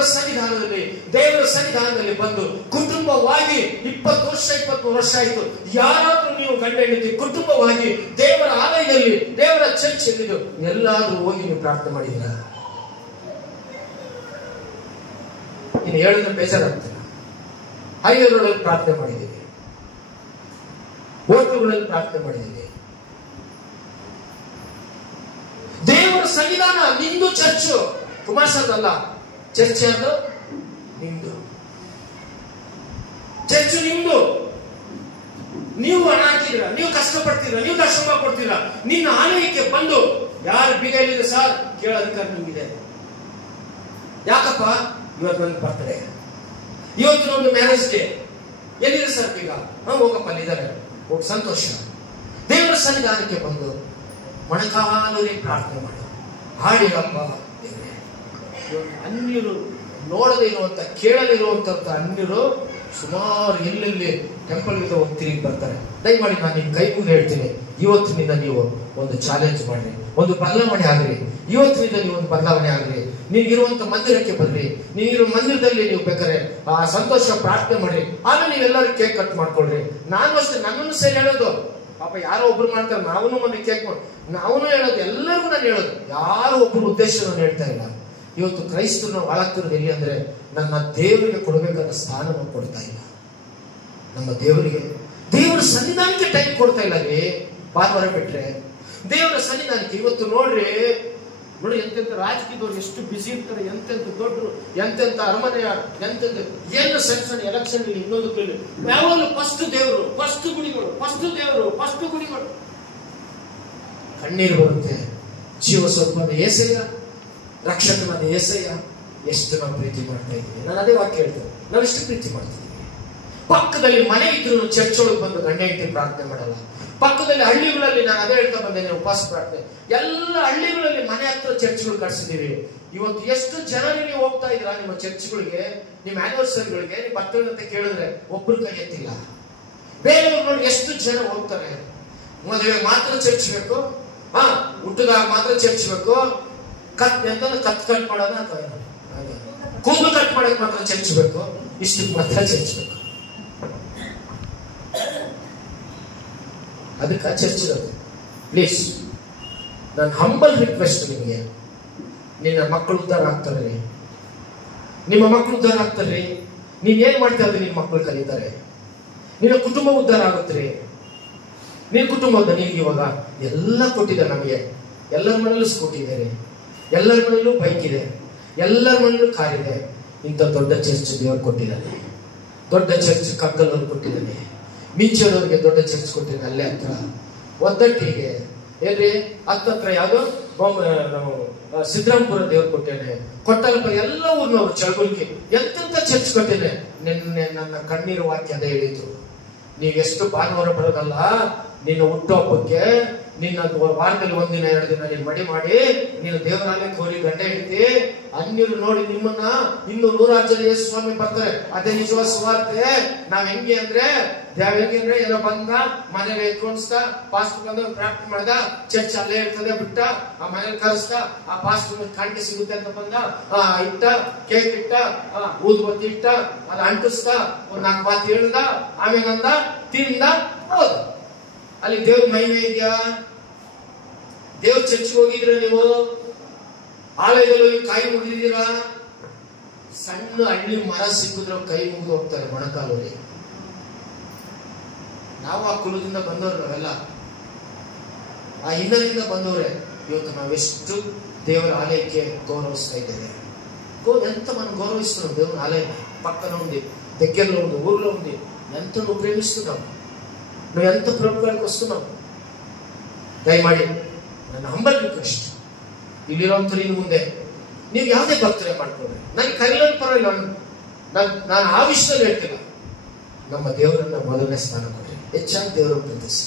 ಸನ್ನಿಧಾನದಲ್ಲಿ ಬಂದು ಕುಟುಂಬವಾಗಿ 20 ವರ್ಷ 23 ವರ್ಷ ಆಯಿತು. ಯಾರಾದ್ರೂ ನೀವು ಗಂಡ ಹೆಂಡತಿ ಕುಟುಂಬವಾಗಿ ದೇವರ ಆಲಯದಲ್ಲಿ, ದೇವರ ಚರ್ಚ್ ಎಲ್ಲಿದ್ದು ಎಲ್ಲಾದ್ರೂ ಹೋಗಿ ನೀವು ಪ್ರಾರ್ಥನೆ ಮಾಡಿದ್ರ? ಇನ್ನು ಹೇಳಿದ್ರೆ ಬೇಜಾರಾಗ್ತದೆ. ಹೈವೇ ರೋಡಲ್ಲಿ ಪ್ರಾರ್ಥನೆ ಮಾಡಿದ್ದೀವಿ, ಹೋಟೆಲ್ಗಳಲ್ಲಿ ಪ್ರಾರ್ಥನೆ ಮಾಡಿದ್ದೀವಿ. ದೇವರ ಸನ್ನಿಧಾನ ನಿಂದು ಚರ್ಚು, ಕುಮಾರ್ಸದಲ್ಲ. ಚರ್ಚ್ ಅದು ನಿಮ್ದು, ಚರ್ಚು ನಿಮ್ದು. ನೀವು ಹಣ ಹಾಕಿದ್ರ, ನೀವು ಕಷ್ಟಪಡ್ತೀರ, ನೀವು ಶ್ರಮ ಪಡ್ತೀರ. ನಿನ್ನ ಆಲಯಕ್ಕೆ ಬಂದು ಯಾರು ಬೀಗ ಎಲ್ಲಿದೆ ಸರ್ ಕೇಳೋ ಅಧಿಕಾರ ನಿಮ್ಗಿದೆ. ಯಾಕಪ್ಪ ಇವತ್ತು ನನ್ನ ಬರ್ತಡೇ, ಇವತ್ತು ಒಂದು ಮ್ಯಾರೇಜ್ ಡೇ, ಎಲ್ಲಿದೆ ಸರ್ ಬೀಗ? ಹೋಗಪ್ಪ ಅಲ್ಲಿದ್ದಾರೆ, ಹೋಗಿ ಸಂತೋಷ. ದೇವರ ಸನ್ನಿಧಾನಕ್ಕೆ ಬಂದು ಮೊಣಕಾಲೂರಿ ಪ್ರಾರ್ಥನೆ ಮಾಡಿ ಹಾಡಿರಪ್ಪ. ಅನ್ಯರು ನೋಡದೇ ಇರುವಂತ, ಕೇಳದೇ ಇರುವಂತ ಅನ್ಯರು ಸುಮಾರು ಎಲ್ಲೆಲ್ಲಿ ಟೆಂಪಲ್ ಹೋಗಿ ತಿರುಗಿ ಬರ್ತಾರೆ. ದಯಮಾಡಿ ನಾನು ನಿಮ್ ಕೈ ಮುಗಿದು ಹೇಳ್ತೀನಿ, ಇವತ್ತಿನಿಂದ ನೀವು ಒಂದು ಚಾಲೆಂಜ್ ಮಾಡ್ರಿ, ಒಂದು ಬದಲಾವಣೆ ಆಗ್ರಿ. ಇವತ್ತಿನಿಂದ ನೀವು ಒಂದು ಬದಲಾವಣೆ ಆಗ್ರಿ. ನೀವಿರುವಂತ ಮಂದಿರಕ್ಕೆ ಬರ್ರಿ, ನೀವಿರೋ ಮಂದಿರದಲ್ಲಿ ನೀವು ಬೇಕಾದ್ರೆ ಆ ಸಂತೋಷ ಪ್ರಾರ್ಥನೆ ಮಾಡ್ರಿ. ಆಮೇಲೆ ನೀವೆಲ್ಲರೂ ಕೇಕ್ ಕಟ್ ಮಾಡ್ಕೊಳ್ರಿ. ನಾನು ಅಷ್ಟೇ, ನನ್ನನ್ನು ಸೇರಿ ಹೇಳೋದು ಪಾಪ ಯಾರೋ ಒಬ್ರು ಮಾಡ್ತಾರೆ, ನಾವೂ ಮೊನ್ನೆ ಕೇಕ್ ಮಾಡಿ ನಾವೂ ಹೇಳೋದು, ಎಲ್ಲರಿಗೂ ನಾನು ಹೇಳೋದು, ಯಾರು ಒಬ್ರು ಉದ್ದೇಶ ನಾನು ಹೇಳ್ತಾ ಇಲ್ಲ. ಇವತ್ತು ಕ್ರೈಸ್ತರು ನಾವು ಹಾಳಾಗ್ತಿರೋದು ಎಲ್ಲಿ ಅಂದ್ರೆ, ನನ್ನ ದೇವರಿಗೆ ಕೊಡಬೇಕಾದ ಸ್ಥಾನವನ್ನು ಕೊಡ್ತಾ ಇಲ್ಲ. ನಮ್ಮ ದೇವರ ಸನ್ನಿಧಾನಕ್ಕೆ ಟೈಮ್ ಕೊಡ್ತಾ ಇಲ್ಲ ರೀ. ಭಾನುವಾರ ಬಿಟ್ರೆ ದೇವರ ಸನ್ನಿಧಾನಕ್ಕೆ ಇವತ್ತು ನೋಡಿ ಎಂತೆಂತ ರಾಜಕೀಯದವ್ರು ಎಷ್ಟು ಬಿಸಿ ಇರ್ತಾರೆ, ಎಂತೆಂತ ದೊಡ್ಡರು, ಎಂತೆಂತ ಅರಮನೆಯ, ಎಂತೆಂತ ಏನು ಸಣ್ಣ ಎಲೆಕ್ಷನ್ ಇನ್ನೊಂದು ಕೇಳಿ ಯಾವಾಗಲೂ ಫಸ್ಟ್ ದೇವರು, ಫಸ್ಟ್ ಗುಡಿಗಳು, ಫಸ್ಟ್ ದೇವರು, ಫಸ್ಟ್ ಗುಡಿಗಳು. ಕಣ್ಣೀರು ಬರುತ್ತೆ. ಜೀವ ಸ್ವರೂಪದ యేసయ్య, ರಕ್ಷಕನಾದ యేసయ్య ಎಷ್ಟು ನಾವು ಪ್ರೀತಿ ಮಾಡ್ತಾ ಇದ್ದೀವಿ. ನಾನು ಅದೇ ವಾಕ್ಯ ಹೇಳ್ತೇನೆ, ನಾವು ಎಷ್ಟು ಪ್ರೀತಿ ಮಾಡ್ತಿದ್ದೀವಿ. ಪಕ್ಕದಲ್ಲಿ ಮನೆ ಇದ್ರು ಚರ್ಚ್ ಒಳಗೆ ಬಂದು ಗಂಡ ಹೆಂಡತಿ ಪ್ರಾರ್ಥನೆ ಮಾಡಲ್ಲ. ಪಕ್ಕದಲ್ಲಿ ಹಳ್ಳಿಗಳಲ್ಲಿ, ನಾನು ಅದೇ ಹೇಳ್ತಾ ಬಂದೇನೆ, ಉಪವಾಸ ಪ್ರಾರ್ಥನೆ ಎಲ್ಲ ಹಳ್ಳಿಗಳಲ್ಲಿ ಮನೆ ಹತ್ರ ಚರ್ಚ್ಗಳು ಕಟ್ಸಿದೀವಿ. ಇವತ್ತು ಎಷ್ಟು ಜನ ನೀವು ಹೋಗ್ತಾ ಇದ್ದೀರಾ ನಿಮ್ಮ ಚರ್ಚ್ಗಳಿಗೆ, ನಿಮ್ಮ ಆನಿವರ್ಸರಿಗಳಿಗೆ, ನಿಮ್ಮ ಬರ್ತಡೇ ಅಂತ ಕೇಳಿದ್ರೆ ಒಬ್ರು ಕೈ ಎತ್ತಿಲ್ಲ. ಬೇರೆಯವ್ರು ನೋಡಿ ಎಷ್ಟು ಜನ ಹೋಗ್ತಾರೆ. ಮದುವೆ ಮಾತ್ರ ಚರ್ಚ್ ಬೇಕು, ಹುಟ್ಟದಾಗ ಮಾತ್ರ ಚರ್ಚ್ ಬೇಕು, ಕತ್ ಮಾಡೋದ ಅಥವಾ ಕೂದಲು ಕಟ್ ಮಾಡಕ್ ಮಾತ್ರ ಚರ್ಚ್ ಬೇಕು, ಇಷ್ಟಕ್ಕೆ ಮಾತ್ರ ಚರ್ಚ್ ಬೇಕು. ಅದಕ್ಕೆ ಚರ್ಚ್ ಇರೋದು. ಪ್ಲೀಸ್, ನನ್ನ ಹಂಬಲ್ ರಿಕ್ವೆಸ್ಟ್ ನಿಮಗೆ, ನಿನ್ನ ಮಕ್ಕಳು ಉದ್ಧಾರ ಆಗ್ತಾರೆ, ನಿಮ್ಮ ಮಕ್ಕಳು ಉದ್ಧಾರ ಆಗ್ತಾರೆ. ನೀವೇನ್ ಮಾಡ್ತಾ ಇದ್ರೆ ನಿಮ್ಮ ಮಕ್ಕಳು ಕಲಿತಾರೆ, ನಿನ್ನ ಕುಟುಂಬ ಉದ್ಧಾರ ಆಗುತ್ತೆ. ನಿನ್ನ ಕುಟುಂಬದ ನಿನ್ಗೆ ಇವಾಗ ಎಲ್ಲ ಕೊಟ್ಟಿದೆ. ನಮಗೆ ಎಲ್ಲರ ಮನೆಯಲ್ಲೂ ಸ್ಕೂಟಿ ಇದೆ, ಎಲ್ಲರ ಮನೆಯಲ್ಲೂ ಬೈಕ್ ಇದೆ, ಎಲ್ಲರ ಮನೆಯಲ್ಲೂ ಕಾರ್ ಇದೆ. ಇಂಥ ದೊಡ್ಡ ಚರ್ಚ್ ದೇವರು ಕೊಟ್ಟಿದ್ದಾನೆ. ದೊಡ್ಡ ಚರ್ಚ್ ಕಗ್ಗಲವ್ರು ಕೊಟ್ಟಿದ್ದಾನೆ, ಮಿಂಚೋದವ್ರಿಗೆ ದೊಡ್ಡ ಚರ್ಚ್ ಕೊಟ್ಟಿದ್ದಾನೆ. ಅಲ್ಲೇ ಹತ್ರ ಒದ್ದಟ್ಟಿಗೆ ಏನ್ರಿ ಹತ್ತತ್ರ ಯಾವ್ದು ಸಿದ್ದರಾಮಪುರ ದೇವ್ರು ಕೊಟ್ಟೇನೆ, ಕೊಟ್ಟಲ್ಪ ಎಲ್ಲ ಊರ್ನವ್ರು ಚಳಗುಲ್ಕಿ ಎಂತೆಂತ ಚರ್ಚ್ ಕೊಟ್ಟೇನೆ. ನಿನ್ನೆ ನನ್ನ ಕಣ್ಣೀರು ವಾಕ್ಯ ಅದೇ ಹೇಳಿದ್ರು. ನೀವು ಎಷ್ಟು ಭಾನುವಾರ ಬರೋದಲ್ಲ, ನಿನ್ನ ಹುಟ್ಟುಹಬ್ಬಕ್ಕೆ ನಿನ್ನ ವಾರದಲ್ಲಿ ಒಂದಿನ 2 ದಿನ ನೀನು ಮಡಿ ಮಾಡಿ ನೀನು ದೇವರಾಲಯಕ್ಕೆ ಹೋಗಿ ಗಂಡ ಹಿಡಿತಿ. ಅನ್ಯರು ನೋಡಿ ನಿಮ್ಮನ್ನ ಇನ್ನು 100 ಜನ ಯೇಸು ಸ್ವಾಮಿ ಬರ್ತಾರೆ. ಅದೇ ನಿಜವಾದ ಸುವಾರ್ತೆ. ನಾವ್ ಹೆಂಗೆ ಅಂದ್ರೆ ಏನೋ ಬಂದ ಮನೇಲಿ ಎತ್ಕೊಂಡ್ಸ್ತಾ, ಪಾಸ್ಟರ್ ಬಂದ ಪ್ರಾರ್ಥನೆ ಮಾಡ್ದ, ಚರ್ಚ್ ಅಲ್ಲೇ ಇರ್ತದೆ ಬಿಟ್ಟ, ಆ ಮನೇಲಿ ಕರೆಸ್ತಾ, ಆ ಪಾಸ್ಟರ್ ಕಾಣಿಕೆ ಸಿಗುತ್ತೆ ಅಂತ ಬಂದ, ಇಟ್ಟ ಕೇಕ್ ಇಟ್ಟ, ಊದುಬತ್ತಿ ಇಟ್ಟ, ಅದು ಅಂಟಿಸ್ತಾ, 4 ಮಾತು ಹೇಳ್ದ, ಆಮೇಲೆ ಅಂದ, ತಿಂದ, ಹೌದು. ಅಲ್ಲಿ ದೇವ್ರ ಮಹಿಮೆ ಇದೆಯಾ? ದೇವ್ರ ಚರ್ಚ್ಗೆ ಹೋಗಿದ್ರ ನೀವು? ಆಲಯದಲ್ಲಿ ಕೈ ಮುಗಿದಿದ್ದೀರಾ? ಸಣ್ಣ ಹಳ್ಳಿ ಮರ ಸಿಕ್ಕಿದ್ರೆ ಕೈ ಮುಗಿದು ಹೋಗ್ತಾರೆ ಮೊಣಕಾಲಲ್ಲಿ. ನಾವು ಆ ಕುಲದಿಂದ ಬಂದವ್ರು, ನಾವೆಲ್ಲ ಆ ಹಿನ್ನೆಲೆಯಿಂದ ಬಂದವ್ರೆ. ಇವತ್ತು ನಾವೆಷ್ಟು ದೇವರ ಆಲಯಕ್ಕೆ ಗೌರವಿಸ್ತಾ ಇದ್ದೇವೆ. ಎಂತ మనం ಗೌರವಿస్తున్నాం దేవుని ఆలయం. పక్కన ఉంది, దగ్గరలో ఉంది, ఊర్లో ఉంది. ఎంత నువ్వు ప్రేమిస్తున్నావు, నువ్వు ఎంత ప్రభుత్వానికి వస్తున్నావు. ದಯಮಾಡಿ ನನ್ನ ಹಂಬಲ್ ರಿಕ್ವೆಸ್ಟ್, ಇಲ್ಲಿರೋಂಥವ್ರು ಇನ್ನು ಮುಂದೆ ನೀವು ಯಾವುದೇ ಭಕ್ತರೇ ಮಾಡ್ಕೊಳ್ರಿ, ನನಗೆ ಕರೆಯೋದು ಪರವಾಗಿಲ್ಲ, ನಾನು ಆ ವಿಷಯದಲ್ಲಿ ಹೇಳ್ತಿಲ್ಲ. ನಮ್ಮ ದೇವರನ್ನ ಮೊದಲನೇ ಸ್ಥಾನ ಕೊಡ್ರಿ, ಹೆಚ್ಚಾಗಿ ದೇವರನ್ನು ಪ್ರೀತಿಸಿ.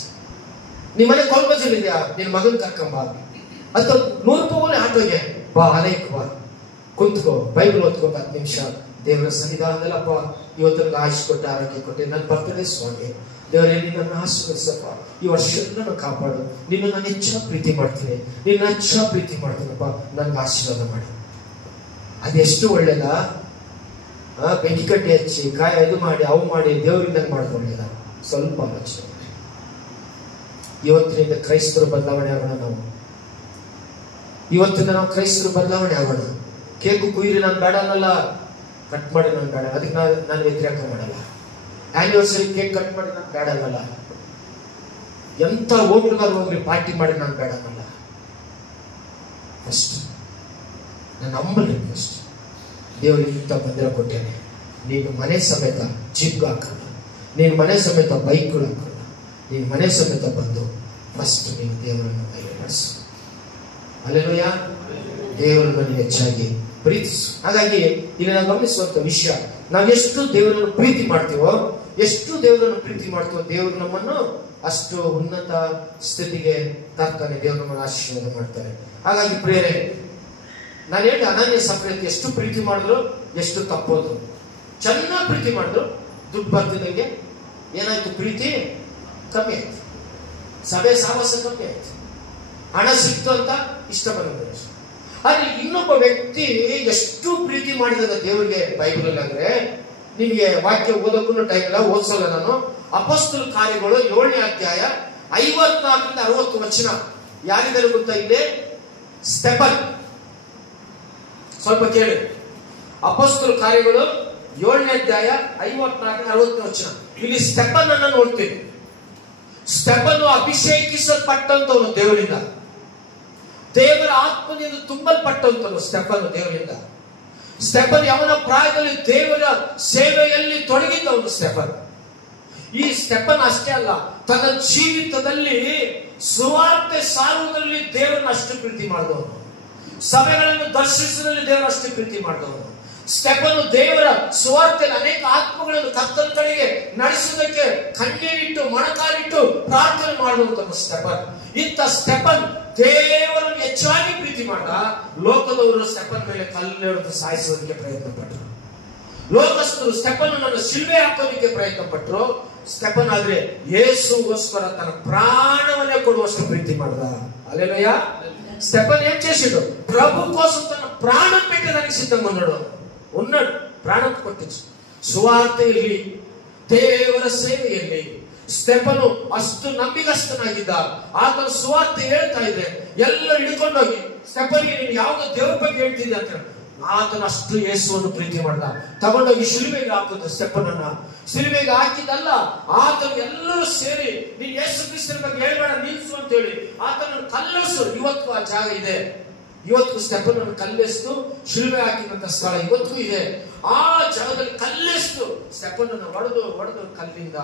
ನಿಮ್ಮ ಮನೆ ಗೋಲ್ಬಜಲ್ ಇದೆಯಾ, ನಿನ್ನ ಮಗನ್ ಕರ್ಕೊಂಬ, ಅಥವಾ 100 ರೂಪಾಯಿ ಆಟೋಗೆ ಬಾ, ಆಲಯಕ್ಕೆ ಬಾ, ಕುಂತ್ಕೋ, ಬೈಬಲ್ ಓದ್ಕೋ 10 ನಿಮಿಷ ದೇವರ ಸನ್ನಿಧಾನದಲ್ಲಿ. ಅಪ್ಪ, ಇವತ್ತು ನನಗೆ ಆಯುಷ್ ಕೊಟ್ಟು ಆರೋಗ್ಯ ಕೊಟ್ಟೆ, ನನ್ನ ಬರ್ತಡೇ ಸ್ವಾಮಿ, ದೇವರೇ ನಿನ್ನನ್ನು ಆಶೀರ್ವದಿಸಪ್ಪ, ಈ ವರ್ಷ ನನ್ನ ಕಾಪಾಡು, ನಿನ್ನ ನಾನು ಹೆಚ್ಚಾಗಿ ಪ್ರೀತಿ ಮಾಡ್ತೀನಿ, ನಿನ್ನ ಹೆಚ್ಚಾಗಿ ಪ್ರೀತಿ ಮಾಡ್ತೀನಪ್ಪ, ನನ್ಗೆ ಆಶೀರ್ವಾದ ಮಾಡಿ. ಅದೆಷ್ಟು ಒಳ್ಳೇದ. ಬೆಂಕಿ ಕಟ್ಟಿ ಹಚ್ಚಿ ಇದು ಮಾಡಿ ಅವು ಮಾಡಿ ದೇವರಿಂದ ಮಾಡ್ಕೊಳ್ಳೇದ? ಸ್ವಲ್ಪ ಆಲೋಚನೆ ಮಾಡಿ. ಇವತ್ತಿನಿಂದ ಕ್ರೈಸ್ತರು ಬದಲಾವಣೆ ಆಗೋಣ. ಇವತ್ತಿಂದ ನಾವು ಕ್ರೈಸ್ತರು ಬದಲಾವಣೆ ಆಗೋಣ. ಕೇಕು ಕುಯ್ರಿ ನಾನು ಬೇಡ ಅನ್ನಲ್ಲ, ಕಟ್ ಮಾಡಿ ನಾನು ಬೇಡ, ಅದಕ್ಕೆ ನಾನು ವ್ಯತಿರೇಕ ಮಾಡಲ್ಲ. ಆನಿವರ್ಸರಿ ಕೇಕ್ ಕಟ್ ಮಾಡಿ ನಾನು ಬೇಡ ಅನ್ನಲ್ಲ. ಎಂತ ಹೋಟ್ಲುಗಾರ ಹೋಗ್ರಿ ಪಾರ್ಟಿ ಮಾಡಿ ನಾನು ಬೇಡ ಅನ್ನಲ್ಲ. ಫಸ್ಟ್ ನನ್ನ ಹಂಬಲ್ ರಿಕ್ವೆಸ್ಟ್, ದೇವರಿಗೆ ಇಂಥ ಮಂದಿರ ಕೊಟ್ಟೇನೆ, ನೀನು ಮನೆ ಸಮೇತ ಜಿಪ್ಗೆ ಹಾಕಲ್ಲ, ನೀನು ಮನೆ ಸಮೇತ ಬೈಕ್ಗಳು ಹಾಕಲ್ಲ, ನೀನು ಮನೆ ಸಮೇತ ಬಂದು ಫಸ್ಟ್ ನೀನು ದೇವರನ್ನು ಮಹಿಮೆಪಡಿಸು. ಹಲ್ಲೆಲೂಯಾ. ದೇವರನ್ನು ನೀನು ಹೆಚ್ಚಾಗಿ ಪ್ರೀತಿಸು. ಹಾಗಾಗಿ ಇಲ್ಲಿ ನಾವು ಗಮನಿಸುವಂತ ವಿಷಯ, ನಾವು ಎಷ್ಟು ದೇವರನ್ನು ಪ್ರೀತಿ ಮಾಡ್ತೀವೋ, ಎಷ್ಟು ದೇವರನ್ನು ಪ್ರೀತಿ ಮಾಡ್ತೀವೋ, ದೇವರು ನಮ್ಮನ್ನು ಅಷ್ಟು ಉನ್ನತ ಸ್ಥಿತಿಗೆ ತರ್ತಾನೆ, ದೇವರು ನಮ್ಮನ್ನು ಆಶೀರ್ವಾದ ಮಾಡ್ತಾರೆ. ಹಾಗಾಗಿ ಪ್ರೇರೆ, ನಾನು ಹೇಳಿ ಅನನ್ಯ ಸಪ್ರೇತ್ ಎಷ್ಟು ಪ್ರೀತಿ ಮಾಡಿದ್ರು, ಎಷ್ಟು ತಪ್ಪೋದ್ರು, ಚೆನ್ನಾಗಿ ಪ್ರೀತಿ ಮಾಡಿದ್ರು, ದುಡ್ಡು ಬರ್ತಿದ್ದಂಗೆ ಏನಾಯ್ತು, ಪ್ರೀತಿ ಕಮ್ಮಿ ಆಯ್ತು, ಸಭೆ ಸಾವಾಸ ಕಮ್ಮಿ ಆಯ್ತು, ಹಣ ಸಿಕ್ತು ಅಂತ ಇಷ್ಟ ಬಂದ್ರೆ. ಆದ್ರೆ ಇನ್ನೊಬ್ಬ ವ್ಯಕ್ತಿ ಎಷ್ಟು ಪ್ರೀತಿ ಮಾಡಿದ ದೇವರಿಗೆ ಬೈಬಲ್ ಅಂದ್ರೆ, ನಿಮಗೆ ವಾಕ್ಯ ಓದೋಕ್ಕೂ ಟೈಮ್ ಇಲ್ಲ, ಓದಿಸಲ್ಲ ನಾನು. ಅಪೊಸ್ತಲ ಕಾರ್ಯಗಳು 7ನೇ ಅಧ್ಯಾಯ 54ರಿಂದ 60 ವಚನ. ಯಾರಿದ್ದಾರೆ ಗೊತ್ತಾ? ಇಲ್ಲಿ ಸ್ಟೆಫನ್, ಸ್ವಲ್ಪ ಕೇಳಿ. ಅಪೊಸ್ತಲ ಕಾರ್ಯಗಳು 7ನೇ ಅಧ್ಯಾಯ 54ರಿಂದ 60 ವಚನ. ಇಲ್ಲಿ ಸ್ಟೆಫನ್ ಅನ್ನ ನೋಡ್ತೀವಿ. ಸ್ಟೆಫನ್ ಅಭಿಷೇಕಿಸಲ್ಪಟ್ಟಂತವನು ದೇವರಿಂದ, ದೇವರ ಆತ್ಮನಿಂದ ತುಂಬಲ್ಪಟ್ಟಂತನು ಸ್ಟೆಫನ್ ದೇವರಿಂದ. ಸ್ಟೆಫನ್ ಅವನ ಪ್ರಾಯದಲ್ಲಿ ದೇವರ ಸೇವೆಯಲ್ಲಿ ತೊಡಗಿದ್ದವನು ಸ್ಟೆಫನ್. ಈ ಸ್ಟೆಫನ್ ಅಷ್ಟೇ ಅಲ್ಲ, ತನ್ನ ಜೀವಿತದಲ್ಲಿ ಸುವಾರ್ತೆ ಸಾರುವುದರಲ್ಲಿ ದೇವರನ್ನ ಅಷ್ಟು ಪ್ರೀತಿ ಮಾಡಿದವನು, ಸಭೆಗಳನ್ನು ದರ್ಶಿಸುವುದರಲ್ಲಿ ದೇವರ ಅಷ್ಟು ಪ್ರೀತಿ ಮಾಡಿದವನು. ಸ್ಟೆಫನು ದೇವರ ಸುವಾರ್ತೆಯಲ್ಲಿ ಅನೇಕ ಆತ್ಮಗಳನ್ನು ಕರ್ತನ ಕಡೆಗೆ ನಡೆಸುವುದಕ್ಕೆ ಕಣ್ಣೀರಿಟ್ಟು ಮೊಣಕಾಲಿಟ್ಟು ಪ್ರಾರ್ಥನೆ ಮಾಡುವಂತ ಸ್ಟೆಫನ್. ಇಂಥ ಸ್ಟೆಫನ್ ದೇವರನ್ನು ಹೆಚ್ಚಾಗಿ ಪ್ರೀತಿ ಮಾಡ ಲೋಕದವರು ಸ್ಟೆಫನ್ ಮೇಲೆ ಕಲ್ಲೆಳೆದು ಸಾಯಿಸುವುದಕ್ಕೆ ಪ್ರಯತ್ನ ಪಟ್ಟರು. ಲೋಕಸ್ಥರು ಸ್ಟೆಫನ್ ಅನ್ನು ಶಿಲ್ವೆ ಹಾಕೋದಕ್ಕೆ ಪ್ರಯತ್ನ ಪಟ್ಟರು. ಸ್ಟೆಫನ್ ಆದ್ರೆ ಯೇಸುಗೋಸ್ಕರ ತನ್ನ ಪ್ರಾಣವನ್ನೇ ಕೊಡುವಷ್ಟು ಪ್ರೀತಿ ಮಾಡ್ದ. ಅಲ್ಲೆಲ್ಲಯ್ಯ, ಸ್ಟೆಫನ್ ಏನ್ చేసిండు? ప్రభు కోసం తన ప్రాణం పెట్టడానికి సిద్ధంగా ఉన్నాడు. ప్రాణం కొట్టించు ಸುವಾರ್ತೆಯಲ್ಲಿ, ದೇವರ ಸೇವೆಯಲ್ಲಿ ಸ್ಟೆಫನು ಅಷ್ಟು ನಂಬಿಗಸ್ತನಾಗಿದ್ದ. ಆತನ ಸುವಾರ್ತೆ ಹೇಳ್ತಾ ಇದ್ರೆ ಎಲ್ಲರೂ ಹಿಡ್ಕೊಂಡೋಗಿ ಸ್ಟೆಫನಿಗೆ ನೀನು ಯಾವ್ದೋ ದೇವರ ಬಗ್ಗೆ ಹೇಳ್ತಿದ್ದೆ ಅಂತ ಆತನ ಅಷ್ಟು ಯೇಸುವನ್ನು ಪ್ರೀತಿ ಮಾಡ್ದ. ತಗೊಂಡೋಗಿ ಶಿಲುಬೆಗೆ ಹಾಕಿದ್ದು ಸ್ಟೆಫನನ್ನ. ಶಿಲುಬೆಗೆ ಹಾಕಿದ್ದಲ್ಲ, ಆತನು ಎಲ್ಲರೂ ಸೇರಿ ನೀನ್ ಯೇಸು ಕ್ರಿಸ್ತನ ಬಗ್ಗೆ ಹೇಳ್ಬೇಡ, ನಿಲ್ಸು ಅಂತ ಹೇಳಿ ಆತನನ್ನು ಕಲ್ಲೆಸು. ಇವತ್ತು ಆ ಜಾಗ ಇದೆ. ಇವತ್ತು ಸ್ಟೆಫನ್ ಅನ್ನು ಕಲ್ಲೆಸ್ತು ಶಿಲುಬೆ ಹಾಕಿದಂತ ಸ್ಥಳ ಇವತ್ತು ಇದೆ. ಆ ಜಾಗದಲ್ಲಿ ಕಲ್ಲೆಸ್ತು ಸ್ಟೆಫನ್ ಅನ್ನು ಹೊಡೆದು ಕಲ್ಲಿಂದ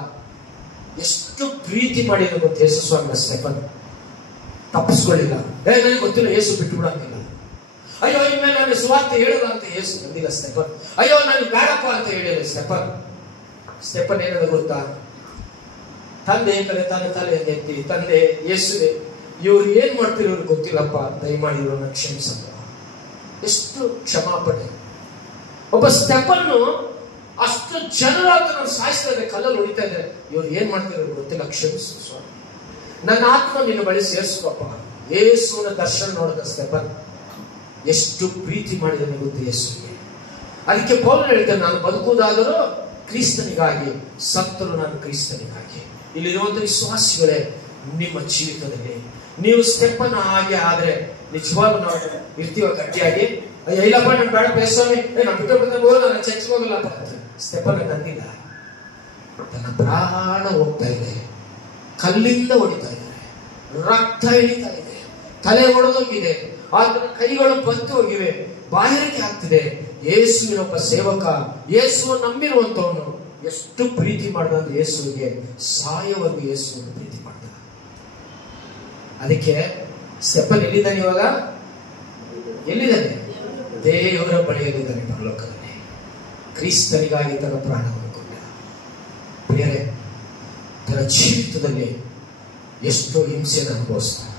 ಎಷ್ಟು ಪ್ರೀತಿ ಮಾಡಿದ ಗೊತ್ತು ಯೇಸು ಸ್ವಾಮಿ. ಸ್ಟೆಫನ್ ತಪ್ಪಿಸ್ಕೊಳ್ಳಿಲ್ಲ. ನನಗೆ ಗೊತ್ತಿಲ್ಲ, ಯೇಸು ಬಿಟ್ಟು ಬಿಡಂಗಿಲ್ಲ. ಅಯ್ಯೋ ಇನ್ಮೇಲೆ ನಾನು ಸುವಾರ್ತೆ ಹೇಳಲ್ಲ ಅಂತ ಯೇಸು ಬಂದಿಲ್ಲ ಸ್ಟೆಫನ್. ಅಯ್ಯೋ ನನಗೆ ಬೇಡಪ್ಪ ಅಂತ ಹೇಳಿಲ್ಲ ಸ್ಟೆಫನ್ ಏನದ ಗೊತ್ತಾ? ತಂದೆ ಕಡೆ ತಲೆ ಎತ್ತಿ, ತಂದೆ ಯೇಸುವೆ, ಇವ್ರು ಏನ್ ಮಾಡ್ತಿರೋ ಇವ್ರಿಗೆ ಗೊತ್ತಿಲ್ಲಪ್ಪ, ದಯಮಾಡಿ ಇವ್ರನ್ನ ಕ್ಷಮಿಸಪ್ಪ. ಎಷ್ಟು ಕ್ಷಮಾಪಣೆ. ಒಬ್ಬ ಸ್ಟೆಫನ್ನು ಅಷ್ಟು ಜನರು ಆತನ ಸಾಯಿಸ್ತಾ ಇದ್ದಾರೆ, ಕಲ್ಲಲ್ಲಿ ಹೊಡಿತಾ ಇದ್ದಾರೆ. ಇವ್ರು ಏನ್ ಮಾಡ್ತಿರೋ ಗೊತ್ತಿಲ್ಲ, ಕ್ಷಮಿಸು ಸ್ವಾಮಿ, ನನ್ನ ಆತ್ಮ ನಿನ್ನ ಬಳಿ ಸೇರಿಸುವಪ್ಪ. ಯೇಸುವಿನ ದರ್ಶನ ನೋಡಿದ ಸ್ಟೆಫನ್ ಎಷ್ಟು ಪ್ರೀತಿ ಮಾಡಿದನು ಗೊತ್ತು ಯೇಸುವಿಗೆ. ಅದಕ್ಕೆ ಪೌಲನು ಹೇಳ್ತಾನೆ, ನಾನು ಬದುಕುವುದಾದರೂ ಕ್ರಿಸ್ತನಿಗಾಗಿ, ಸತ್ತರು ನಾನು ಕ್ರಿಸ್ತನಿಗಾಗಿ. ಇಲ್ಲಿರುವಂತ ವಿಶ್ವಾಸಿಗಳೇ, ನಿಮ್ಮ ಜೀವಿತದಲ್ಲಿ ನೀವು ಸ್ಟೆಫನ್ ಹಾಗೆ ಆದ್ರೆ ನಿಜವಾಗ್ಲೂ ನಾವು ಇರ್ತೀವ ಗಟ್ಟಿಯಾಗಿ. ಇಲ್ಲಪ್ಪ ನಾನು ಬೇಡ ಸ್ವಾಮಿ, ನಾನು ಬಿಟ್ಟು ಹೋಗಲ್ಲ, ನಾನು ಚರ್ಚ್ಗೆ ಹೋಗಲ್ಲಪ್ಪ ಅಂತ ಸ್ಟೆಫನ್ ಅಂದಿಲ್ಲ. ತನ್ನ ಪ್ರಾಣ ಹೋಗ್ತಾ ಇದೆ, ಕಲ್ಲಿಂದ ಹೊಡಿತಾ ಇದ್ದಾರೆ, ರಕ್ತ ಹಿಡಿತಾ ಇದೆ, ತಲೆ ಹೊಡೆದೋಗಿದೆ, ಆತನ ಕೈಗಳು ಬತ್ತು ಹೋಗಿವೆ, ಬಾಯಾರಿಕೆ ಆಗ್ತಿದೆ. ಯೇಸುವಿನೊಬ್ಬ ಸೇವಕ, ಯೇಸುವನ್ನು ನಂಬಿರುವಂತವನು ಎಷ್ಟು ಪ್ರೀತಿ ಮಾಡಿದ ಅಂದ್ರೆ ಯೇಸುವಿಗೆ ಸಾಯವರೆಗೂ ಯೇಸುವನ್ನು ಪ್ರೀತಿ ಮಾಡಿದ. ಅದಕ್ಕೆ ಸ್ಟೆಫನ್ ಎಲ್ಲಿದ್ದಾನೆ ಇವಾಗ? ಎಲ್ಲಿದ್ದಾನೆ? ದೇವರ ಬಳಿಯಲ್ಲಿದ್ದಾನೆ, ಪರಲೋಕದಲ್ಲಿ. ಕ್ರಿಸ್ತನಿಗಾಗಿ ತನ್ನ ಪ್ರಾಣವನ್ನು ಕೊಂಡ. ಪ್ರಿಯರೇ, ತನ್ನ ಜೀವಿತದಲ್ಲಿ ಎಷ್ಟೋ ಹಿಂಸೆಯನ್ನು ಅನುಭವಿಸ್ತಾನೆ.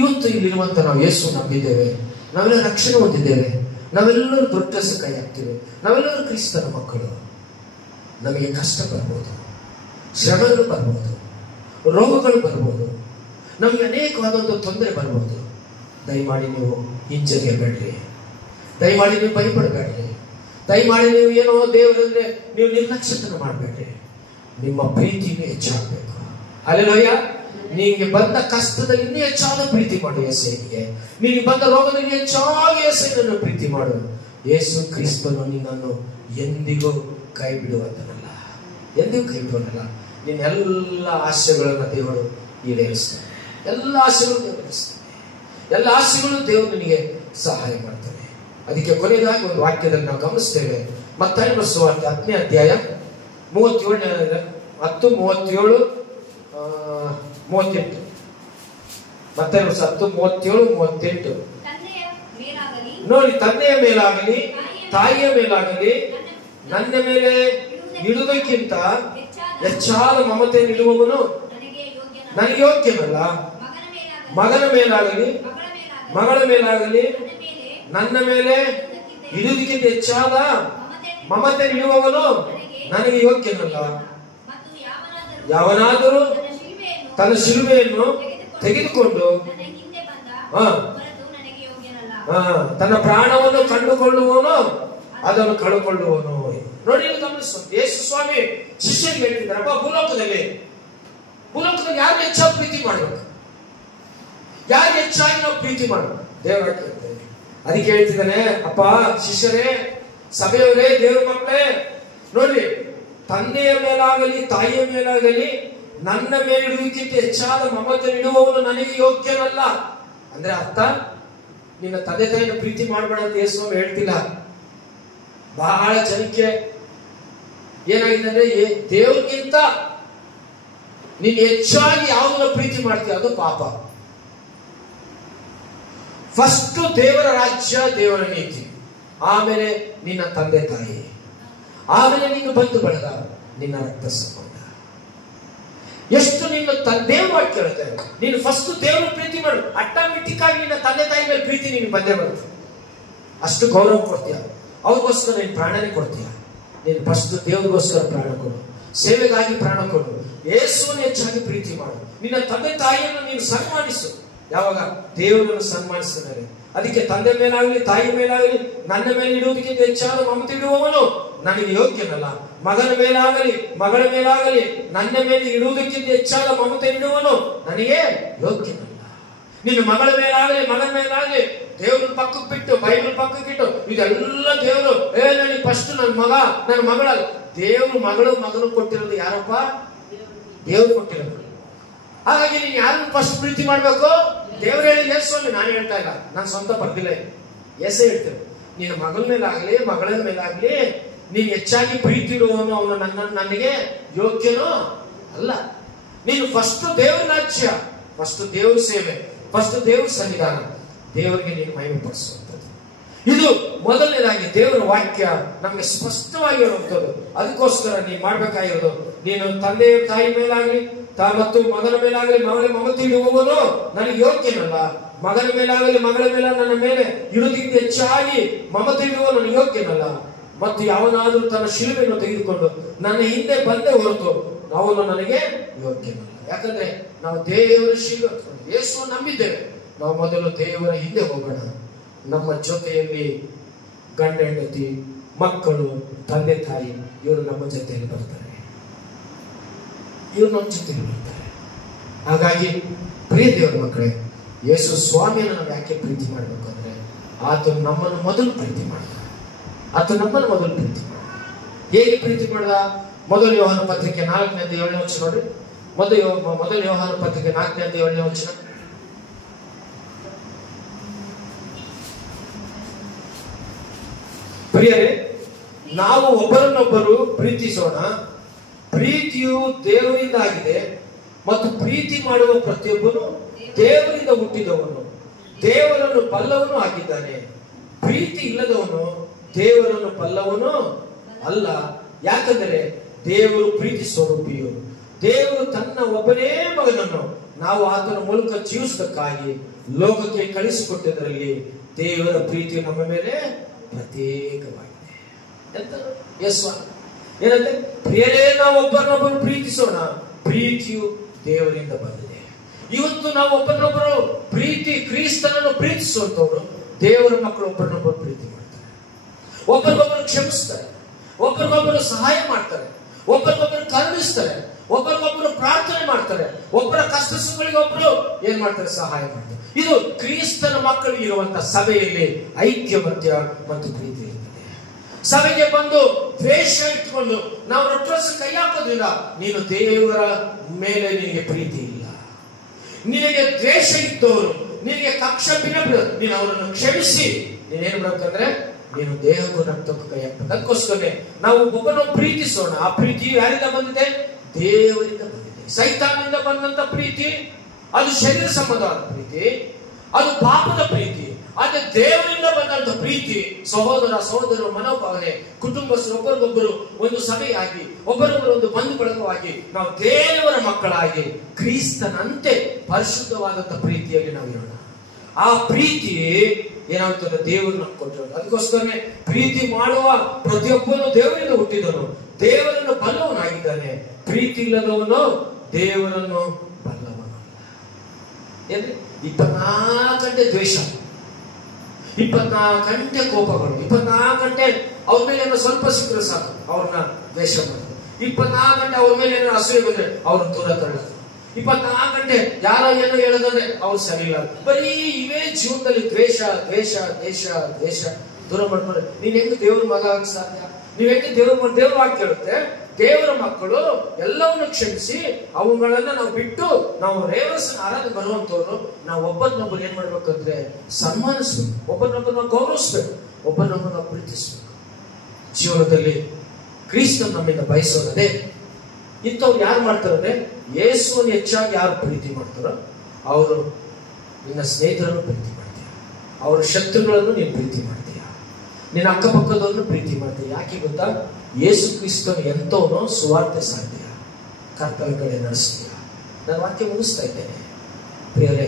ಇವತ್ತು ಇಲ್ಲಿರುವಂತ ನಾವು ಯೇಸು ನಂಬಿದ್ದೇವೆ, ನಾವೆಲ್ಲ ರಕ್ಷಣೆ ಹೊಂದಿದ್ದೇವೆ, ನಾವೆಲ್ಲರೂ ದೊಡ್ಡ ಕೈ ಹಾಕ್ತೇವೆ, ನಾವೆಲ್ಲರೂ ಕ್ರಿಸ್ತನ ಮಕ್ಕಳು. ನಮಗೆ ಕಷ್ಟ ಬರ್ಬೋದು, ಶ್ರಮಗಳು ಬರ್ಬೋದು, ರೋಗಗಳು ಬರ್ಬೋದು, ನಮಗೆ ಅನೇಕವಾದಂಥ ತೊಂದರೆ ಬರ್ಬೋದು. ದಯಮಾಡಿ ನೀವು ಹಿಂಜರಿಯಬೇಡ್ರಿ, ದಯಮಾಡಿ ನೀವು ಭಯಪಡಬೇಡ್ರಿ, ದಯಮಾಡಿ ನೀವು ಏನೋ ದೇವರಂದ್ರೆ ನೀವು ನಿರ್ಲಕ್ಷ್ಯತನ ಮಾಡಬೇಡ್ರಿ. ನಿಮ್ಮ ಪ್ರೀತಿನೂ ಹೆಚ್ಚಾಗಬೇಕು. ಹಲ್ಲೆಲೂಯಾ. ನಿನಗೆ ಬಂದ ಕಷ್ಟದಲ್ಲಿ ಇನ್ನೂ ಹೆಚ್ಚಾದ ಪ್ರೀತಿ ಮಾಡು ಯೇಸುವಿಗೆ. ನಿನಗೆ ಬಂದ ರೋಗದಲ್ಲಿ ಹೆಚ್ಚಾಗಿ ಯೇಸುವನ್ನು ಪ್ರೀತಿ ಮಾಡು. ಯೇಸು ಕ್ರಿಸ್ತನು ನಿನ್ನನ್ನು ಎಂದಿಗೂ ಕೈ ಬಿಡುವಂತನಲ್ಲ, ಎಂದಿಗೂ ಕೈ ಬಿಡುವನಲ್ಲ. ನಿನ್ನ ಎಲ್ಲ ಆಶೆಗಳನ್ನು ದೇವರು ಈಡೇರಿಸ್ತಾನೆ, ಎಲ್ಲ ಆಶೆಗಳು ಈಡೇರಿಸ್ತಾನೆ, ಎಲ್ಲ ಆಶೆಗಳು ದೇವರು ನಿನಗೆ ಸಹಾಯ ಮಾಡ್ತಾನೆ. ಅದಕ್ಕೆ ಕೊನೆಯದಾಗಿ ಒಂದು ವಾಕ್ಯದಲ್ಲಿ ನಾವು ಗಮನಿಸ್ತೇವೆ. ಮತ್ತಾಯ ಸುವಾರ್ತೆ 10ನೇ ಅಧ್ಯಾಯ 37 38. ಮತ್ತಾಯ 10:37-38. ನೋಡಿ, ತಂದೆಯ ಮೇಲಾಗಲಿ ತಾಯಿಯ ಮೇಲಾಗಲಿ ನನ್ನ ಮೇಲೆ ಇಡುವುದಕ್ಕಿಂತ ಹೆಚ್ಚಾದ ಮಮತೆ ನೀಡುವವನು ನನಗೆ ಯೋಗ್ಯನಲ್ಲ. ಮಗನ ಮೇಲಾಗಲಿ ಮಗಳ ಮೇಲಾಗಲಿ ನನ್ನ ಮೇಲೆ ಇಡುವುದಕ್ಕಿಂತ ಹೆಚ್ಚಾದ ಮಮತೆ ನೀಡುವವನು ನನಗೆ ಯೋಗ್ಯನಲ್ಲ. ಯಾವನಾದರೂ ತನ್ನ ಶಿಲುಬೆಯನ್ನು ತೆಗೆದುಕೊಂಡು ತನ್ನ ಪ್ರಾಣವನ್ನು ಕಂಡುಕೊಳ್ಳುವವನು ಅದನ್ನು ಕಳುಕೊಳ್ಳುವನು. ನೋಡಿ, ಗಮನಿಸ, ಯೇಸು ಸ್ವಾಮಿ ಶಿಷ್ಯರಿಗೆ ಹೇಳ್ತಿದ್ದಾರಪ್ಪ, ಭೂಲೋಕದಲ್ಲಿ ಯಾರು ಹೆಚ್ಚಾಗಿ ಪ್ರೀತಿ ಮಾಡ್ಬೇಕು, ಯಾರು ಹೆಚ್ಚಾಗಿ ನಾವು ಪ್ರೀತಿ ಮಾಡ್ಬೇಕು, ದೇವರ ಹೇಳ್ತೇವೆ. ಅದಕ್ಕೆ ಹೇಳ್ತಿದ್ದಾನೆ, ಅಪ್ಪ ಶಿಷ್ಯರೇ, ಸಭೆಯವರೇ, ದೇವರ ಮಕ್ಕಳೇ, ನೋಡಿ, ತಂದೆಯ ಮೇಲಾಗಲಿ ತಾಯಿಯ ಮೇಲಾಗಲಿ ನನ್ನ ಮೇಲಿಡುವುದಕ್ಕಿಂತ ಹೆಚ್ಚಾದ ಮಮತೆ ನೀಡುವವನು ನನಗೆ ಯೋಗ್ಯನಲ್ಲ. ಅಂದ್ರೆ ಅರ್ಥ, ನಿನ್ನ ತಂದೆ ತಾಯಿನ ಪ್ರೀತಿ ಮಾಡಬೇಡ ಅಂತ ಯೇಸು ಹೇಳ್ತಿಲ್ಲ. ಬಹಳ ಜನಕ್ಕೆ ಏನಾಗಿದೆ ಅಂದ್ರೆ ದೇವ್ರಿಗಿಂತ ನೀನು ಹೆಚ್ಚಾಗಿ ಯಾವುದನ್ನ ಪ್ರೀತಿ ಮಾಡ್ತೀಯ ಅದು ಪಾಪ. ಫಸ್ಟ್ ದೇವರ ರಾಜ್ಯ, ದೇವರ ನೀತಿ, ಆಮೇಲೆ ನಿನ್ನ ತಂದೆ ತಾಯಿ, ಆಮೇಲೆ ನಿನ್ನ ಬಂಧು ಬಳಗ, ನಿನ್ನ ರಕ್ತ ಸಂಬಂಧ. ಎಷ್ಟು ನಿನ್ನ ದೇವ್ರ ಮಾತು ಕೇಳ್ತೇವೆ. ನೀನು ಫಸ್ಟ್ ದೇವರ ಪ್ರೀತಿ ಮಾಡು, ಆಟೋಮೆಟಿಕ್ ಆಗಿ ನಿನ್ನ ತಂದೆ ತಾಯಿ ಮೇಲೆ ಪ್ರೀತಿ ನೀನು ಬಂದೇ ಬರುತ್ತೆ. ಅಷ್ಟು ಗೌರವ ಕೊಡ್ತೀಯ, ಅವ್ರಿಗೋಸ್ಕರ ನೀನು ಪ್ರಾಣನೇ ಕೊಡ್ತೀಯ. ನೀನು ಫಸ್ಟ್ ದೇವರಿಗೋಸ್ಕರ ಪ್ರಾಣ ಕೊಡು, ಸೇವೆಗಾಗಿ ಪ್ರಾಣ ಕೊಡು, ಯೇಸುವನ್ನು ಹೆಚ್ಚಾಗಿ ಪ್ರೀತಿ ಮಾಡು. ನಿನ್ನ ತಂದೆ ತಾಯಿಯನ್ನು ನೀನು ಸನ್ಮಾನಿಸು. ಯಾವಾಗ ದೇವರನ್ನು ಸನ್ಮಾನಿಸಿದರೆ, ಅದಕ್ಕೆ ತಂದೆ ಮೇಲಾಗಲಿ ತಾಯಿ ಮೇಲಾಗಲಿ ನನ್ನ ಮೇಲೆ ಇಡುವುದಕ್ಕಿಂತ ಹೆಚ್ಚಾದ ಮಮತೆ ಇಡುವವನು ನನಗೆ ಯೋಗ್ಯನಲ್ಲ. ಮಗನ ಮೇಲಾಗಲಿ ಮಗಳ ಮೇಲಾಗಲಿ ನನ್ನ ಮೇಲೆ ಇಡುವುದಕ್ಕಿಂತ ಹೆಚ್ಚಾದ ಮಮತೆ ಇಡುವವನು ನನಗೆ ಯೋಗ್ಯನಲ್ಲ. ನಿನ್ನ ಮಗಳ ಮೇಲಾಗಲಿ ಮಗನ ಮೇಲಾಗಲಿ ದೇವ್ರ ಪಕ್ಕಕ್ಕೆ ಬಿಟ್ಟು ಬೈಬಲ್ ಪಕ್ಕಕ್ಕೆ ಇಟ್ಟು ಇದೆಲ್ಲ ದೇವರು ನನಗೆ ಫಸ್ಟ್ ನನ್ನ ಮಗ ನನ್ನ ಮಗಳ. ದೇವ್ರು ಮಗನು ಕೊಟ್ಟಿರೋದು ಯಾರಪ್ಪ? ದೇವ್ರು ಕೊಟ್ಟಿರೋದು. ಹಾಗಾಗಿ ನೀನ್ ಯಾರನ್ನು ಫಸ್ಟ್ ಪ್ರೀತಿ ಮಾಡ್ಬೇಕು? ದೇವ್ರು ಹೇಳಿದ ಸ್ವಾಮಿ, ನಾನು ಹೇಳ್ತಾ ಇಲ್ಲ, ನಾನು ಸ್ವಂತ ಬರ್ದಿಲ್ಲ, ಎಸೆ ಹೇಳ್ತೇವೆ. ನಿನ್ನ ಮಗನ ಮೇಲಾಗ್ಲಿ ಮಗಳ ಮೇಲಾಗ್ಲಿ ನೀನ್ ಹೆಚ್ಚಾಗಿ ಪ್ರೀತಿ ಇಡುವವನು ಅವನು ನನಗೆ ಯೋಗ್ಯನೋ ಅಲ್ಲ. ನೀನು ಫಸ್ಟ್ ದೇವ್ರ ರಾಜ್ಯ, ಫಸ್ಟ್ ದೇವ್ರ ಸೇವೆ, ಫಸ್ಟ್ ದೇವ್ರ ಸನ್ನಿಧಾನ, ದೇವರಿಗೆ ನೀನು ಮಹಿಮೆ ಪಡಿಸುವಂಥದ್ದು. ಇದು ಮೊದಲನೇದಾಗಿ ದೇವರ ವಾಕ್ಯ ನಮ್ಗೆ ಸ್ಪಷ್ಟವಾಗಿ ಹೇಳುವಂಥದ್ದು. ಅದಕ್ಕೋಸ್ಕರ ನೀನ್ ಮಾಡ್ಬೇಕಾಗಿರೋದು, ನೀನು ತಂದೆ ತಾಯಿ ಮೇಲಾಗ್ಲಿ ಮತ್ತು ಮಗನ ಮೇಲಾಗಲಿ ಮಗಳ ಮಮತೆ ಇಡುವವನು ನನಗೆ ಯೋಗ್ಯನಲ್ಲ. ಮಗನ ಮೇಲಾಗಲಿ ಮಗಳ ಮೇಲೆ ನನ್ನ ಮೇಲೆ ಇರುವುದಕ್ಕಿಂತ ಹೆಚ್ಚಾಗಿ ಮಮತೆ ಇಡುವ ನನಗೆ ಯೋಗ್ಯನಲ್ಲ. ಮತ್ತು ಯಾವನಾದರೂ ತನ್ನ ಶಿಲುಬೆಯನ್ನು ತೆಗೆದುಕೊಂಡು ನನ್ನ ಹಿಂದೆ ಬಂದೇ ಹೊರತು ಅವನು ನನಗೆ ಯೋಗ್ಯನಲ್ಲ. ಯಾಕಂದ್ರೆ ನಾವು ದೇವರ ಶಿಲುಬೆ ಯೇಸು ನಂಬಿದ್ದೇವೆ. ನಾವು ಮೊದಲು ದೇವರ ಹಿಂದೆ ಹೋಗೋಣ. ನಮ್ಮ ಜೊತೆಯಲ್ಲಿ ಗಂಡ ಹೆಂಡತಿ ಮಕ್ಕಳು ತಂದೆ ತಾಯಿ ಇವರು ನಮ್ಮ ಜೊತೆಯಲ್ಲಿ ಬರ್ತಾರೆ, ಇವರು ನಮ್ಮ ಜೊತೆಯಲ್ಲಿ ಬರ್ತಾರೆ. ಹಾಗಾಗಿ ಪ್ರಿಯ ದೇವರ ಮಕ್ಕಳೇ, ಯೇಸು ಸ್ವಾಮಿಯನ್ನು ನಾವು ಯಾಕೆ ಪ್ರೀತಿ ಮಾಡಬೇಕು ಅಂದ್ರೆ ಆತನು ನಮ್ಮನ್ನು ಮೊದಲು ಪ್ರೀತಿ ಮಾಡಿದ. ಆತ ನಮ್ಮನ್ನು ಮೊದಲು ಪ್ರೀತಿ ಮಾಡ. ಹೇಗೆ ಪ್ರೀತಿ ಮಾಡಿದ? ಮೊದಲು ಯೋಹಾನ ಪತ್ರಿಕೆ 4:7 ನೋಡ್ರಿ. ಮೊದಲು ಯೋಹಾನ ಪತ್ರಿಕೆ 4:7. ಪ್ರಿಯರೇ, ನಾವು ಒಬ್ಬರನ್ನೊಬ್ಬರು ಪ್ರೀತಿಸೋಣ. ಪ್ರೀತಿಯು ದೇವರಿಂದ ಆಗಿದೆ ಮತ್ತು ಪ್ರೀತಿ ಮಾಡುವ ಪ್ರತಿಯೊಬ್ಬನು ದೇವರಿಂದ ಹುಟ್ಟಿದವನು, ದೇವರನ್ನು ಬಲ್ಲವನು ಆಗಿದ್ದಾನೆ. ಪ್ರೀತಿ ಇಲ್ಲದವನು ದೇವರನ್ನು ಬಲ್ಲವನು ಅಲ್ಲ. ಯಾಕಂದರೆ ದೇವರು ಪ್ರೀತಿ ಸ್ವರೂಪಿಯು. ದೇವರು ತನ್ನ ಒಬ್ಬನೇ ಮಗನನ್ನು ನಾವು ಆತನ ಮೂಲಕ ಜೀವಿಸುವುದಕ್ಕಾಗಿ ಲೋಕಕ್ಕೆ ಕಳಿಸಿಕೊಟ್ಟಿದ್ದರಲ್ಲಿ ದೇವರ ಪ್ರೀತಿಯು ನಮ್ಮ ಮೇಲೆ ಪ್ರತ್ಯೇಕವಾಗಿದೆ. ಏನಂತೆ? ಪ್ರಿಯರೇ, ನಾವು ಒಬ್ಬರನ್ನೊಬ್ಬರು ಪ್ರೀತಿಸೋಣ. ಪ್ರೀತಿಯು ದೇವರಿಂದ ಬಂದಿದೆ. ಇವತ್ತು ನಾವು ಒಬ್ಬರನ್ನೊಬ್ಬರು ಪ್ರೀತಿ ಕ್ರಿಸ್ತನನ್ನು ಪ್ರೀತಿಸುವಂತವರು ದೇವರ ಮಕ್ಕಳು ಒಬ್ಬರನ್ನೊಬ್ಬರು ಪ್ರೀತಿ ಮಾಡ್ತಾರೆ, ಒಬ್ಬರಿಗೊಬ್ಬರು ಕ್ಷಮಿಸ್ತಾರೆ, ಒಬ್ಬರಿಗೊಬ್ಬರು ಸಹಾಯ ಮಾಡ್ತಾರೆ, ಒಬ್ಬರಿಗೊಬ್ಬರು ಕರುಣಿಸ್ತಾರೆ, ಒಬ್ಬರಿಗೊಬ್ಬರು ಪ್ರಾರ್ಥನೆ ಮಾಡ್ತಾರೆ, ಒಬ್ಬರ ಕಷ್ಟ ಸುಖಗಳಿಗೆ ಒಬ್ಬರು ಏನ್ ಮಾಡ್ತಾರೆ? ಸಹಾಯ ಮಾಡ್ತಾರೆ. ಇದು ಕ್ರಿಸ್ತನ ಮಕ್ಕಳಿಗೆ ಇರುವಂತಹ ಸಭೆಯಲ್ಲಿ ಐಕ್ಯಮತ್ಯ ಮತ್ತು ಪ್ರೀತಿ ಇರ್ತದೆ. ಸಭೆಗೆ ಬಂದು ದ್ವೇಷ ಇಟ್ಕೊಂಡು ನಾವು ರೊಟ್ಟರಸ ಕೈ ಹಾಕೋದಿಲ್ಲ. ನೀನು ದೇವರ ಮೇಲೆ ನಿನಗೆ ಪ್ರೀತಿ ಇಲ್ಲ. ನಿನಗೆ ದ್ವೇಷ ಇದ್ದವರು, ನಿನಗೆ ಕಕ್ಷ ನೀನು ಅವರನ್ನು ಕ್ಷಮಿಸಿ ನೀನೇನ್ ಮಾಡ್ಬೇಕಂದ್ರೆ ನೀನು ದೇಹಕ್ಕೂ ರಕ್ತಕ್ಕೂ ಕೈ ಹಾಕ್ಬೇಕು. ಅದಕ್ಕೋಸ್ಕರ ನಾವು ಒಬ್ಬನನ್ನು ಪ್ರೀತಿಸೋಣ. ಆ ಪ್ರೀತಿ ಯಾರಿಂದ ಬಂದಿದೆ? ದೇವರಿಂದ ಬಂದಿದೆ. ಸೈತಾನದಿಂದ ಬಂದಂತ ಪ್ರೀತಿ ಅದು ಶರೀರ ಸಂಬಂಧವಾದ ಪ್ರೀತಿ, ಅದು ಪಾಪದ ಪ್ರೀತಿ. ಆದ್ರೆ ದೇವರಿಂದ ಬಂದಂತ ಪ್ರೀತಿ ಸಹೋದರ ಸಹೋದರ ಮನೋಭಾವನೆ, ಕುಟುಂಬಸ್ಥರು ಒಬ್ಬರಿಗೊಬ್ಬರು ಒಂದು ಸಭೆಯಾಗಿ, ಒಬ್ಬರೊಬ್ಬರು ಒಂದು ಬಂಧು ಬಳಗವಾಗಿ, ನಾವು ದೇವರ ಮಕ್ಕಳಾಗಿ ಕ್ರಿಸ್ತನಂತೆ ಪರಿಶುದ್ಧವಾದಂತ ಪ್ರೀತಿಯಲ್ಲಿ ನಾವು ಇರೋಣ. ಆ ಪ್ರೀತಿ ಏನಾಗ್ತದೆ? ದೇವರು ನಮ್ಗೆ ಕೊಟ್ಟಿರೋದು. ಅದಕ್ಕೋಸ್ಕರನೇ ಪ್ರೀತಿ ಮಾಡುವ ಪ್ರತಿಯೊಬ್ಬನು ದೇವರಿಂದ ಹುಟ್ಟಿದನು, ದೇವರನ್ನು ಬಲ್ಲವನಾಗಿದ್ದಾನೆ. ಪ್ರೀತಿ ಇಲ್ಲದವನು ದೇವರನ್ನು ಬಲ್ಲವನಲ್ಲ. ಏನ್ರಿ? 24 ಗಂಟೆ ದ್ವೇಷ, 24 ಗಂಟೆ ಕೋಪಗಳು, 24 ಗಂಟೆ ಅವ್ರ ಮೇಲೆ ಏನೋ ಸ್ವಲ್ಪ ಸಿಕ್ಕರೆ ಸಾಕು ಅವ್ರನ್ನ ದ್ವೇಷ ಮಾಡೋದು, 24 ಗಂಟೆ ಅವ್ರ ಮೇಲೆ ಏನೋ ಅಸೂಯೆ ಬಂದ್ರೆ ಅವ್ರನ್ನ ದೂರ ತಳ್ಳೋದು, 24 ಗಂಟೆ ಯಾರೋ ಏನೋ ಹೇಳೋದಂದ್ರೆ ಅವ್ರು ಸರಿ ಇಲ್ಲ. ಬರೀ ಇವೇ ಜೀವನದಲ್ಲಿ ದ್ವೇಷ ದ್ವೇಷ ದ್ವೇಷ ದ್ವೇಷ ದೂರ ಮಾಡ್ಕೊಂಡ್ರೆ ನೀನ್ ಹೆಂಗ್ ದೇವ್ರ ಮಗ ಆಗ ಸಾಧ್ಯ? ನೀವ್ ಹೆಂಗೆ ದೇವ್ರ ವಾಕ್ಯ ಹೇಳುತ್ತೆ, ದೇವರ ಮಕ್ಕಳು ಎಲ್ಲವನ್ನು ಕ್ಷಮಿಸಿ ಅವುಗಳನ್ನ ನಾವು ಬಿಟ್ಟು ನಾವು ರೇವಸನ ಆರಾಧನೆ ಬರುವಂತವ್ರು ನಾವು ಒಬ್ಬರನ್ನೊಬ್ಬರು ಏನ್ ಮಾಡ್ಬೇಕಂದ್ರೆ ಸನ್ಮಾನಿಸ್ಬೇಕು, ಒಬ್ಬರನ್ನೊಬ್ಬರು ನಾವು ಗೌರವಿಸ್ಬೇಕು, ಒಬ್ಬರನ್ನೊಬ್ಬರು ನಾವು ಪ್ರೀತಿಸ್ಬೇಕು. ಜೀವನದಲ್ಲಿ ಕ್ರಿಸ್ತನ ನಮ್ಮಿಂದ ಬಯಸೋದೇ ಇಂಥವ್ರು ಯಾರು ಮಾಡ್ತಾರೆ? ಯೇಸುವನ್ನು ಹೆಚ್ಚಾಗಿ ಯಾರು ಪ್ರೀತಿ ಮಾಡ್ತಾರೋ ಅವರು ನಿನ್ನ ಸ್ನೇಹಿತರನ್ನು ಪ್ರೀತಿ ಮಾಡ್ತೀಯ, ಅವರ ಶತ್ರುಗಳನ್ನು ನೀನು ಪ್ರೀತಿ ಮಾಡ್ತೀಯ, ನಿನ್ನ ಅಕ್ಕಪಕ್ಕದವರನ್ನು ಪ್ರೀತಿ ಮಾಡ್ತೀಯ. ಯಾಕೆ ಗೊತ್ತಾ? ಯೇಸು ಕ್ರಿಸ್ತನು ಎಂಥವನೋ ಸುವಾರ್ತೆ ಸಾಧ್ಯ, ಕರ್ತನ ಕಡೆ ನಡೆಸ್ತೀಯ. ನಾನು ವಾಕ್ಯ ಮುಗಿಸ್ತಾ ಇದ್ದೇನೆ ಪ್ರಿಯರೇ.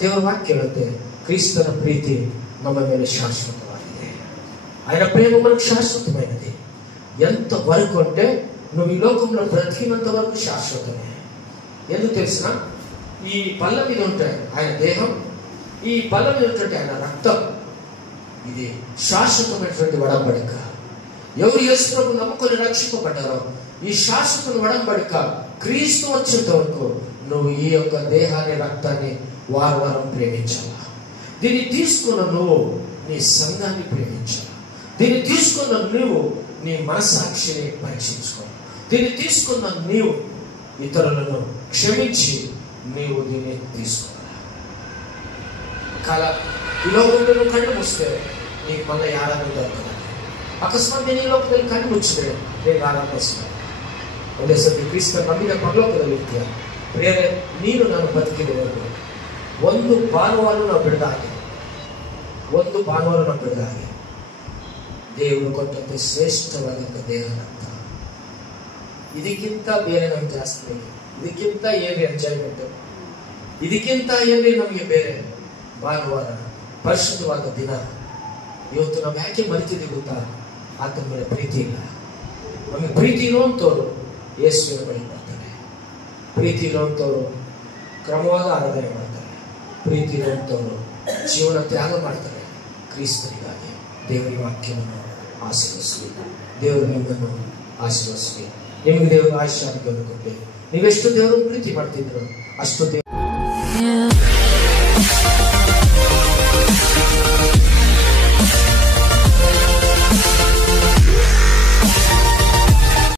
ದೇವರ ವಾಕ್ಯ ಹೇಳುತ್ತೆ, ಕ್ರಿಸ್ತನ ಪ್ರೀತಿ ನಮ್ಮ ಮೇಲೆ ಶಾಶ್ವತವಾಗಿದೆ. ఆయన ప్రేమ మనకు శాశ్వతమైనది. ఎంతవరకు అంటే నువ్వు ఈ లోకంలో బ్రతికినంత వరకు శాశ్వతమే. ఎందుకు తెలిసిన? ఈ బల్ల మీద ఉంటాయి ఆయన దేహం, ఈ బల్ల మీద ఉంటే ఆయన రక్తం. ఇది శాశ్వతమైనటువంటి వడంబడిక. ఎవరు యేసు ప్రభువును నమ్ముకొని రక్షింపబడ్డారో ఈ శాశ్వత వడంబడిక క్రీస్తు వచ్చేంత వరకు నువ్వు ఈ యొక్క దేహాన్ని రక్తాన్ని వారం ప్రేమించాలా. దీన్ని తీసుకున్న నువ్వు నీ సంఘాన్ని ప్రేమించాలా. దీన్ని తీసుకున్న నువ్వు నీ మనస్సాక్షిని పరీక్షించుకో. దీన్ని తీసుకున్న నీవు ఇతరులను క్షమించి నీవు దీన్ని తీసుకోవాలి. ఈ లోకంలో నువ్వు కళ్ళు మూస్తే నీకు మళ్ళీ ఆరాధన దొరకదు. అకస్మాత్ నేను ఈ లోపల కళ్ళు ముచ్చితే నేను ఆరాధన వస్తున్నాను. ಒಂದೇಸತಿ ಕ್ರಿಸ್ತನ ನಂಬಿದ ಪರಲೋಕದ ವ್ಯಕ್ತಿಯ ಪ್ರಿಯರೇ, ನೀನು ನಾನು ಬದುಕಿರುವುದು ಒಂದು ಭಾನುವಾರ ನಾವು ಬಿಡದ ಹಾಗೆ, ಒಂದು ಭಾನುವಾರ ನಾವು ಬಿಡದ ಹಾಗೆ ದೇವರು ಕೊಟ್ಟಂತೆ ಶ್ರೇಷ್ಠವಾದಂಥ ದೇಹ ರಕ್ತ. ಇದಕ್ಕಿಂತ ಬೇರೆ ನಮ್ಗೆ ಜಾಸ್ತಿ, ಇದಕ್ಕಿಂತ ಏನ್ರಿ ಎಂಜಾಯ್ಮೆಂಟ್, ಇದಕ್ಕಿಂತ ಏನ್ರಿ ನಮಗೆ ಬೇರೆ ಭಾನುವಾರ ಪರಿಶುದ್ಧವಾದ ದಿನ. ಇವತ್ತು ನಾವು ಯಾಕೆ ಮರಿತಿದ್ದೀವಿ ಗೊತ್ತಾ? ಆತನ ಮೇಲೆ ಪ್ರೀತಿ ಇಲ್ಲ. ನಮಗೆ ಪ್ರೀತಿ ಇರುವಂಥವ್ರು ಯೇಸುವಿನ ಬಳಿ ಬರ್ತಾರೆ, ಪ್ರೀತಿ ಇರುವಂಥವ್ರು ಕ್ರಮವಾದ ಆರಾಧನೆ ಮಾಡ್ತಾರೆ, ಪ್ರೀತಿ ಇರುವಂಥವ್ರು ಜೀವನ ತ್ಯಾಗ ಮಾಡ್ತಾರೆ ಕ್ರಿಸ್ತನಿಗಾಗಿ. ದೇವರ ವಾಕ್ಯವನ್ನು ಆಶೀರ್ವದಿಸಲಿ, ದೇವರು ನಿಮ್ಮನ್ನು ಆಶೀರ್ವದಿಸಲಿ. ನಿಮಗೆ ದೇವರು ಆಶೀರ್ವಾದವನ್ನು ಕೊಟ್ಟು ನೀವೆಷ್ಟು ದೇವರನ್ನು ಪ್ರೀತಿ ಮಾಡ್ತಿದ್ರು ಅಷ್ಟು ದೇವರು